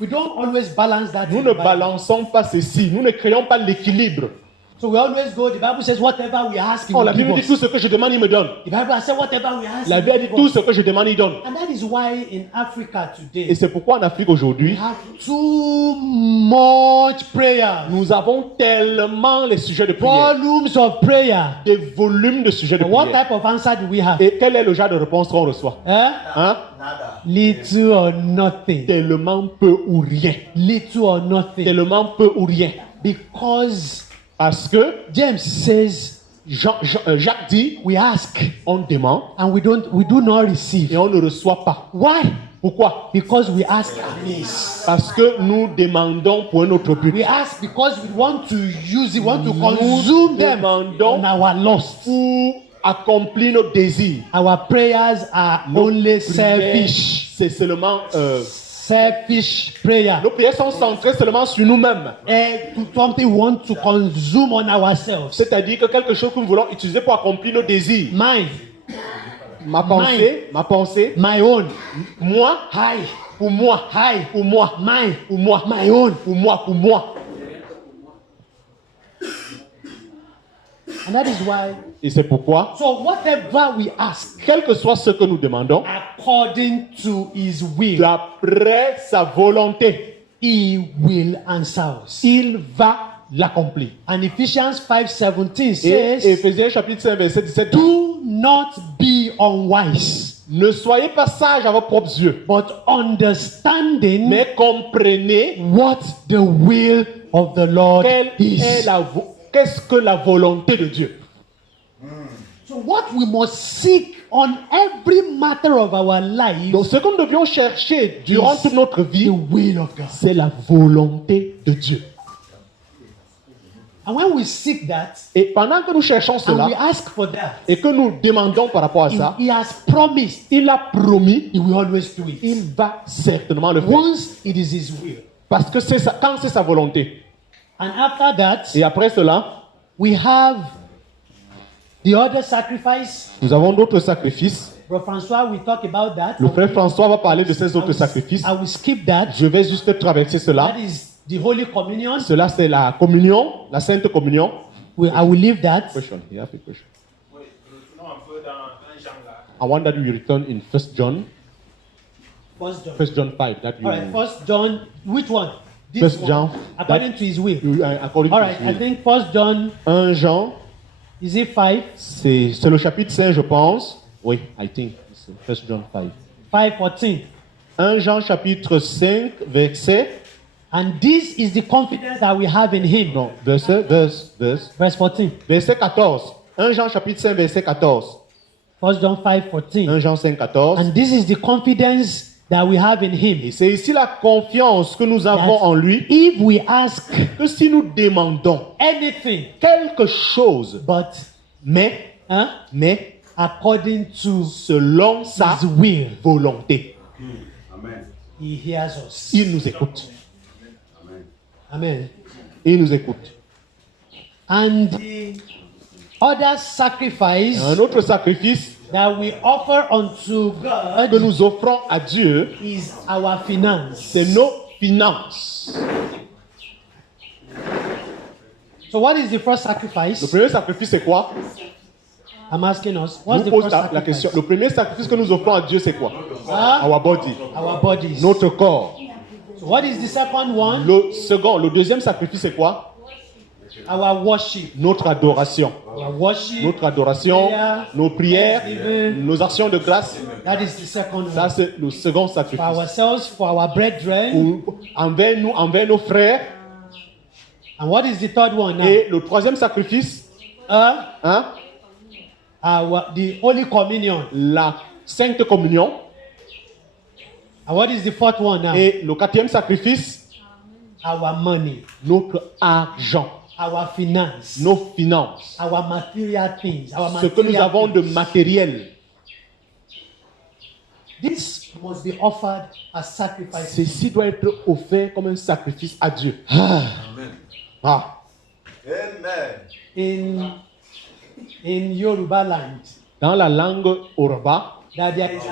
We don't always balance that. Nous in ne the Bible. balançons pas ceci, nous ne créons pas l'équilibre. So we always go, the Bible says, whatever we ask, he Oh, will la give Bible dit us. tout ce que je demande, il me donne. The Bible says, whatever we ask, La he Bible will dit give tout us. ce que je demande, il donne. And that is why in Africa Et today, c'est pourquoi en Afrique we aujourd'hui, have too much prayer. nous avons tellement les sujets de prière, Volumes of prayer. des volumes de sujets de But what prière. type of answer do we have? Et quel est le genre de réponse qu'on reçoit? Eh? Hein? Nada. Little or nothing. Tellement peu ou rien. Little or nothing. Tellement peu ou rien. Because Parce que James says Jacques dit, we ask on demande and we do not receive. et on ne reçoit pas. Why? Pourquoi? Because we ask amiss. Parce que nous demandons pour un autre but. We ask because we want to use it, want to Nous consume them demandons on our lust. pour accomplir nos désirs. Our prayers are Nos only prières, selfish. c'est seulement Selfish prayer. nos prières sont centrées seulement sur nous-mêmes. To something we want to consume on ourselves. C'est-à-dire que quelque chose que nous voulons utiliser pour accomplir nos désirs. Mine, Ma pensée, my own. moi, Hi, pour moi, hi, pour moi, mine, pour moi, my own. pour moi. And that is why. Et c'est pourquoi, So whatever we ask, quel que soit ce que nous demandons, according to his will, d'après sa volonté, he will answer us. il va l'accomplir. And Ephesians 5:17 Et says, Éphésiens chapitre 5 verset 17 dit, do not be unwise, Ne soyez pas sages à vos propres yeux, but understanding mais comprenez what the will of the Lord is. qu'est-ce que la volonté de Dieu. So what we must seek on every matter of our life Donc ce que nous devions chercher durant is toute notre vie, the will of God. c'est la volonté de Dieu. And when we seek that Et pendant que nous cherchons and cela we ask for that, et que nous demandons par rapport à ça, he has promised il a promis, he will always do it. il va certainement le faire. Once it is his will. Parce que quand c'est sa volonté. And after that, Et après cela, we have the other sacrifice. nous avons d'autres sacrifices. Brother François, we talk about that. Le frère François va parler de ces autres sacrifices. I will skip that. Je vais juste traverser cela. That is the Holy Communion. Cela, c'est la communion, la Sainte Communion. I will leave that. Question. You have a question. Oui, retournons un peu dans 1 Jean là. I want that you return in 1 John. 1 1 John. John 5. That you, All right, 1 John. Which one? This 1 one. John. According to his will. According All to right, his I will. think 1 John, 1 Jean, is it 5? c'est le chapitre 5, je pense. Oui, I think. C'est 1 John 5. 5:14. 1 Jean chapitre 5, verset. And this is the confidence that we have in him. Non, verset 14. 14. 1 Jean chapitre 5, verset 14. 1 John 5:14. 1 Jean 5, 14. And this is the confidence that we have in him. Et c'est ici la confiance que nous avons en lui, If we ask que si nous demandons anything, quelque chose, mais according to selon sa his will, volonté, Amen. he hears us. il nous écoute. Amen. Il nous écoute. And the other sacrifice Un autre sacrifice that we offer unto que God nous offrons à Dieu, is our finance. c'est nos finances. So what is the first Le sacrifice? premier sacrifice, c'est quoi? I'm asking us. Je What's vous the pose first la sacrifice? question. Le premier sacrifice que nous offrons à Dieu, c'est quoi? Huh? Our body, Our bodies. notre corps. So what is the second one? Le deuxième sacrifice, c'est quoi? Our worship. Notre adoration. Our worship. Notre adoration, nos prières, nos actions de grâce. That is the second Ça, one. c'est le second For sacrifice. ourselves, for our brethren. Envers nos frères. And what is the third one now? Et le troisième sacrifice, hein? The Holy Communion. La Sainte Communion. And what is the fourth one now? Et le quatrième sacrifice, Our money. notre argent, Our finance. nos finances, Our material things. Our ce que nous material avons de things. matériel. This must be offered as sacrifice. Ceci doit être offert comme un sacrifice à Dieu. Amen. Ah. Amen. In Yoruba land, Dans la langue Yoruba, that there is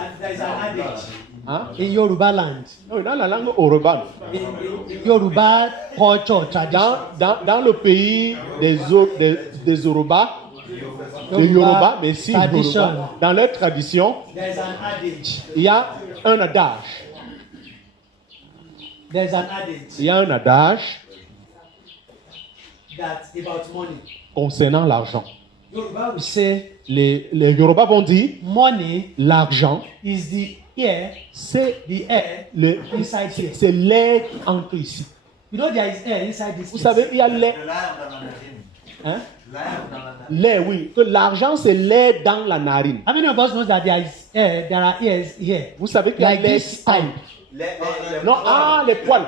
an adage. hein? In Yoruba land, Dans la langue Yoruba, in Yoruba culture tradition, dans le pays des Yoruba, des Yoruba, mais si tradition, Yoruba, dans leur tradition, there's an adage. il y a un adage. There's an adage Il y a un adage that about money. concernant l'argent. Yoruba will say Les Yoruba vont dire money l'argent, is the air, c'est the air inside here. c'est l'air entre ici. You know there is air inside this Vous place. savez, il y a l'air. L'air dans la narine. Hein? L'air dans la narine. L'air, oui. Que l'argent, c'est l'air dans la narine. How many of us know that there are ears here? Vous savez qu'il y a Like l'air. this pipe. Non, les poils.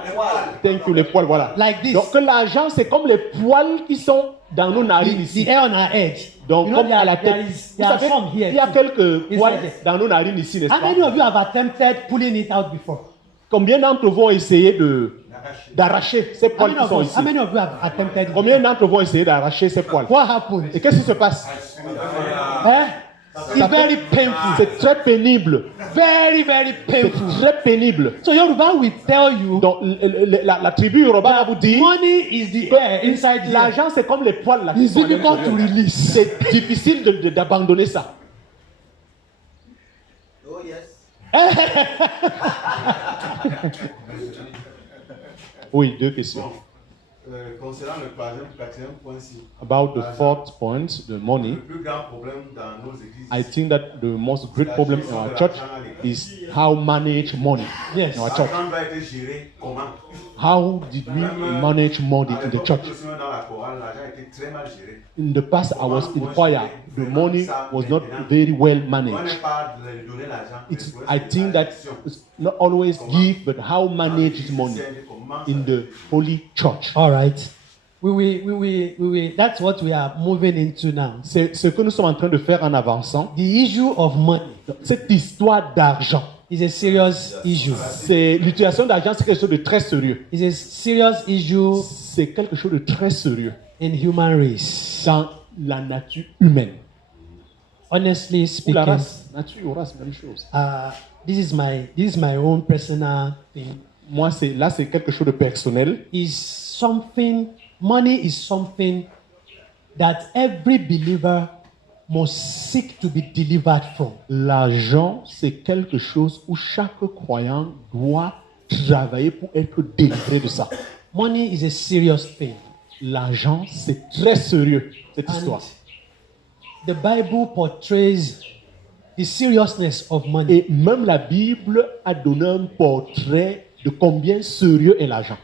Thank you, les poils, voilà. Like this. Donc, que l'argent, c'est comme les poils qui sont dans nos narines ici. The air on our head. Donc, You know, comme à la tête. Vous there are savez, some here il y a too. quelques Inside poils there. dans nos narines ici, n'est-ce How pas? many of you have attempted pulling it out before? Combien d'entre vous ont essayé d'arracher ces How poils many qui of sont us? ici? How many of you have attempted it? Combien d'entre vous ont essayé d'arracher ces poils? What happened? Et qu'est-ce qui se passe? It's very painful. C'est très pénible. Very, very C'est painful. très pénible. So Yoruba will tell you Donc, la tribu Yoruba va vous dire money is the air inside here. l'argent, c'est comme les poils là. qui It's sont à difficult to l'intérieur. release. C'est difficile d'abandonner ça. Oh yes. Oui, deux questions. Concernant le quatrième point, About the fourth point, the money, le plus grand problème dans nos églises, I think that the most great problem in our church is how manage money Yes. in our church. l'argent doit être géré comment? How did we manage money in the church? Dans la chorale, l'argent était très mal géré. In the past, I was in choir. The money was not very well On managed. n'est pas de donner l'argent. I think that it's not always give, but how manage money in the holy church. All right. That's what we are moving into now. C'est ce que nous sommes en train de faire en avançant. The issue of money Cette histoire d'argent, is a serious issue. c'est l'utilisation d'argent, c'est quelque chose de très sérieux. It's a serious issue C'est quelque chose de très sérieux in human race. dans la nature humaine. Honestly Ou la speaking, race, nature ou race, même chose. this is my own personal thing. Moi, c'est quelque chose de personnel. Money is something that every believer must seek to be delivered from. L'argent, c'est quelque chose où chaque croyant doit travailler pour être délivré de ça. Money is a serious thing. L'argent, c'est très sérieux, cette And histoire. the Bible portrays the seriousness of money. Et même la Bible a donné un portrait de combien sérieux est l'argent.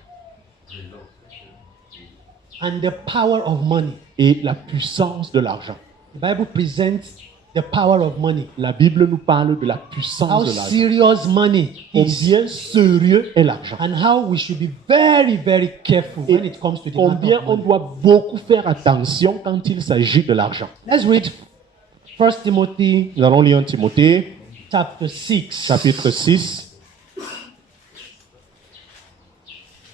And the power of money. Et la puissance de l'argent. The Bible presents the power of money. La Bible nous parle de la How puissance de l'argent. serious money is. Combien sérieux est l'argent. And how we should be very, very careful when it comes to the matter Combien of on money. doit beaucoup faire attention quand il s'agit de l'argent. Let's read 1 Timothy Nous allons lire 1 Timothée, chapter 6. chapitre 6.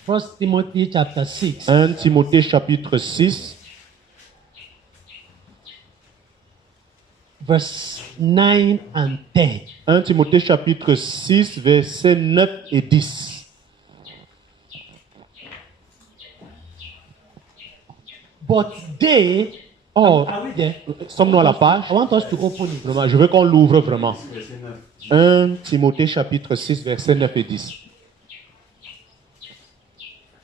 1 Timothy chapter 6. 1 Timothée, chapitre 6, verse 9 and 10. 1 Timothée, chapitre 6, versets 9 et 10. But they, Oh, are we there? sommes-nous à la page? I want us to open it. Vraiment, je veux qu'on l'ouvre vraiment. 1 Timothée, chapitre 6, versets 9 et 10.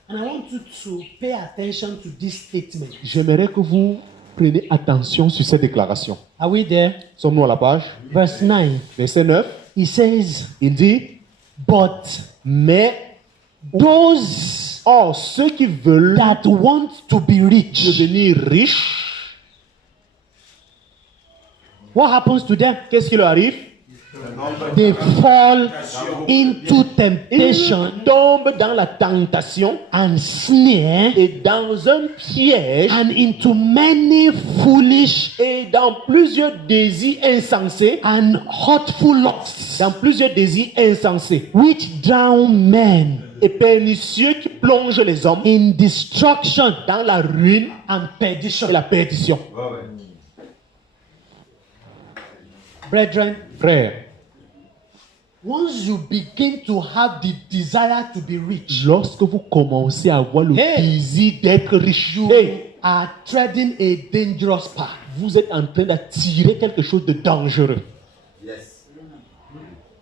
And I want you to pay attention to this statement. J'aimerais que vous preniez attention sur cette déclaration. Are we there? Sommes-nous à la page? Verse 9. Verset 9, He says, il dit, but mais, those or ceux qui veulent that want to be rich, devenir riches, what happens to them? qu'est-ce qui leur arrive? They fall into temptation Ils tombent dans la tentation and snare et dans un piège and into many foolish et dans plusieurs désirs insensés, and hurtful lusts, dans plusieurs désirs insensés which drown men et pernicieux qui plongent les hommes in destruction dans la ruine and perdition. et la perdition. Brethren, Frères, once you begin to have the desire to be rich, lorsque vous commencez à avoir le Hey. désir d'être riche, you hey, are treading a dangerous path. vous êtes en train d'attirer quelque chose de dangereux. Yes.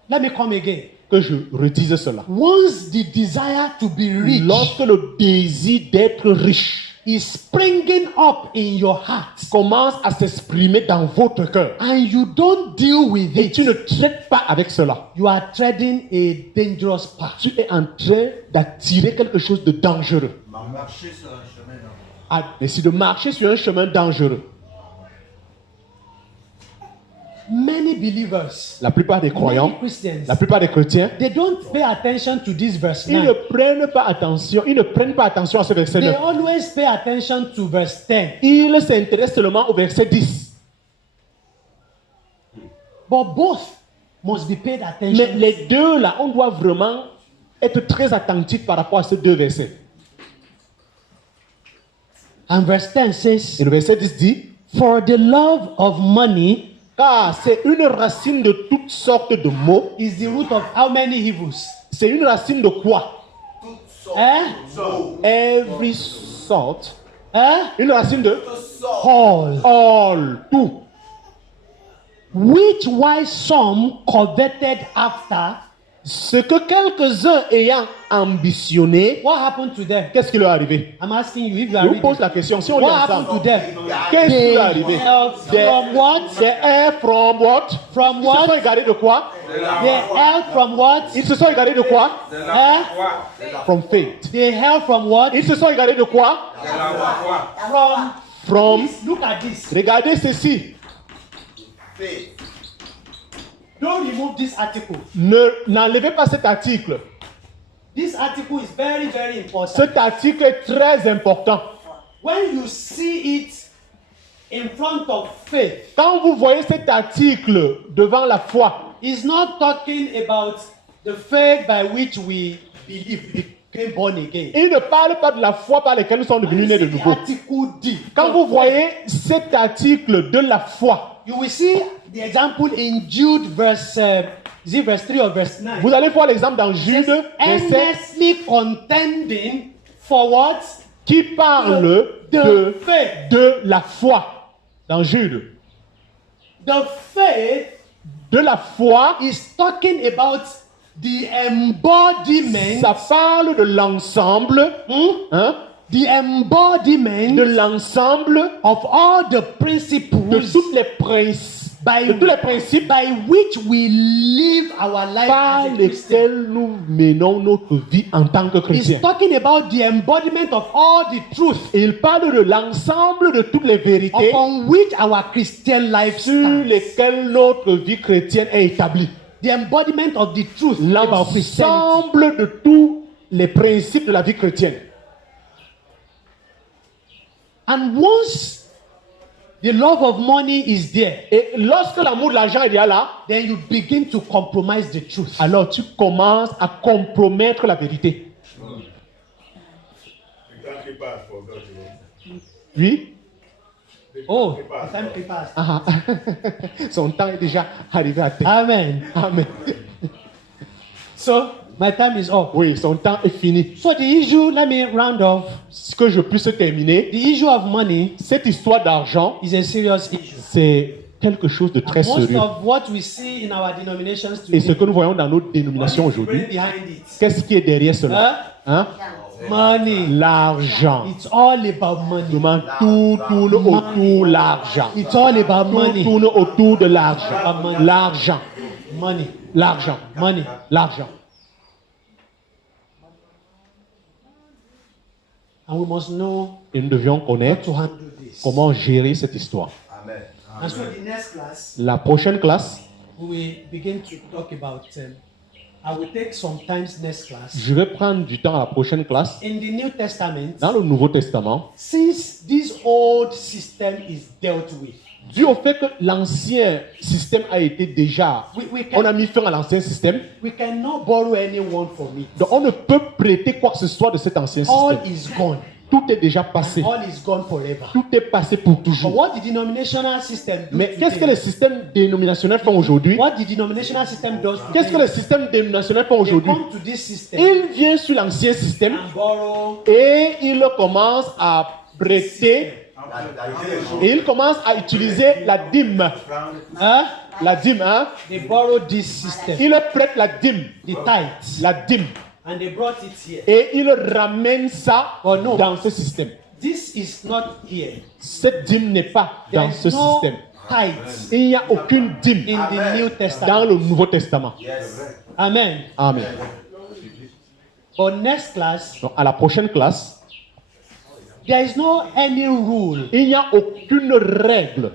Let me come again. Que je redise cela. Once the desire to be rich Lorsque le désir d'être riche is springing up in your heart commence à s'exprimer dans votre cœur and you don't deal with et tu it, ne traites pas avec cela, you are treading a dangerous path. tu es en train d'attirer quelque chose de dangereux. Marcher sur un chemin dangereux. Ah, mais c'est de marcher sur un chemin dangereux. Many believers, La plupart des croyants, many Christians, la plupart des chrétiens, they don't pay attention to this verse ils 9. ne prennent pas attention, ils ne prennent pas attention à ce verset They 9. always pay attention to verse 10. Ils s'intéressent seulement au verset 10. But both must be paid Mais attention. les deux là, on doit vraiment être très attentif par rapport à ces deux versets. And verse 10 says, Et le verset 10 dit, for the love of money car c'est une racine de toutes sortes de maux. is the root of how many evils? C'est une racine de quoi? Eh? Every sort. Eh? Une racine de All. all, tout. Which why some coveted after, Ce que quelques-uns ayant ambitionné, what happened to them? qu'est-ce qui leur est arrivé? I'm asking you if you Je are vous pose reading. la question. Si on lit What happened to ensemble, them? qu'est-ce qui They leur est arrivé? held from what? They held from what? From Ils se sont what? égarés de quoi? They held from what? Ils se sont égarés de quoi? Eh? From faith. They held from what? Ils se sont égarés de quoi? From. From. Look at this. Regardez ceci. Don't remove this article. N'enlevez pas cet article. This article is very, very important. Cet article est très important. When you see it in front of faith, Quand vous voyez cet article devant la foi, it's not talking about the faith by which we believe we became born again. il ne parle pas de la foi par laquelle nous sommes devenus nés de The nouveau. article D. Quand vous voyez cet article de la foi, You will see the example in Jude verse, is it verse 3 or verse 9? vous allez voir l'exemple dans Jude, verset Earnestly contending for what? qui parle The faith. de la foi. Dans Jude. The faith De la foi, is talking about the embodiment, ça parle de l'ensemble, hein, the embodiment de l'ensemble of all the de principles toutes les principes, de tous les principes by which we live our life par as a Christian. lesquels nous menons notre vie en tant que It's chrétiens. talking about the embodiment of all the truth Il parle de l'ensemble de toutes les vérités upon which our Christian life sur stands. lesquelles notre vie chrétienne est établie. The embodiment of the truth about Christianity. L'ensemble de tous les principes de la vie chrétienne. And once the love of money is there, Et lorsque l'amour de l'argent est déjà là, then you begin to compromise the truth. alors tu commences à compromettre la vérité. Oui? Oh, the time passed. Ah, son temps est déjà arrivé à terme. Amen. Amen. So my time is up. Oui, son temps est fini. So the issue, let me round off. Ce que je puisse terminer, The issue of money cette histoire d'argent, is a serious issue. c'est quelque chose de très Most sérieux. of what we see in our denominations Et ce today, que nous voyons dans nos dénominations what is aujourd'hui, behind it? qu'est-ce qui est derrière cela? Hein? Money. L'argent. It's all about money. Vraiment, tout tourne autour de l'argent. It's all about Tout money. tourne autour de l'argent. Money. L'argent. Money. L'argent. Money. L'argent. And we must know Et nous devions how connaître to handle this. comment gérer cette histoire. Amen. And so the next class, La prochaine classe, we will begin to talk about. I will take some times next class. je vais prendre du temps à la prochaine classe. In the New Testament, Dans le Nouveau Testament, since this old system is dealt with, dû au fait que l'ancien système a été déjà, on a mis fin à l'ancien système, we cannot borrow anyone from it. donc on ne peut prêter quoi que ce soit de cet ancien All système. is gone. Tout est déjà passé. All is gone forever. Tout est passé pour But toujours. what the denominational system do Mais qu'est-ce que today? les systèmes dénominationnels font aujourd'hui? What the denominational system does Qu'est-ce que today? les systèmes dénominationnels font They aujourd'hui? come to this system Il vient sur l'ancien système and borrow. et il commence à prêter et il commence à utiliser la dîme. Huh? La dîme, hein? They borrow this system, Il prête la dîme. the tithe, La dîme. and they brought it here. Et il ramène ça Oh non. dans ce système. This is not here. Cette dîme n'est pas There dans is ce no système. tithe Il n'y a aucune dîme in the New dans Testament. le Nouveau Testament. Amen. Amen. For next class, Donc, à la prochaine classe, there is no any rule. il n'y a aucune règle.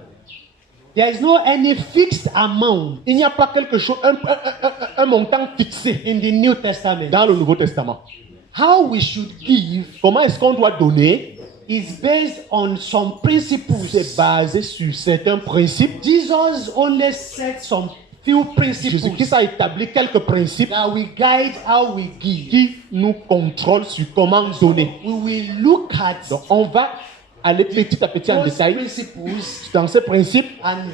There is no any fixed amount Il n'y a pas quelque chose, un montant fixé in the New Testament. dans le Nouveau Testament. How we should give Comment est-ce qu'on doit donner? is based on some principles. C'est basé sur certains principes. Jesus only set some few Jésus-Christ principles a établi quelques principes that will guide how we give. qui nous contrôlent sur comment donner. We will look at Donc, on va aller petit à petit en those détail principles dans ces principes and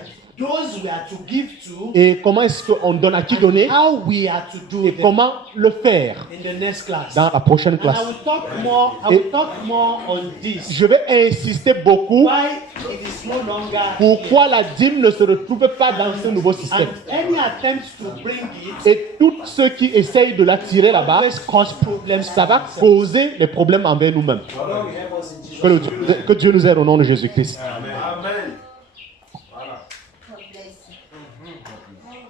those we are to give to, et comment est-ce qu'on donne à qui donner how we are to do et them comment le faire in the next class. dans la prochaine And classe. I will talk more on this. Je vais insister beaucoup Why it is no longer pourquoi la dîme ne se retrouve pas dans ce nouveau système. and any attempts to bring it Et tous ceux qui essayent de l'attirer là-bas, always cause problems. ça va causer des problèmes envers nous-mêmes. Que Dieu nous aide au nom de Jésus-Christ. Amen. Voilà.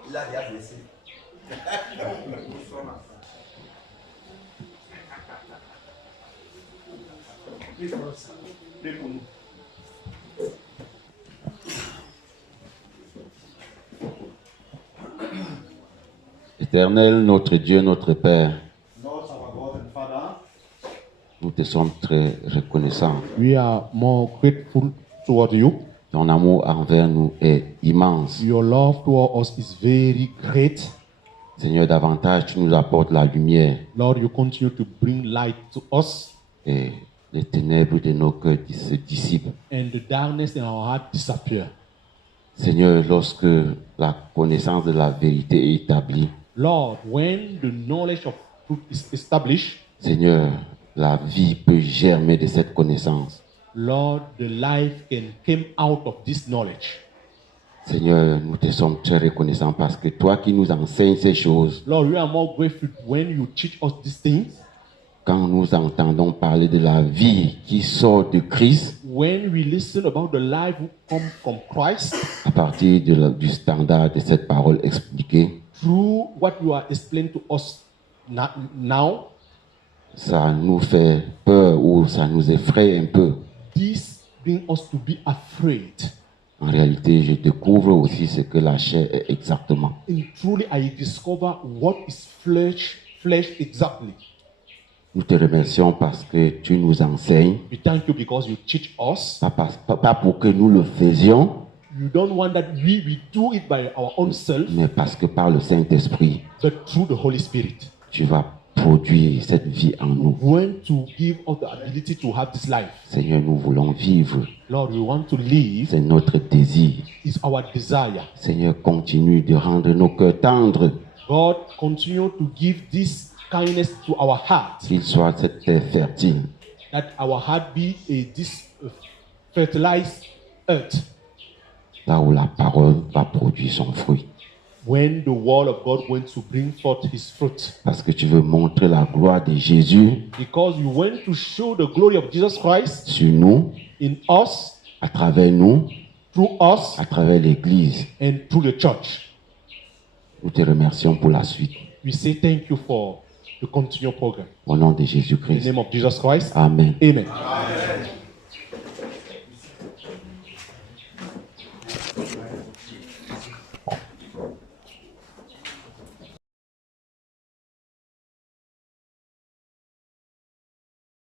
Il a déjà blessé. Éternel, notre Dieu, notre Père, Lord, our God and Father, nous te sommes très reconnaissants. We are more grateful toward you. Ton amour envers nous est immense. Your love toward us is very great. Seigneur, davantage tu nous apportes la lumière Lord, you continue to bring light to us, et les ténèbres de nos cœurs se dissipent. and the darkness in our heart disappear. Seigneur, lorsque la connaissance de la vérité est établie, Lord, when the knowledge of truth is established, Seigneur, la vie peut germer de cette connaissance. Lord, the life can come out of this knowledge. Seigneur, nous te sommes très reconnaissants parce que toi qui nous enseignes ces choses, Lord, we are more grateful when you teach us these things. quand nous entendons parler de la vie qui sort de Christ When we listen about the life who come from Christ, à partir du standard de cette parole expliquée, through what you are explaining to us now, ça nous fait peur ou ça nous effraie un peu. this brings us to be afraid. En réalité, je découvre aussi ce que la chair est exactement. And truly, I discover what is flesh exactly. Nous te remercions parce que tu nous enseignes, We thank you because you teach us. pas pour que nous le faisions, You don't want that we do it by our own self, mais parce que par le Saint-Esprit, but through the Holy Spirit. tu vas produire cette vie en nous. When to give us the ability to have this life. Seigneur, nous voulons vivre. Lord, we want to live. C'est notre désir. Is our desire. Seigneur, continue de rendre nos cœurs tendres, God, continue to give this kindness to our heart, qu'il soit cette terre fertile. that our heart be this fertilized earth, Là où la parole va produire son fruit. when the word of God went to bring forth his fruit. Parce que tu veux montrer la gloire de Jésus Because you went to show the glory of Jesus Christ sur nous, in us, à travers nous, through us, à travers l'Église. and through the church. Nous te remercions pour la suite. We say thank you for the continual program. Au nom de In the Jésus-Christ. name of Jesus Christ. Amen. Amen. Amen.